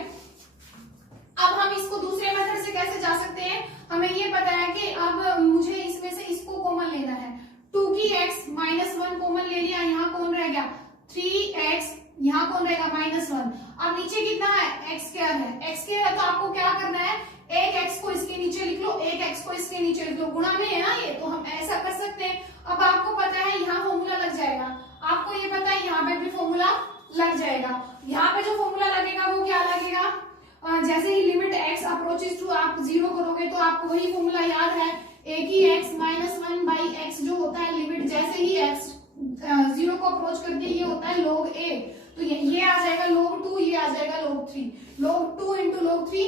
अब हम इसको दूसरे मेथड से कैसे जा सकते हैं, हमें ये पता है कि अब मुझे इसमें से इसको कॉमन लेना है। 2 की x -1 कॉमन ले लिया, यहाँ कौन रह गया 3x, यहाँ कौन रहेगा -1। अब नीचे कितना है, x स्क्वायर है, x स्क्वायर है तो आपको क्या करना है, एक x को इसके नीचे लिख लो, एक x को इसके नीचे लिख लो, गुणा में है ना ये, तो हम ऐसा कर सकते हैं। अब आपको पता है यहाँ फॉर्मूला लग जाएगा, आपको ये पता है यहाँ पे भी फॉर्मूला लग जाएगा। यहाँ पे जो फॉर्मूला लगेगा वो क्या लगेगा, जैसे ही लिमिट x अप्रोचेस टू आप 0 करोगे तो आपको वही फॉर्मूला याद है, a की x -1/x जो होता है लिमिट, जैसे ही x 0 को अप्रोच करके ये होता है log a, तो ये आ जाएगा log 2, ये आ जाएगा log 3, log 2 into log 3।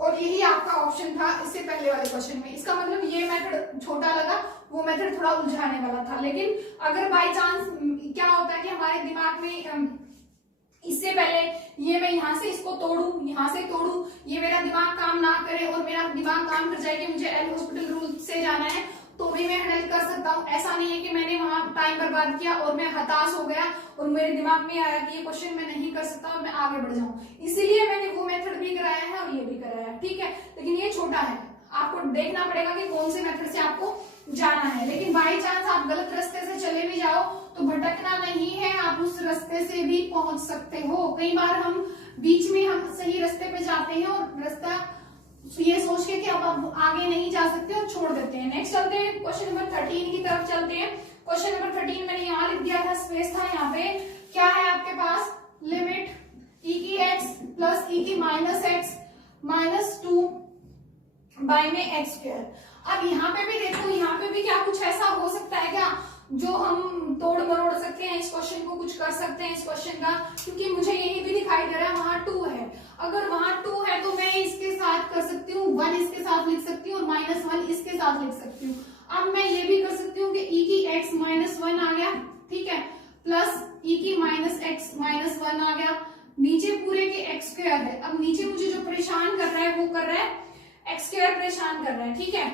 और यही आपका ऑप्शन था इससे पहले वाले क्वेश्चन में। इसका मतलब ये मेथड छोटा लगा, वो मेथड थोड़ा उलझाने वाला था। लेकिन अगर बाय चांस क्या होता है कि हमारे दिमाग में इससे पहले ये मैं यहाँ से इसको तोड़ू, यहाँ से तोड़ू, ये मेरा दिमाग काम ना करे और मेरा दिमाग काम कर जाए कि मुझे एल हॉस्पिटल रूल से जाना है, तो भी मैं हैंडल कर सकता हूँ। ऐसा नहीं है कि मैंने वहां टाइम बर्बाद किया और मैं हताश हो गया और मेरे दिमाग में आया कि ये क्वेश्चन मैं नहीं कर सकता और मैं आगे बढ़ जाऊं, इसीलिए मैंने वो मेथड भी कराया है और ये भी कराया है, ठीक है। लेकिन ये छोटा है, आपको देखना पड़ेगा कि कौन से मेथड से आपको जाना है। लेकिन बाई चांस आप गलत रास्ते से चले भी जाओ तो भटकना नहीं है, आप उस रास्ते से भी पहुंच सकते हो। कई बार हम बीच में हम सही रास्ते पे जाते हैं और रास्ता ये सोच के कि अब आगे नहीं जा सकते और छोड़ देते हैं। नेक्स्ट चलते हैं क्वेश्चन नंबर 13 की तरफ चलते हैं। क्वेश्चन नंबर 13 मैंने यहाँ लिख दिया था, स्पेस था यहाँ पे। क्या है आपके पास, लिमिट e की x प्लस e की -x -2 बाय में x स्क्वायर। अब यहाँ पे भी देखो, यहाँ पे भी क्या कुछ ऐसा हो सकता है क्या जो हम तोड़ मरोड़ सकते हैं, इस क्वेश्चन को कुछ कर सकते हैं इस क्वेश्चन का, क्योंकि मुझे यही भी दिखाई दे रहा है वहां 2 है। अगर वहां 2 है तो मैं इसके साथ कर सकती हूँ, 1 इसके साथ लिख सकती हूँ और -1 इसके साथ लिख सकती हूँ। अब मैं ये भी कर सकती हूँ कि e की x -1 आ गया, ठीक है, प्लस e की -x -1 आ गया, नीचे पूरे के x स्क्वायर है। अब नीचे मुझे जो परेशान कर रहा है वो कर रहा है x स्क्वायर परेशान कर रहा है, ठीक है।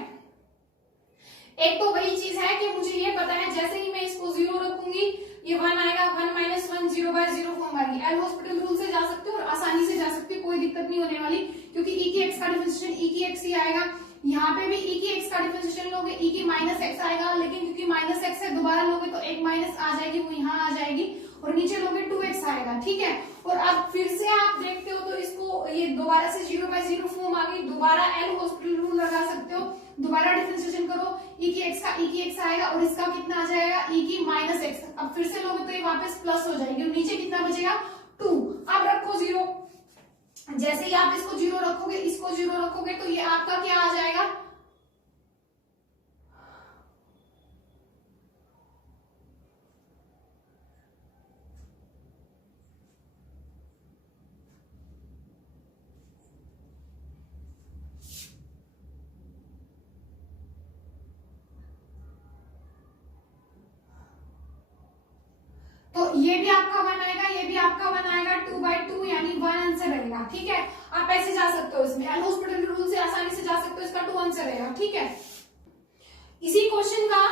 एक तो वही चीज है कि मुझे ये पता है जैसे ही मैं इसको 0 रखूंगी ये 1 आएगा, 1 -1 0/0 फॉर्म आएगी। एल हॉस्पिटल रूल से जा सकते हो और आसानी से जा सकते हो, कोई दिक्कत नहीं होने वाली, क्योंकि e की x का डिफरेंशिएशन e की x ही आएगा। यहाँ पे भी e की x का डिफरेंशिएशन लोगे e की -x आएगा, लेकिन क्योंकि -x है दोबारा लोगे तो एक माइनस आ जाएगी, वो यहाँ आ जाएगी और नीचे लोगे 2x आएगा, ठीक है। और अब फिर से आप देखते हो तो इसको ये दोबारा से 0/0 फॉर्म आ गई, दोबारा एल हॉस्पिटल रूल लगा सकते हो, दोबारा डिफरेंशिएशन करो, e की x का e की x आएगा और इसका कितना आ जाएगा e की -x। अब फिर से लोगे तो ये वापस प्लस हो जाएगी और नीचे कितना बचेगा 2। अब रखो 0, जैसे ही आप इसको 0 रखोगे, इसको 0 रखोगे तो ये आपका क्या आ जाएगा, तो ये भी आपका 1 आएगा, ये भी आपका 1 आएगा, 2/2 यानी 1 आंसर रहेगा, ठीक है। आप ऐसे जा सकते हो, इसमें एल हॉस्पिटल रूल से आसानी से जा सकते हो, इसका 2 आंसर रहेगा, ठीक है। इसी क्वेश्चन का,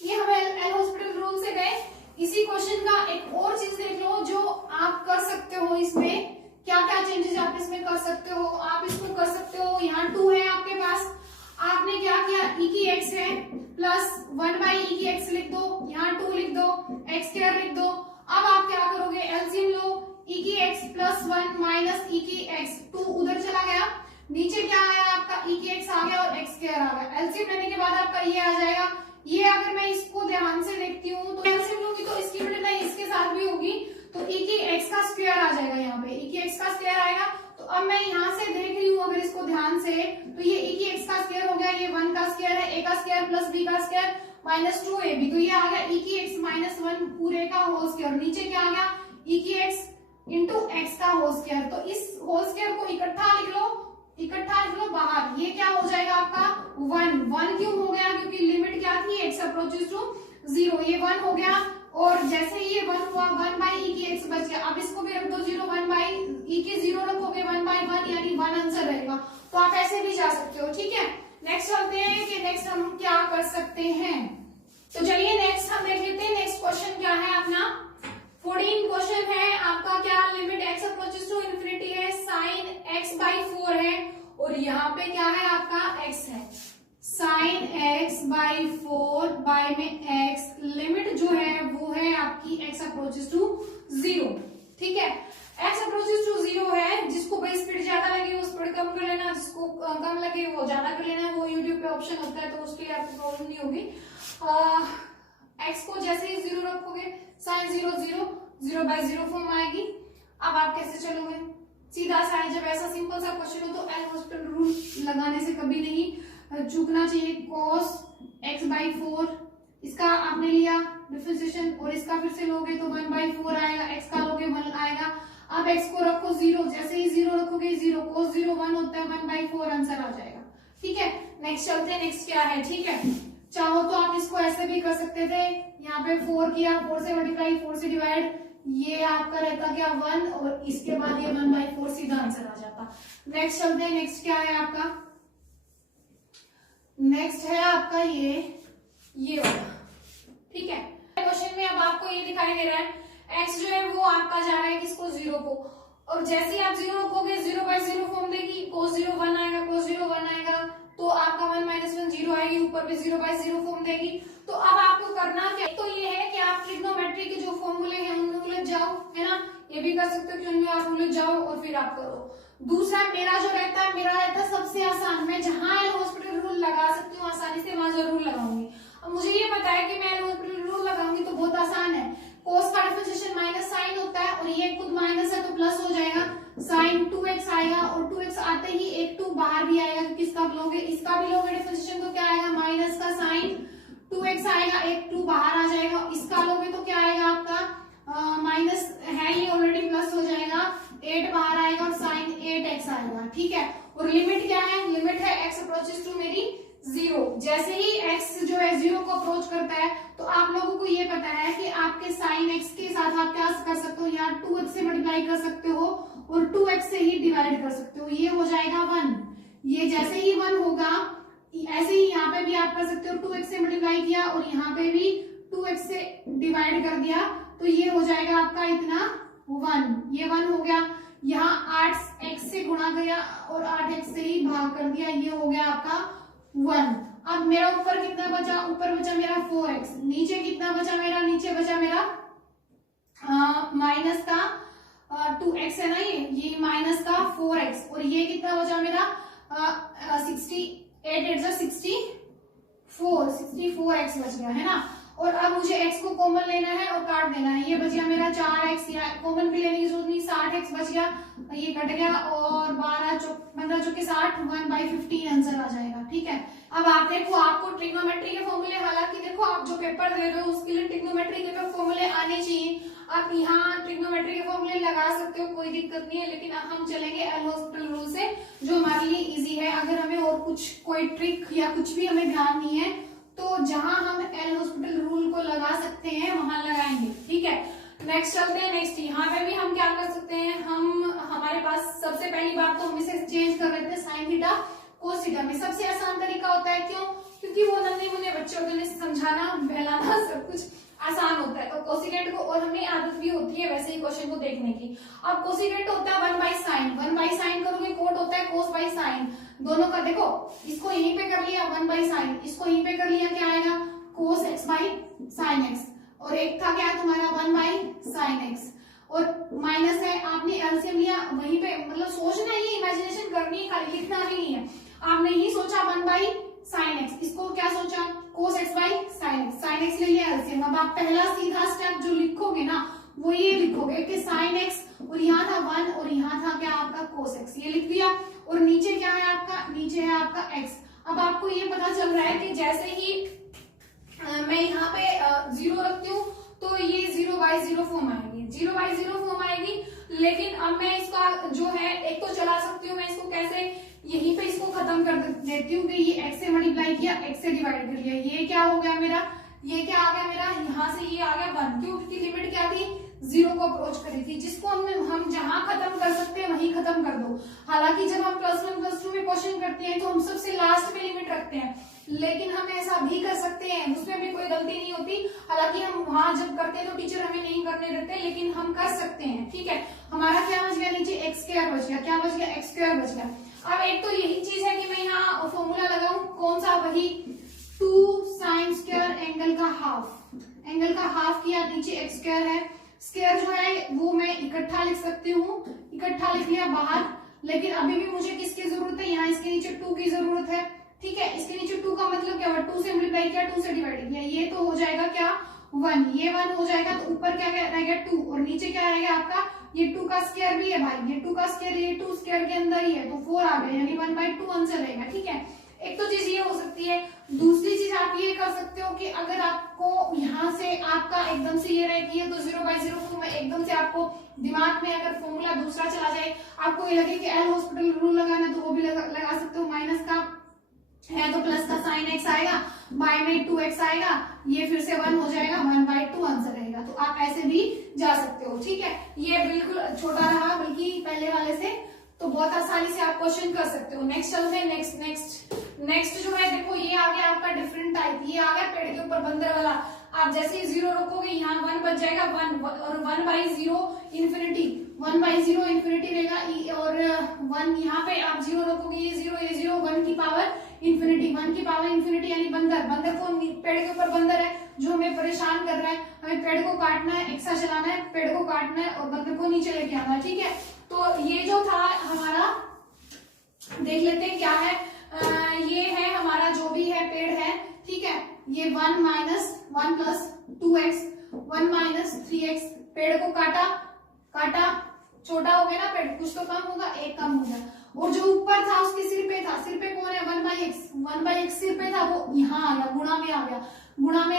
ये हम एल हॉस्पिटल रूल से गए, इसी क्वेश्चन का एक और चीज देख लो जो आप कर सकते हो। इसमें क्या क्या चेंजेस आप इसमें कर सकते हो, आप इसको कर सकते हो, यहाँ 2 है आपके पास, आपने क्या किया e की x है प्लस 1/e की x लिख दो, यहाँ 2 लिख दो, x स्क्वायर लिख दो। अब आप क्या करोगे, एलसीएम लो, e की x प्लस 1 माइनस e की x, 2 उधर चला गया, नीचे क्या आया आपका e की x आ गया और x स्क्वायर आ गया। एलसीएम लेने के बाद आपका ये आ जाएगा। ये अगर मैं इसको ध्यान से देखती हूँ तो एलसीएम लूंगी तो इसकी मल्टीप्लाई इसके साथ भी होगी, तो e की x का स्क्वायर आ जाएगा, यहाँ पे e की x का स्क्वायर आएगा। तो अब मैं यहाँ से देख रही हूँ अगर इसको ध्यान से, तो ये e की x का स्क्वायर हो गया, ये 1 का स्क्वायर है, a का स्क्वायर प्लस b का स्क्वायर -2ab, तो ये आ गया e की x -1 पूरे का होल स्क्वायर, नीचे क्या आ गया e की x इंटू x का होल स्क्वायर। तो इस होल स्क्वायर को इकट्ठा लिख लो, इकट्ठा लिख लो बाहर, ये क्या हो जाएगा आपका 1। 1 क्यों हो गया, क्योंकि लिमिट क्या थी, x अप्रोचेस टू 0, ये 1 हो गया। और जैसे ही ये 1 हुआ 1 बाई ई की x बच गया। अब इसको भी रख दो 0, 1 बाई ई की 0 रखोगे 1 बाई 1 यानी 1 आंसर रहेगा। तो आप ऐसे भी जा सकते हो, ठीक है। नेक्स्ट चलते हैं कि नेक्स्ट हम क्या कर सकते हैं। तो चलिए नेक्स्ट हम देख लेते हैं। नेक्स्ट क्वेश्चन क्या है अपना 14 क्वेश्चन है आपका, क्या limit x approaches to infinity है, साइन x बाई 4 है और यहाँ पे क्या है आपका x है, साइन x बाई 4 बाई में x, लिमिट जो है वो है आपकी x अप्रोचेस टू 0, ठीक है। x अप्रोचेस टू 0 है, जिसको भाई स्पीड ज्यादा लगे वो स्पीड कम कर लेना, जिसको कम लगे वो ज्यादा कर लेना, वो यूट्यूब पे ऑप्शन होता है तो उसके लिए आपको प्रॉब्लम नहीं होगी। x को जैसे ही 0 रखोगे साइन 0 0 0 बाई 0 फॉर्म आएगी। अब आप कैसे चलोगे, सीधा सा है। जब ऐसा सिंपल सा क्वेश्चन हो तो एल हॉस्पिटल रूल लगाने से कभी नहीं चूकना चाहिए। cos x बाई 4, इसका आपने लिया डिफरेंशिएशन और इसका फिर से लोगे तो 1 बाई 4 आएगा, x का लोगे 1 आएगा। अब x को रखो 0, जैसे ही 0 रखोगे 0, cos 0 1 होता है, 1 बाई 4 आंसर आ जाएगा, ठीक है। नेक्स्ट चलते हैं, नेक्स्ट क्या है, ठीक है। चाहो तो आप इसको ऐसे भी कर सकते थे, यहाँ पे 4 किया, 4 से मल्टीप्लाई 4 से डिवाइड, ये आपका रहता क्या 1 और इसके बाद ये 1 बाई 4 सीधा आंसर आ जाता। नेक्स्ट चलते हैं, नेक्स्ट क्या है आपका, नेक्स्ट है आपका ये वाला, ठीक है। क्वेश्चन में अब आपको ये दिखाई दे रहा है x जो है वो आपका जा रहा है किसको 0 को, और जैसे ही आप 0 रखोगे 0 बाई 0 फॉर्म देगी, cos 0 1 आएगा, cos 0 1 आएगा, तो आपका 1 माइनस 1 0 आएगी, ऊपर पे 0 बाई 0 फॉर्म देगी। तो अब आपको करना क्या, तो ये है कि आप ट्रिग्नोमेट्री के जो फॉर्मूले हैं उनमें उलझ जाओ, है ना, ये भी कर सकते हो कि उनमें आप उलझ जाओ और फिर आप करो। दूसरा मेरा जो रहता है, मेरा रहता है सबसे आसान, मैं जहां एल हॉस्पिटल रूल लगा सकती हूँ आसानी से वहां जरूर लगाऊंगी। अब मुझे ये पता है कि मैं एल हॉस्पिटल रूल लगाऊंगी तो बहुत आसान है, cos का डिफरेंशिएशन माइनस साइन होता है और ये खुद माइनस है तो प्लस हो जाएगा, साइन 2x आएगा और 2x आते ही एक 2 बाहर भी आएगा, क्योंकि इसका लोगे इसका भी लोगे डिफरेंशिएशन तो क्या आएगा, माइनस का साइन 2x आएगा, एक 2 बाहर आ जाएगा, इसका लोगे तो क्या आएगा आपका माइनस है ये ऑलरेडी प्लस हो जाएगा, 8 बाहर आएगा और साइन 8x आएगा, ठीक है। और लिमिट क्या है, लिमिट है x अप्रोचेस टू मेरी 0। जैसे ही x जो है 0 को अप्रोच करता है तो आप लोगों को ये पता है कि आपके साइन x के साथ आप क्या कर सकते हो, यहाँ 2x से मल्टीप्लाई कर सकते हो और 2x से ही डिवाइड कर सकते हो, ये हो जाएगा 1। ये जैसे ही 1 होगा ऐसे ही यहाँ पे भी आप कर सकते हो, 2x से मल्टीप्लाई किया और यहाँ पे भी 2x से डिवाइड कर दिया, तो ये हो जाएगा आपका इतना 1, ये 1 हो गया। यहाँ 8x से गुणा गया और 8x से ही भाग कर दिया, ये हो गया आपका 1। अब मेरा ऊपर कितना बचा, ऊपर बचा मेरा 4x, नीचे कितना बचा मेरा, नीचे बचा मेरा माइनस का 2x है ना, ये माइनस का 4x और ये कितना बचा मेरा 64x बच गया, है ना। और अब मुझे x को कॉमन लेना है और काट देना है, ये बच गया मेरा 4x, कॉमन भी लेने की जरूरत नहीं, 60x बच गया, ये कट गया और 15 चौके 60, 1 बाई 15 आंसर आ जाएगा, ठीक है। अब आप देखो, आपको ट्रिग्नोमेट्री के फॉर्मूले, हालांकि देखो आप जो पेपर दे रहे हो उसके लिए ट्रिग्नोमेट्री के फॉर्मूले आने चाहिए, आप यहाँ ट्रिग्नोमेट्री के फॉर्मूले लगा सकते हो, कोई दिक्कत नहीं है, लेकिन हम चलेंगे एल हॉस्पिटल रूल से जो हमारे लिए इजी है। अगर हमें और कुछ कोई ट्रिक या कुछ भी हमें ध्यान नहीं है तो जहां हम एल हॉस्पिटल रूल को लगा सकते हैं वहां लगाएंगे, ठीक है। नेक्स्ट चलते हैं, नेक्स्ट यहाँ पे भी हम क्या कर सकते हैं, हम हमारे पास सबसे पहली बात तो हम इसे चेंज कर लेते हैं साइन थीटा कोस थीटा में। सबसे आसान तरीका होता है, क्यों, क्योंकि वो नन्हे मुन्ने बच्चों के लिए समझाना बहलाना सब कुछ आसान होता है, तो कोसिकेंट को, और हमें आदत भी होती है वैसे ही क्वेश्चन को देखने की। अब कोसिकेंट होता है 1 बाई साइन, 1 बाई साइन करोगे, कोट होता है कोस बाई साइन, दोनों का देखो, इसको यहीं पे कर लिया 1 बाई साइन, इसको यहीं पे कर लिया, क्या आएगा कोस x बाई साइन x, और एक था क्या तुम्हारा 1 बाई साइन x, और माइनस है, आपने एलसीएम लिया वहीं पे, मतलब सोचना ही, इमेजिनेशन करनी है, खाली लिखना भी नहीं है। आपने ही सोचा 1 बाई साइन x, इसको क्या सोचा cos x by sine x, sine x ले लिया एलसीएम। अब आप पहला सीधा स्टेप जो लिखोगे ना वो ये लिखोगे कि साइन x और यहाँ था 1 और यहाँ था क्या आपका कोस x, ये लिख दिया, और नीचे क्या है आपका, नीचे है आपका x। अब आपको ये पता चल रहा है कि जैसे ही मैं यहाँ पे 0 रखती हूँ तो ये 0 बाई 0 फॉर्म आएगी, 0 बाई 0 फॉर्म आएगी, लेकिन अब मैं इसका जो है एक तो चला सकती हूँ मैं इसको कैसे, खत्म कर देती हूँ कि ये x से मल्टीप्लाई किया, x से डिवाइड कर लिया, ये क्या हो गया मेरा, ये क्या आ गया मेरा, यहाँ से ये आ गया 1, क्योंकि लिमिट क्या थी, 0 को अप्रोच करी थी, जिसको हम जहां खत्म कर सकते हैं वहीं खत्म कर दो। हालांकि जब हम +1 +2 में क्वेश्चन करते हैं तो हम सबसे लास्ट में लिमिट रखते हैं, लेकिन हम ऐसा भी कर सकते हैं, उसमें भी कोई गलती नहीं होती। हालांकि हम वहां जब करते हैं तो टीचर हमें नहीं करने देते, लेकिन हम कर सकते हैं, ठीक है। हमारा क्या बच गया, नीचे x² बच गया, क्या बच गया, x² बच गया। अब एक तो यही चीज है कि मैं यहाँ फॉर्मूला लगाऊं, कौन सा, वही 2 sin² एंगल का हाफ, एंगल का हाफ किया, नीचे x² है, स्क्वायर जो है वो मैं इकट्ठा लिख सकती हूँ, इकट्ठा लिख लिया बाहर, लेकिन अभी भी मुझे किसकी जरूरत है, यहाँ इसके नीचे 2 की जरूरत है, ठीक है। इसके नीचे 2 का मतलब क्या हुआ, 2 से मल्टीप्लाई किया, 2 से डिवाइड किया, ये तो हो जाएगा क्या 1, ये 1 हो जाएगा, तो ऊपर क्या रहेगा 2, और नीचे क्या रहेगा आपका, ये 2 का स्क्वायर भी है भाई, ये 2 का स्क्वायर, ये 2 स्क्वायर के अंदर ही है, तो 4 आ गया, यानी 1/2 आंसर रहेगा, ठीक है। एक तो चीज ये हो सकती है। दूसरी चीज आप ये कर सकते हो कि अगर आपको यहाँ से आपका एकदम से ये रहती है, तो 0/0 को मैं एकदम से आपको दिमाग में अगर फॉर्मूला दूसरा चला जाए, आपको ये लगे कि एल हॉस्पिटल रूल लगाना, तो वो भी लगा सकते हो। माइनस का है तो प्लस का साइन x आएगा, बाय में 2x आएगा, ये फिर से 1 हो जाएगा, 1/2 आंसर रहेगा, तो आप ऐसे भी जा सकते हो, ठीक है। ये बिल्कुल छोटा रहा बल्कि पहले वाले से, तो बहुत आसानी से आप क्वेश्चन कर सकते हो। नेक्स्ट चलते हैं, नेक्स्ट जो है देखो, ये आ गया आपका डिफरेंट टाइप, ये आ गया पेड़ के ऊपर बंदर वाला। आप जैसे ही 0 रखोगे यहाँ 1 बच जाएगा, 1 और 1/0 इन्फिनिटी, 1/0 इन्फिनिटी रहेगा, और 1 यहाँ पे आप 0 रखोगे, ये 0 1 की पावर इन्फिनिटी, 1 की पावर इन्फिनिटी, यानी बंदर को पेड़ के ऊपर बंदर है जो हमें परेशान कर रहा है, हमें पेड़ को काटना है, एक्सा चलाना है, पेड़ को काटना है और बंदर को नीचे लेके आना है, ठीक है। तो ये जो था हमारा, देख लेते हैं क्या है, ये है हमारा जो भी है पेड़ है, ठीक है। ये 1 - 1 + 2x, 1 - 3x, पेड़ को काटा, छोटा हो गया ना पेड़, कुछ तो कम होगा, एक कम हो गया, और जो ऊपर था उसके सिर पे था, सिर पे कौन है, 1/x सिर पे था, वो यहाँ आ गया, गुणा में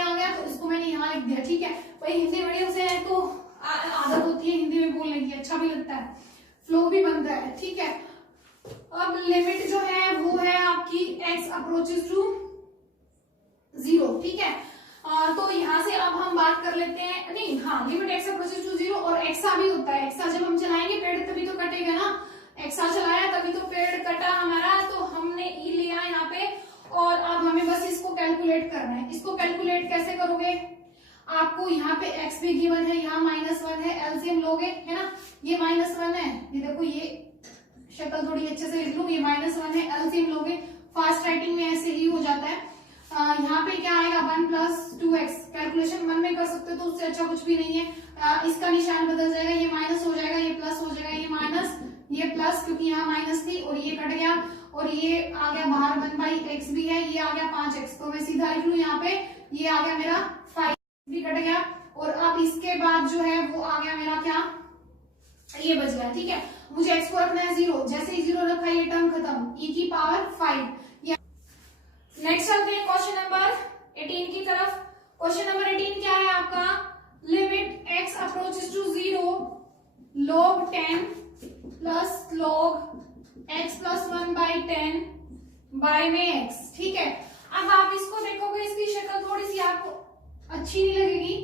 आ गया, तो इसको मैंने यहाँ लिख दिया, ठीक है। भाई हिंदी मीडियम से है तो आदत होती है हिंदी में बोलने की, अच्छा भी लगता है, फ्लो भी बनता है, ठीक है। अब लिमिट जो है वो है आपकी x अप्रोचेस टू 0, ठीक है। तो यहाँ से अब हम बात कर लेते हैं, नहीं हाँ, लिमिट x अप्रोचेस टू 0, और एक्सा भी होता है, एक्सा जब हम चलाएंगे पेड़ तभी तो कटेगा ना, एक्सा चलाया तभी तो पेड़ कटा हमारा, तो हमने ई लिया यहाँ पे, और अब हमें बस इसको कैलकुलेट करना है। इसको कैलकुलेट कैसे करोगे, आपको यहाँ पे x भी गिवन है, यहाँ -1 है, एलसीएम लोगे, है ना, ये -1 है, ये देखो, ये शक्ल थोड़ी अच्छे से लिख लूं, ये -1 है, एलसीएम लोगे, फास्ट राइटिंग में ऐसे ही हो जाता है। यहाँ पे क्या आएगा, 1 + 2x, कैलकुलेशन मन में कर सकते हो, तो उससे अच्छा कुछ भी नहीं है। इसका निशान बदल जाएगा, ये माइनस हो जाएगा, ये प्लस हो जाएगा, ये माइनस, ये प्लस, क्योंकि यहाँ माइनस थी, और ये कट गया, और ये आ गया बाहर, 1/x भी है, ये आ गया 5x, तो मैं सीधा लिख लूं यहाँ पे, ये आ गया मेरा 5 भी कट गया, और अब इसके बाद जो है वो आ गया मेरा क्या, ये बच गया, ठीक है। मुझे x को रखना है 0, जैसे ही 0 रखा ये टर्म खत्म, e की पावर 5। नेक्स्ट चलते हैं क्वेश्चन नंबर 18 की तरफ। क्वेश्चन नंबर 18 क्या है आपका, limit x approaches to 0 log 10 plus log x + 1/10 by में x, ठीक है। अब आप इसको देखोगे, इसकी शक्ल थोड़ी सी आपको अच्छी नहीं लगेगी।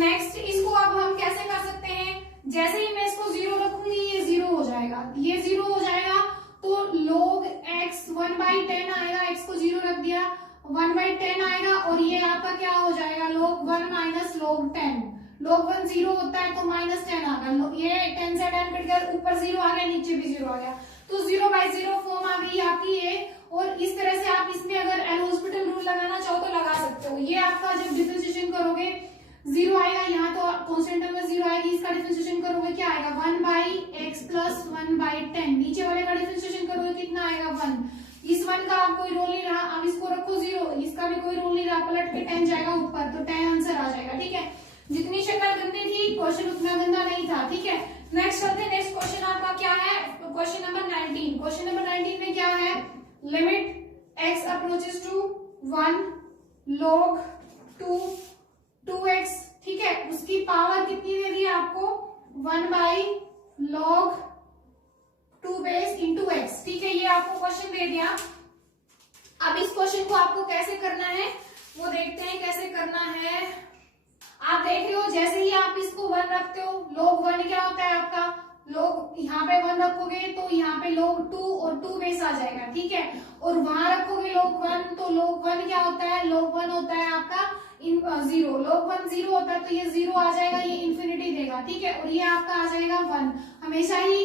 नेक्स्ट, इसको अब हम कैसे कर सकते हैं, जैसे ही मैं इसको 0 रखूंगी ये 0 हो जाएगा, ये 0 हो जाएगा, तो log x 1/10 आएगा, x को 0 रख दिया, 1/10 आएगा, और ये आपका क्या हो जाएगा, log 1 - log 10, log 1 0 होता है तो -10 आ गया, ये 10 से 10 कट गया, ऊपर 0 आ गया, नीचे भी 0 आ गया, तो 0/0 फॉर्म आ गई आपकी ये। और इस तरह से आप इसमें अगर एल हॉस्पिटल रूल लगाना चाहो तो लगा सकते हो। ये आपका जब डिफरेंशिएशन करोगे 0 आएगा, यहाँ तो कांस्टेंट टर्म में 0 आएगी, इसका डिफरेंशिएशन करोगे क्या आएगा, 1/x + 1/10, नीचे वाले का डिफरेंशिएशन करोगे कितना आएगा, 1। इस 1 का अब कोई रोल नहीं रहा, अब इसको रखो 0, इसका भी कोई रोल नहीं रहा, पलट के 10 जाएगा ऊपर, तो 10 आंसर आ जाएगा, ठीक है। जितनी शक्ल गंदी थी, क्वेश्चन उतना गंदा नहीं था, ठीक है। नेक्स्ट चलते हैं, नेक्स्ट क्वेश्चन आपका क्या है, क्वेश्चन नंबर 19। क्वेश्चन नंबर 19 में क्या है, limit x approaches to 1 log 2x, ठीक है, उसकी पावर कितनी दे दी है आपको, 1/log 2 बेस into x, ठीक है। ये आपको क्वेश्चन दे दिया, अब इस क्वेश्चन को आपको कैसे करना है वो देखते हैं कैसे करना है। आप देख रहे हो जैसे ही आप इसको 1 रखते हो, log 1 क्या होता है आपका, log यहाँ पे 1 रखोगे तो यहाँ पे log 2 और 2 बेस आ जाएगा, ठीक है। और वहां रखोगे log 1 तो log 1 क्या होता है, log 1 होता है आपका 0, log 1 0 होता है तो ये 0 आ जाएगा, ये इन्फिनिटी देगा, ठीक है। और ये आपका आ जाएगा 1। हमेशा ही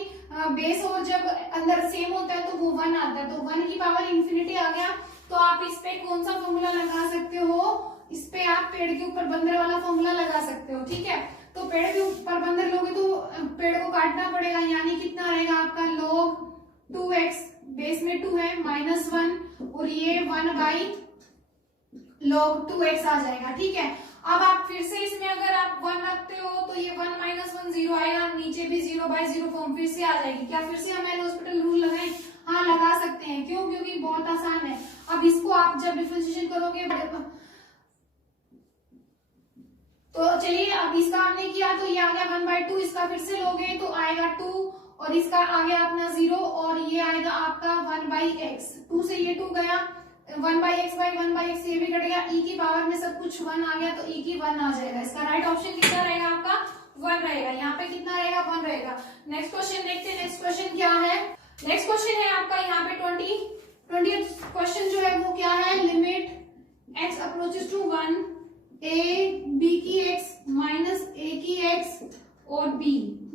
बेस और जब अंदर सेम होता है तो वो 1 आता है, तो 1 की पावर इन्फिनिटी आ गया। तो आप इस पे कौन सा फॉर्मूला लगा सकते हो, इस पे आप पेड़ के ऊपर बंदर वाला फॉर्मूला लगा सकते हो, ठीक है। तो पेड़ के ऊपर बंदर लोगे तो पेड़ को काटना पड़ेगा, यानी कितना रहेगा आपका log 2x, बेस में 2 है, -1 और ये 1 log 2x आ जाएगा, ठीक है। अब आप फिर से इसमें अगर आप 1 रखते हो तो ये 1 - 1 0 आएगा, नीचे भी 0/0 फॉर्म फिर से आ जाएगी। क्या फिर से हम एल हॉस्पिटल रूल लगाएं? हाँ लगा सकते हैं, क्यों, क्योंकि बहुत आसान है। अब इसको आप जब डिफरेंशिएशन करोगे तो चलिए, अब इसका हमने किया तो ये आ गया 1/2, इसका फिर से लोगे तो आएगा 2 और इसका आ गया अपना 0 और ये आएगा आपका 1/x, 2 से ये 2 गया, 1/x ये भी कट गया, e की पावर में सब कुछ 1 आ गया तो e की 1 आ जाएगा। इसका राइट ऑप्शन कितना रहेगा आपका, 1 रहेगा। यहाँ पे कितना रहेगा, 1 रहेगा। नेक्स्ट क्वेश्चन देखते हैं, नेक्स्ट क्वेश्चन क्या है। नेक्स्ट क्वेश्चन है आपका यहाँ पे 20th क्वेश्चन जो है वो क्या है, limit x approaches to 1 a b की x माइनस a की x और b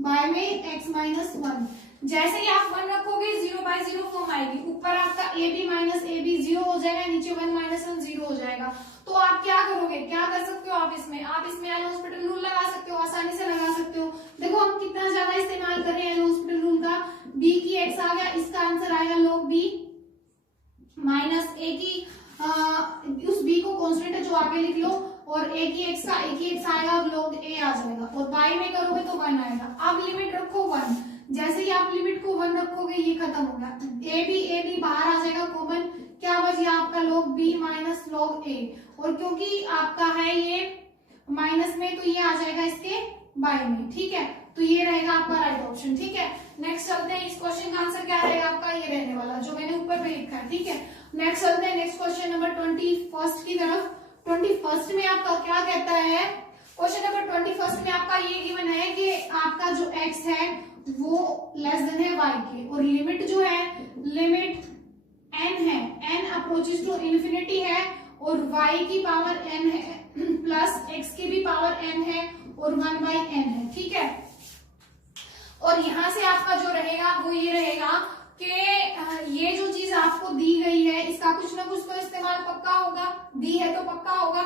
बाय में x -1। जैसे ही आप 1 रखोगे 0/0 फॉर्म आएगी, ऊपर आपका ab माइनस ab 0 हो जाएगा, नीचे 1 - 1 0 हो जाएगा। तो आप क्या करोगे, क्या कर सकते हो आप इसमें एल हॉस्पिटल रूल लगा सकते हो, आसानी से लगा सकते हो। देखो हम कितना ज्यादा इस्तेमाल कर रहे हैं एल हॉस्पिटल रूल का। b की x आ गया, इसका आंसर आएगा log b माइनस a की उस b को कांस्टेंट है जो आगे लिख लो, और a की x आएगा और log a आ जाएगा, और बाई में करोगे तो 1 आएगा। अब लिमिट रखो 1, जैसे ही आप लिमिट को 1 रखोगे ये खत्म हो गया, a b बाहर आ जाएगा कॉमन, क्या बच गया आपका log b minus log a, और क्योंकि आपका है ये माइनस में तो ये आ जाएगा इसके बाई में, ठीक है। तो ये रहेगा आपका राइट ऑप्शन, ठीक है। नेक्स्ट चलते हैं, इस क्वेश्चन का आंसर क्या रहेगा आपका, ये रहने वाला जो मैंने ऊपर पे लिखा है, ठीक है। नेक्स्ट चलते हैं नेक्स्ट क्वेश्चन नंबर 21 की तरफ। 21 में आपका क्या कहता है, क्वेश्चन नंबर 21 में आपका ये गिवन है कि आपका जो x है वो लेस देन है y के, और लिमिट जो है लिमिट n है, n अप्रोचेस टू इन्फिनिटी है, और y की पावर n है प्लस x की भी पावर n है और 1/n है, ठीक है। और यहां से आपका जो रहेगा वो ये रहेगा कि ये जो चीज आपको दी गई है इसका कुछ ना कुछ तो इस्तेमाल पक्का होगा, दी है तो पक्का होगा।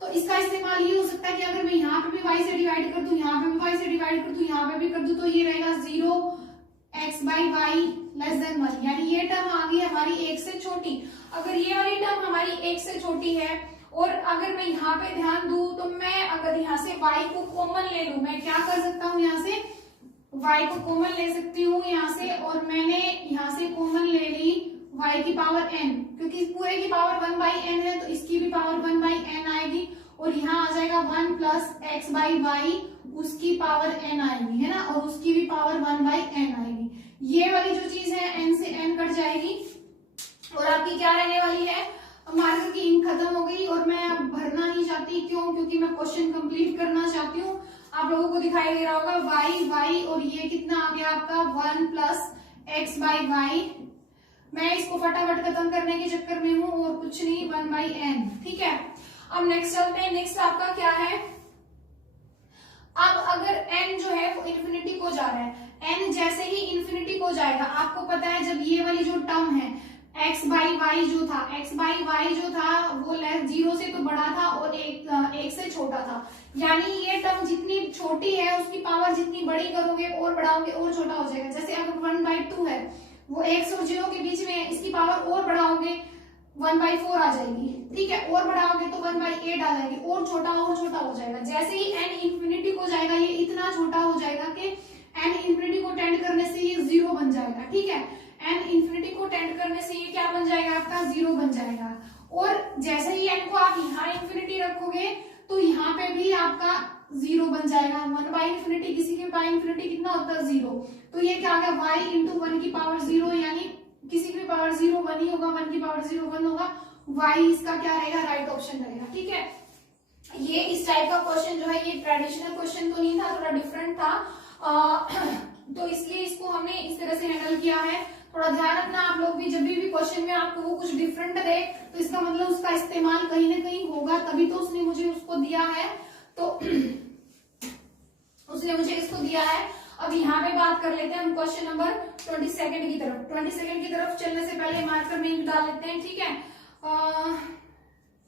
तो इसका इस्तेमाल ये हो सकता है कि अगर मैं यहाँ पे भी y से डिवाइड कर दूं, यहाँ पे भी y से डिवाइड कर दूं, यहाँ पे भी कर दूं, तो ये रहेगा 0x/y लेस देन 1, यानी ये टर्म आ गई हमारी 1 से छोटी। अगर ये वाली टर्म हमारी 1 से छोटी है, और अगर मैं यहाँ पे ध्यान दूं तो मैं अगर यहाँ से y को कॉमन ले लूं, मैं क्या कर सकता हूँ, यहाँ से y को कॉमन ले सकती हूँ यहाँ से, और मैंने यहाँ से कॉमन ले ली y की पावर n, क्योंकि पूरे की पावर 1/n है तो इसकी भी पावर 1/n आएगी, और यहाँ आ जाएगा 1 प्लस x/y, उसकी पावर n आएगी, है ना, और उसकी भी पावर 1/n आएगी। ये वाली जो चीज है n से n कट जाएगी, और आपकी क्या रहने वाली है, मार्कर की इंक खत्म हो गई, और मैं अब भरना नहीं चाहती, क्यों, क्योंकि मैं क्वेश्चन कंप्लीट करना चाहती हूँ। आप लोगों को दिखाई दे रहा होगा y और ये कितना आ गया आपका 1 प्लस x/y। मैं इसको फटाफट खत्म करने के चक्कर में हूँ और कुछ नहीं, 1/n, ठीक है। अब नेक्स्ट चलते हैं, नेक्स्ट आपका क्या है, अब अगर n जो है वो इन्फिनिटी को जा रहा है, n जैसे ही इन्फिनिटी को जाएगा, आपको पता है जब ये वाली जो टर्म है x/y जो था वो 0 से तो बड़ा था और 1 से छोटा था, यानी ये टर्म जितनी छोटी है उसकी पावर जितनी बड़ी करोगे और बढ़ाओगे और छोटा हो जाएगा। जैसे अगर 1/2 है वो 1 और 0 के बीच में है, इसकी पावर और बढ़ाओगे 1/4 आ जाएगी, ठीक है, और बढ़ाओगे तो 1/8 आ जाएगी, और छोटा हो जाएगा। जैसे ही n इन्फिनिटी को जाएगा ये इतना छोटा हो जाएगा कि n इन्फिनिटी को टेंड करने से ये 0 बन जाएगा, ठीक है। n इन्फिनिटी को टेंड करने से ये क्या बन जाएगा आपका 0 बन जाएगा, और जैसे ही n को आप यहाँ इन्फिनिटी रखोगे तो यहाँ पे भी आपका 0 बन जाएगा। 1/∞, किसी के बाय इन्फिनिटी कितना होता है 0, तो ये क्या आ गया y इंटू 1 की पावर 0, यानी किसी की पावर 0 1 ही होगा, 1 की पावर 0 1 होगा, y इसका क्या रहेगा, राइट ऑप्शन रहेगा। ठीक है, ये इस टाइप का क्वेश्चन जो है ये ट्रेडिशनल क्वेश्चन तो नहीं था, थोड़ा डिफरेंट था, तो इसलिए इसको हमने इस तरह से हैंडल किया है। थोड़ा ध्यान रखना आप लोग भी, जब भी क्वेश्चन में आपको वो कुछ डिफरेंट दे तो इसका मतलब उसका इस्तेमाल कहीं ना कहीं होगा, तभी तो उसने मुझे उसको दिया है, तो उसने मुझे इसको दिया है। अब यहाँ पे बात कर लेते हैं हम क्वेश्चन नंबर 22 की तरफ। 22 की तरफ चलने से पहले मार्कर में ही डाल लेते हैं। ठीक है,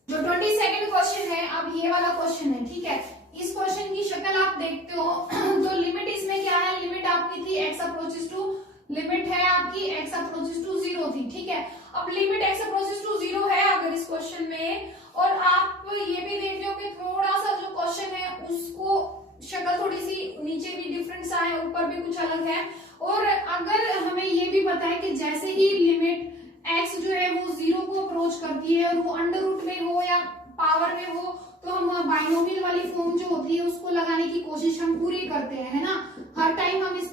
जो 22 क्वेश्चन है, अब ये वाला क्वेश्चन है। ठीक है, इस क्वेश्चन की शक्ल आप देखते हो तो लिमिट इसमें क्या है, लिमिट आपकी थी x अप्रोचेस टू, लिमिट है आपकी x अप्रोचेस टू 0 थी। ठीक है, अब लिमिट x अप्रोचेस टू 0 है अगर इस क्वेश्चन में, और आप ये भी देख लो कि थोड़ा सा जो क्वेश्चन है उसको शक्ल थोड़ी सी नीचे भी डिफरेंट सा है, ऊपर भी कुछ अलग है, और अगर हमें ये भी पता है कि जैसे ही लिमिट x जो है वो 0 को अप्रोच करती है और वो अंडर रूट में हो या पावर में हो, तो हम बाइनोमियल वाली फॉर्म जो होती है उसको लगाने की कोशिश हम पूरी करते हैं, है ना। हर टाइम हम इस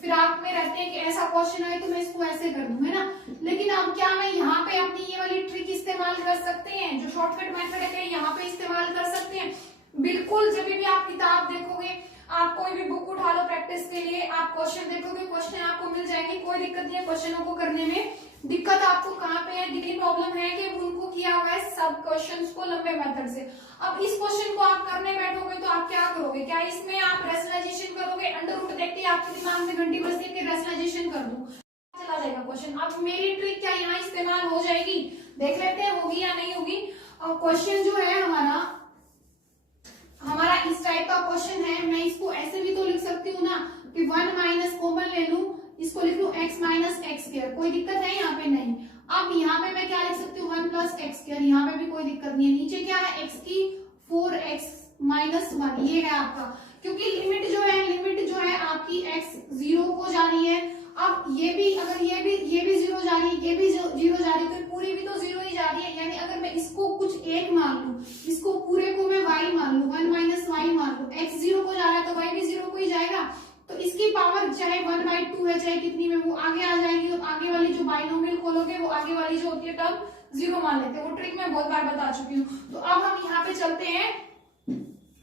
फिराक में रहते हैं कि ऐसा क्वेश्चन आए तो मैं इसको ऐसे कर दूं, है ना। लेकिन अब क्या मैं यहाँ पे अपनी ये वाली ट्रिक इस्तेमाल कर सकते हैं, जो शॉर्टकट मेथड है, यहाँ पे इस्तेमाल कर सकते हैं। बिल्कुल, जब भी आप किताब देखोगे, आप कोई भी बुक उठा लो प्रैक्टिस के लिए, आप क्वेश्चन देखोगे, क्वेश्चन आपको मिल जाएंगे, कोई दिक्कत नहीं है क्वेश्चनों को करने में। दिक्कत आपको कहाँ पे है, डिग्री प्रॉब्लम है कि उनको किया हुआ है सब क्वेश्चंस को लंबे मेथड से। अब इस क्वेश्चन को आप करने बैठोगे तो आप क्या करोगे, क्या इसमें आप रेशनलाइजेशन करोगे, अंडर रूट देखते ही आपके दिमाग में घंटी बजती है कि रेशनलाइजेशन कर दूं, चला जाएगा क्वेश्चन। अब मेरी ट्रिक क्या यहाँ इस्तेमाल हो जाएगी, देख लेते हैं होगी या नहीं होगी। क्वेश्चन जो है हमारा इस टाइप का क्वेश्चन है, मैं इसको ऐसे भी तो लिख सकती हूँ ना कि 1 माइनस कॉमन ले लूं, इसको लिख लूं x माइनस एक्स स्क्वायर, कोई दिक्कत है यहाँ पे नहीं। अब यहाँ पे मैं क्या लिख सकती हूँ 1 प्लस एक्स स्क्वायर, यहाँ पे भी कोई दिक्कत नहीं है। नीचे क्या है x की 4x माइनस 1, ये है आपका, क्योंकि लिमिट जो है आपकी x 0 को जा रही है। अब ये भी अगर ये भी 0 जा रही है, ये भी 0 जा रही है, तो पूरी भी तो 0 ही जा रही है। यानी अगर मैं इसको कुछ एक मान लूं, इसको पूरे को मैं y मान लूं, 1 माइनस y मान लूं, x 0 को जा रहा है तो y भी 0 को ही जाएगा, तो इसकी पावर चाहे 1/2 है चाहे कितनी में, वो आगे आ जाएगी, और आगे वाली जो बाइनोमियल खोलोगे वो आगे वाली जो होती है टर्म 0 मान लेते हैं। वो ट्रिक मैं बहुत बार बता चुकी हूँ। तो अब हम यहाँ पे चलते हैं,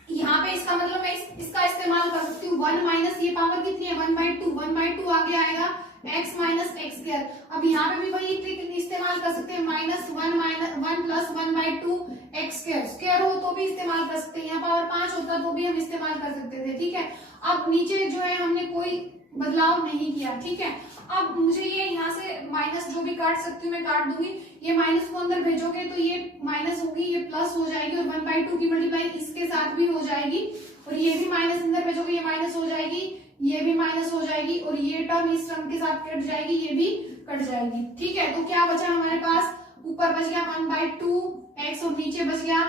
यहाँ पे इसका मतलब मैं इसका इस्तेमाल कर सकती हूँ। 1 माइनस ये पावर कितनी है 1/2 आगे आएगा x माइनस एक्स स्क्वायर। अब यहाँ पे भी वही ट्रिक इस्तेमाल कर सकते हैं, -1 प्लस 1/2 एक्स स्क्वायर, स्क्वायर हो तो भी इस्तेमाल कर सकते हैं, यहाँ पावर 5 होता तो भी हम इस्तेमाल कर सकते थे। ठीक है, अब नीचे जो है हमने कोई बदलाव नहीं किया। ठीक है, अब मुझे ये यहाँ से माइनस जो भी काट सकती हूँ मैं काट दूंगी, ये माइनस को अंदर भेजोगे तो ये माइनस होगी, ये प्लस हो जाएगी, और 1/2 की मल्टीप्लाई इसके साथ भी हो जाएगी, और ये भी माइनस अंदर भेजोगे, ये माइनस हो जाएगी, ये भी माइनस हो जाएगी, और ये टर्म इस टर्म के साथ कट जाएगी, ये भी कट जाएगी। ठीक है, तो क्या बचा हमारे पास, ऊपर बच गया 1/2 x और नीचे बच गया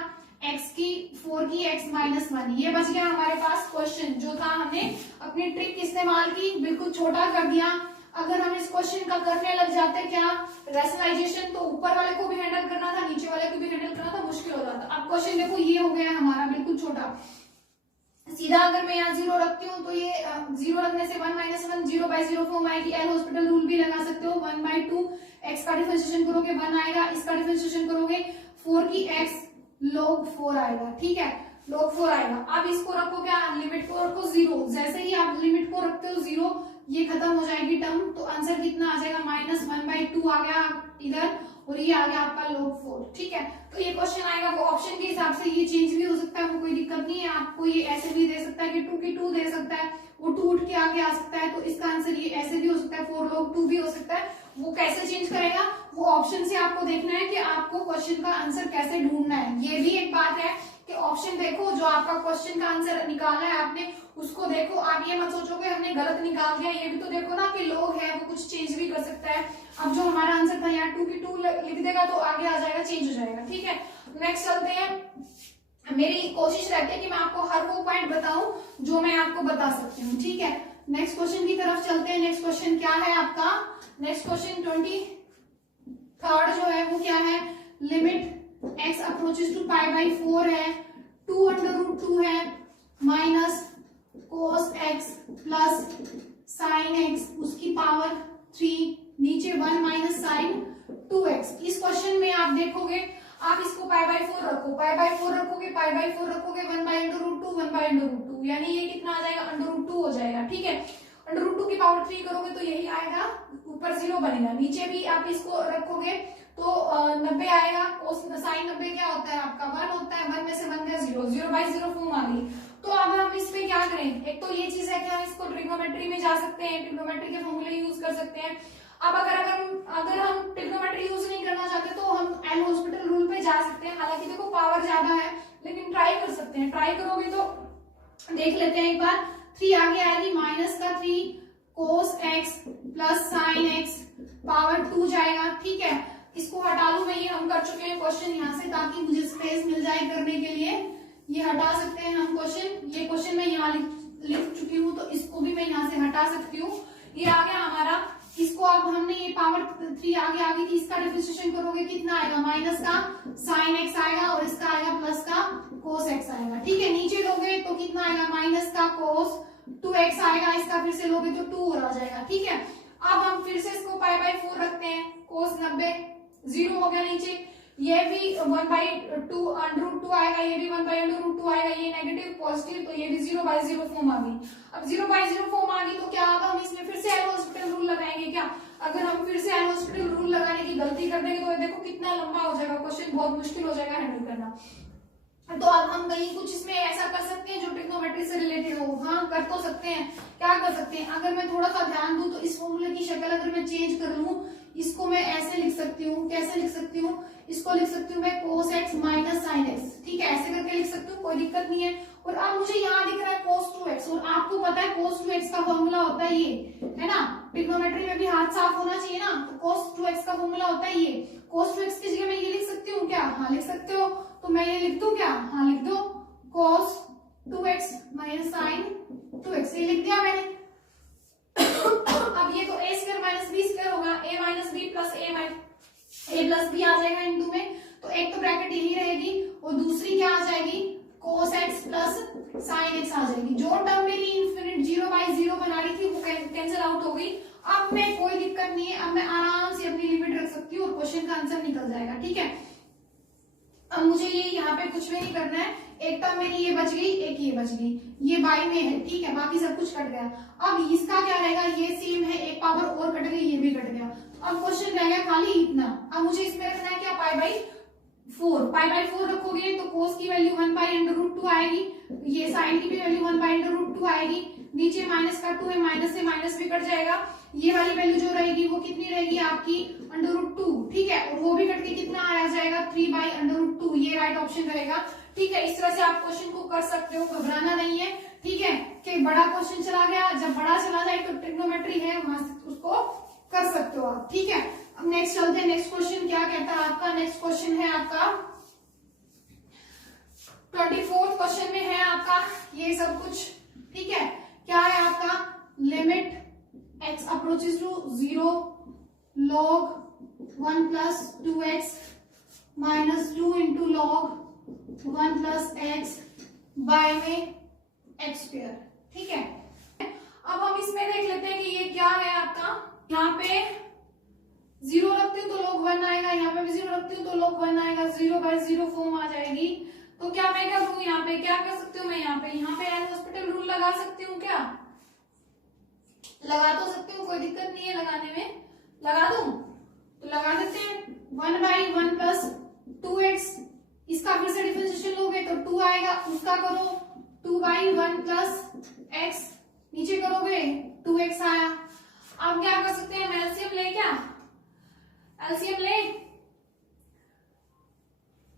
x की 4 की x माइनस 1, ये बच गया हमारे पास क्वेश्चन जो था। हमने अपनी ट्रिक इस्तेमाल की, बिल्कुल छोटा कर दिया। अगर हम इस क्वेश्चन का करने लग जाते क्या रैशनलाइजेशन, तो ऊपर वाले को भी हैंडल करना था, नीचे वाले को भी हैंडल करना था, मुश्किल हो जाता। अब क्वेश्चन देखो ये हो गया हमारा बिल्कुल छोटा, सीधा अगर मैं यहाँ 0 रखती हूँ तो ये 0 रखने से 1 माइनस 1 0/0 फॉर्म आएगी। एल हॉस्पिटल रूल भी लगा सकते हो, 1/2 x का डिफरेंशिएशन करोगे 1 आएगा, इसका डिफरेंशिएशन करोगे 4 की x log 4 आएगा। ठीक है, log 4 आएगा। अब इसको रखो क्या, लिमिट को रखो 0, जैसे ही आप लिमिट को रखते हो 0 ये खत्म हो जाएगी टर्म, तो आंसर कितना आ जाएगा -1/2 आ गया इधर, और ये आ गया आपका log 4। ठीक है, तो ये क्वेश्चन आएगा, वो ऑप्शन के हिसाब से ये चेंज भी हो सकता है, वो कोई दिक्कत नहीं है। आपको ये ऐसे भी दे सकता है कि 2 की 2 दे सकता है, वो 2 उठ के आगे आ सकता है, तो इसका आंसर ये ऐसे भी हो सकता है, 4 log 2 भी हो सकता है। वो कैसे चेंज करेगा, वो ऑप्शन से आपको देखना है कि आपको क्वेश्चन का आंसर कैसे ढूंढना है। ये भी एक बात है कि ऑप्शन देखो, जो आपका क्वेश्चन का आंसर निकालना है आपने उसको देखो, आप ये मत सोचो कि हमने गलत निकाल दिया, ये भी तो देखो ना कि लोग है वो कुछ चेंज भी कर सकता है। अब जो हमारा आंसर था यहाँ 2 की 2 लिख देगा तो आगे आ जाएगा, चेंज हो जाएगा। ठीक है, नेक्स्ट चलते हैं। मेरी कोशिश रहती है कि मैं आपको हर वो पॉइंट बताऊं जो मैं आपको बता सकती हूँ। ठीक है, नेक्स्ट क्वेश्चन की तरफ चलते हैं। नेक्स्ट क्वेश्चन क्या है आपका, नेक्स्ट क्वेश्चन 23 जो है वो क्या है, लिमिट x अप्रोचेस टू π/4 है, 2√2 है, minus cos x plus sin x उसकी पावर 3, नीचे 1 माइनस साइन 2x। इस क्वेश्चन में आप देखोगे, आप इसको पाई बाई 4 रखो, पाई बाई 4 रखोगे, पाई बाई 4 रखोगे, 1 by under root 2, 1 by under root 2, यानी ये कितना आ जाएगा, अंडर रूट 2 हो जाएगा। ठीक है, अंडर रूट 2 की पावर 3 करोगे तो यही आएगा, ऊपर 0 बनेगा, नीचे भी आप इसको रखोगे तो 90 आएगा। साइन 90 क्या होता है आपका, 1 होता है, 1 में से 1 गया 0, 0 बाई 0 फॉर्म आ गई। तो अब हम इस पे क्या करें, एक तो ये चीज है कि हम इसको ट्रिग्नोमेट्री में जा सकते हैं, ट्रिग्नोमेट्री के फॉर्मूले यूज कर सकते हैं। अब अगर हम ट्रिग्नोमेट्री यूज नहीं करना चाहते तो हम एल हॉस्पिटल रूल पे जा सकते हैं। हालांकि देखो पावर ज्यादा है, लेकिन ट्राई कर सकते हैं। ट्राई करोगे तो देख लेते हैं एक बार, 3 आगे आएगी, माइनस का 3 कोस x plus sine x power 2 जाएगा। ठीक है, इसको हटा लू मैं, ये हम कर चुके हैं क्वेश्चन यहाँ से, ताकि मुझे स्पेस मिल जाए करने के लिए। ये हटा सकते हैं हम क्वेश्चन, ये क्वेश्चन मैं यहाँ लिख चुकी हूँ, तो इसको भी मैं यहाँ से हटा सकती हूँ। ये आ गया हमारा, इसको अब हमने ये पावर 3 आगे आ गई थी, इसका डिफरेंशिएशन करोगे कितना आएगा, माइनस का साइन एक्स आएगा और इसका आएगा प्लस का कोस एक्स आएगा। ठीक है, नीचे लोगे तो कितना आएगा, माइनस का कोस 2x आएगा, इसका फिर से लोगे तो 2 और आ जाएगा। ठीक है, अब हम फिर से इसको पाई बाई 4 रखते हैं, कोस 90 0 हो गया नीचे, ये भी 1 बाई 2 अंडर रूट 2 आएगा, ये भी 1 बाई अंडर रूट 2 आएगा, ये नेगेटिव पॉजिटिव, तो ये भी 0 बाई 0 फॉर्म आ गई। अब 0 बाई 0 फॉर्म आ गई तो क्या, अब हम इसमें फिर से एल हॉस्पिटल रूल लगाएंगे क्या? अगर हम फिर से एल हॉस्पिटल रूल लगाने की गलती कर देंगे तो देखो कितना लंबा हो जाएगा क्वेश्चन, बहुत मुश्किल हो जाएगा हैंडल करना। तो अब हम कहीं कुछ इसमें ऐसा कर सकते हैं जो ट्रिग्नोमेट्री से रिलेटेड हो। हाँ, कर तो सकते हैं, क्या कर सकते हैं, अगर मैं थोड़ा सा ध्यान दूं तो इस फॉर्मूले की शक्ल अगर मैं चेंज कर लूं, इसको मैं ऐसे लिख सकती हूँ, कैसे लिख सकती हूँ, इसको लिख सकती हूँ मैं cos x minus sine x. ठीक है, ऐसे करके लिख सकती हूँ, कोई दिक्कत नहीं है। और अब मुझे यहाँ दिख रहा है कोस 2x, और आपको पता है कोस 2x का फॉर्मूला होता है ये, है ना, ट्रिग्नोमेट्री में भी हाथ साफ होना चाहिए ना, तो कोस 2x का फॉर्मूला होता है ये। कोस 2x की जगह मैं ये लिख सकती हूँ क्या? हाँ लिख सकते हो, तो मैं ये लिख दूं क्या? हाँ लिख दो, कोस 2x माइनस साइन 2x, ये लिख दिया मैंने। अब ये तो a square minus b square होगा, a minus b plus a plus b आ जाएगा इनटू में, तो एक तो ब्रैकेट यही रहेगी और दूसरी क्या आ जाएगी, cos x plus sine x आ जाएगी। जो टर्म मेरी इन्फिनिट 0 बाई 0 बना रही थी वो कैंसिल आउट हो गई। अब मैं कोई दिक्कत नहीं है, अब मैं आराम से अपनी लिमिट रख सकती हूँ और क्वेश्चन का आंसर निकल जाएगा। ठीक है, अब मुझे ये यहाँ पे कुछ भी नहीं करना है, एक टर्म मेरी ये बच गई, एक ये बच गई, ये बाई में है। ठीक है, बाकी सब कुछ कट गया। अब इसका क्या रहेगा, ये सेम है, एक पावर और कट गई, ये भी कट गया। अब क्वेश्चन रह गया खाली इतना। अब मुझे इसमें रखना है क्या, पाई बाई 4। पाई बाई 4 रखोगे तो कोस की वैल्यू 1 बाई अंडर रूट 2 आएगी, ये साइन की भी वैल्यू 1 बाई अंडर रूट 2 आएगी, नीचे माइनस का 2 है, माइनस से माइनस भी कट जाएगा, ये वाली वैल्यू जो रहेगी वो कितनी रहेगी आपकी, अंडर रूट 2। ठीक है, और वो भी कट के कितना आया जाएगा, 3 बाई अंडर रूट 2, ये राइट ऑप्शन रहेगा। ठीक है, इस तरह से आप क्वेश्चन को कर सकते हो, घबराना नहीं है। ठीक है, कि बड़ा क्वेश्चन चला गया, जब बड़ा चला जाए तो ट्रिग्नोमेट्री है, वहां से उसको कर सकते हो आप। ठीक है, अब नेक्स्ट चलते हैं, नेक्स्ट क्वेश्चन क्या कहता है आपका, नेक्स्ट क्वेश्चन है आपका 24th क्वेश्चन में है आपका ये सब कुछ। ठीक है, क्या है आपका, limit x approaches to 0 log 1 plus 2x minus 2 into log 1 plus x by में x square। ठीक है, अब हम इसमें देख लेते हैं कि ये क्या है आपका, यहाँ पे 0 रखती हूँ तो log 1 आएगा, यहाँ पे भी 0 रखती हूँ तो log 1 आएगा, 0 बाय 0 फॉर्म आ जाएगी। तो क्या मैं करूँ, यहाँ पे क्या कर सकती हूँ मैं, यहाँ पे एल हॉस्पिटल रूल लगा सकती हूँ क्या, लगा तो सकती हूँ, कोई दिक्कत नहीं है लगाने में, लगा दूं तो लगा देते हैं। 1 बाई 1 प्लस 2x, इसका फिर से डिफरेंशिएशन लोगे तो 2 आएगा, उसका करो 2 बाई 1 प्लस x, नीचे करोगे 2x आया। अब क्या कर सकते हैं, एलसीएम ले, क्या एलसीएम ले,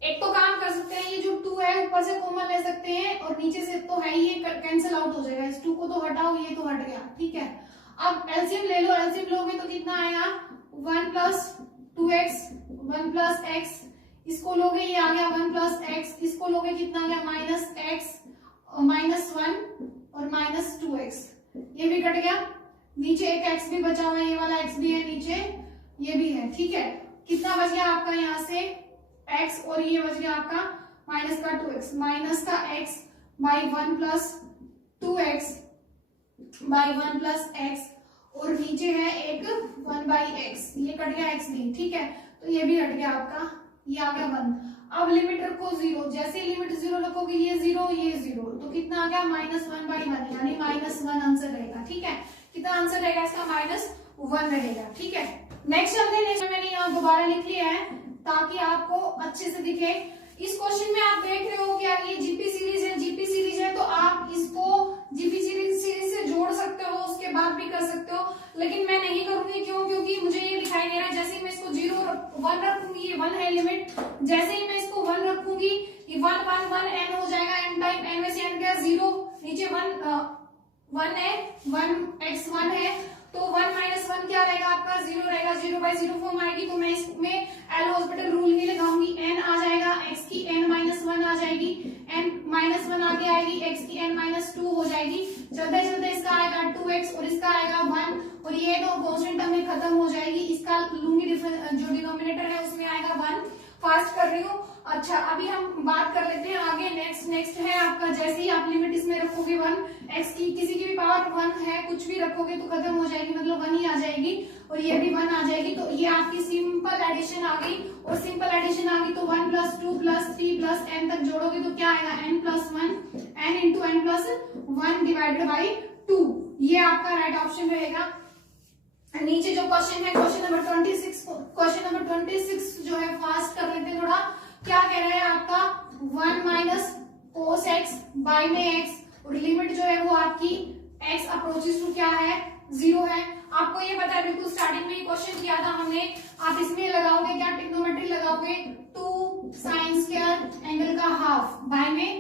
एक तो काम कर सकते हैं, ये जो 2 है ऊपर से कॉमन ले सकते हैं और नीचे से तो है ही, ये कैंसिल आउट हो जाएगा, इस 2 को तो हटाओ, ये तो हट गया। ठीक है, अब एलसीएम ले लो, एलसीएम लोगे तो कितना आएगा, 1 प्लस 2x 1 प्लस x, इसको लोगे ये आ गया 1 प्लस x, इसको लोगे कितना आ गया, माइनस x माइनस 1 और माइनस 2x, ये भी कट गया, नीचे एक x भी बचा हुआ है, ये वाला x भी है, नीचे ये भी है। ठीक है, कितना बच गया आपका यहाँ से x और ये बच गया आपका माइनस का 2x, माइनस का x by 1 plus 2x by 1 plus x, और नीचे है एक 1/x, ये कट गया x भी, ठीक है, तो ये भी हट गया आपका, ये आ गया 1। अब लिमिट रखो 0, जैसे लिमिट 0 रखोगे ये 0 ये 0, तो कितना आ गया -1/1, यानी -1 आंसर रहेगा, ठीक है। कितना आंसर रहेगा इसका? -1 रहेगा, ठीक है। नेक्स्ट चलते हैं। नेक्स्ट मैंने यहाँ दोबारा लिख लिया है ताकि आपको अच्छे से दिखे। इस क्वेश्चन में आप देख रहे हो कि यार ये जीपी सीरीज है, जीपी सीरीज है, तो आप इसको जीपी सीरीज से जोड़ सकते हो, उसके बाद भी कर सकते हो, लेकिन मैं नहीं करूंगी। क्यों? क्योंकि मुझे ये दिखाई दे रहा है जैसे ही मैं इसको 1 रखूंगी, ये 1 है लिमिट, जैसे ही मैं इसको 1 रखूंगी ये 1 1 1 n हो जाएगा, n टाइम n में से n गया 0, नीचे 1 है, 1x1 है, तो 1 - 1 क्या रहेगा आपका? 0 रहेगा, 0/0 फॉर्म आएगी, तो मैं इसमें एल हॉस्पिटल रूल नहीं लगाऊंगी, n आ जाएगा, x की n-1 आ जाएगी, n-1 आगे आएगी, x की n-2 हो जाएगी। चलते चलते इसका आएगा 2x और इसका आएगा 1, और ये तो कांस्टेंट टर्म में खत्म हो जाएगी। इसका लूंगी जो डिनोमिनेटर है उसमें आएगा 1। फास्ट कर रही हूँ। अच्छा, अभी हम बात कर लेते हैं आगे। नेक्स्ट है आपका, जैसे ही आप लिमिट इसमें रखोगे 1, x की किसी की भी पावर 1 है, कुछ भी रखोगे तो खत्म हो जाएगी, मतलब 1 ही आ जाएगी, और ये भी 1 आ जाएगी। तो ये आपकी सिंपल एडिशन आ गई, और सिंपल एडिशन आ गई तो 1 + 2 + 3 + n तक जोड़ोगे तो क्या आएगा? n+1, n × n+1 / 2। ये आपका राइट ऑप्शन रहेगा। नीचे जो क्वेश्चन है, क्वेश्चन नंबर 26 जो है, फास्ट कर लेते हैं थोड़ा। क्या कह रहा है आपका? 1 - cos x बाय में x, और लिमिट जो है वो आपकी x अप्रोचेस टू क्या है? 0 है। आपको ये पता है, बिल्कुल स्टार्टिंग में ही क्वेश्चन किया था हमने। आप इसमें लगाओगे क्या? ट्रिग्नोमेट्री लगाओगे, 2 sin² एंगल का हाफ बाय में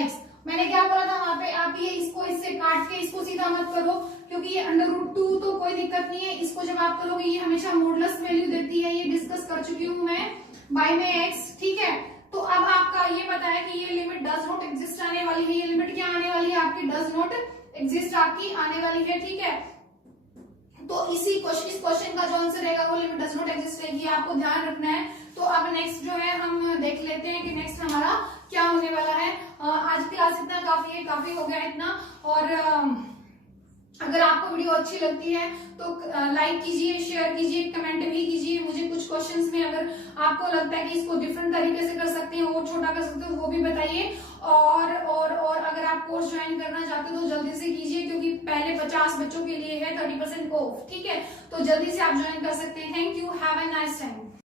x। मैंने क्या बोला था वहां पे? आप ये इसको इससे काट के इसको सीधा मत करो, क्योंकि ये √2 तो कोई दिक्कत नहीं है। इसको जब आप करोगे ये हमेशा मॉडुलस वैल्यू देती है, ये डिस्कस कर चुकी हूँ मैं, बाय में x, ठीक है। तो अब आपका ये पता है कि ये लिमिट डज नॉट एग्जिस्ट आने वाली है। ये लिमिट क्या आने वाली है आपकी? डज नॉट एग्जिस्ट आपकी आने वाली है, ठीक है। तो इस क्वेश्चन का जो आंसर रहेगा वो लिमिट डज नॉट एग्जिस्ट रहेगी, आपको ध्यान रखना है। तो अब नेक्स्ट जो है हम देख लेते हैं कि नेक्स्ट हमारा क्या होने वाला है। आज क्लास इतना काफी हो गया इतना। और अगर आपको वीडियो अच्छी लगती है तो लाइक कीजिए, शेयर कीजिए, कमेंट भी कीजिए। मुझे कुछ क्वेश्चंस में अगर आपको लगता है कि इसको डिफरेंट तरीके से कर सकते हैं और छोटा कर सकते हो वो भी बताइए। और अगर आप कोर्स ज्वाइन करना चाहते हो तो जल्दी से कीजिए, क्योंकि पहले 50 बच्चों के लिए है 30% ऑफ, ठीक है। तो जल्दी से आप ज्वाइन कर सकते हैं। Thank you, have a nice time.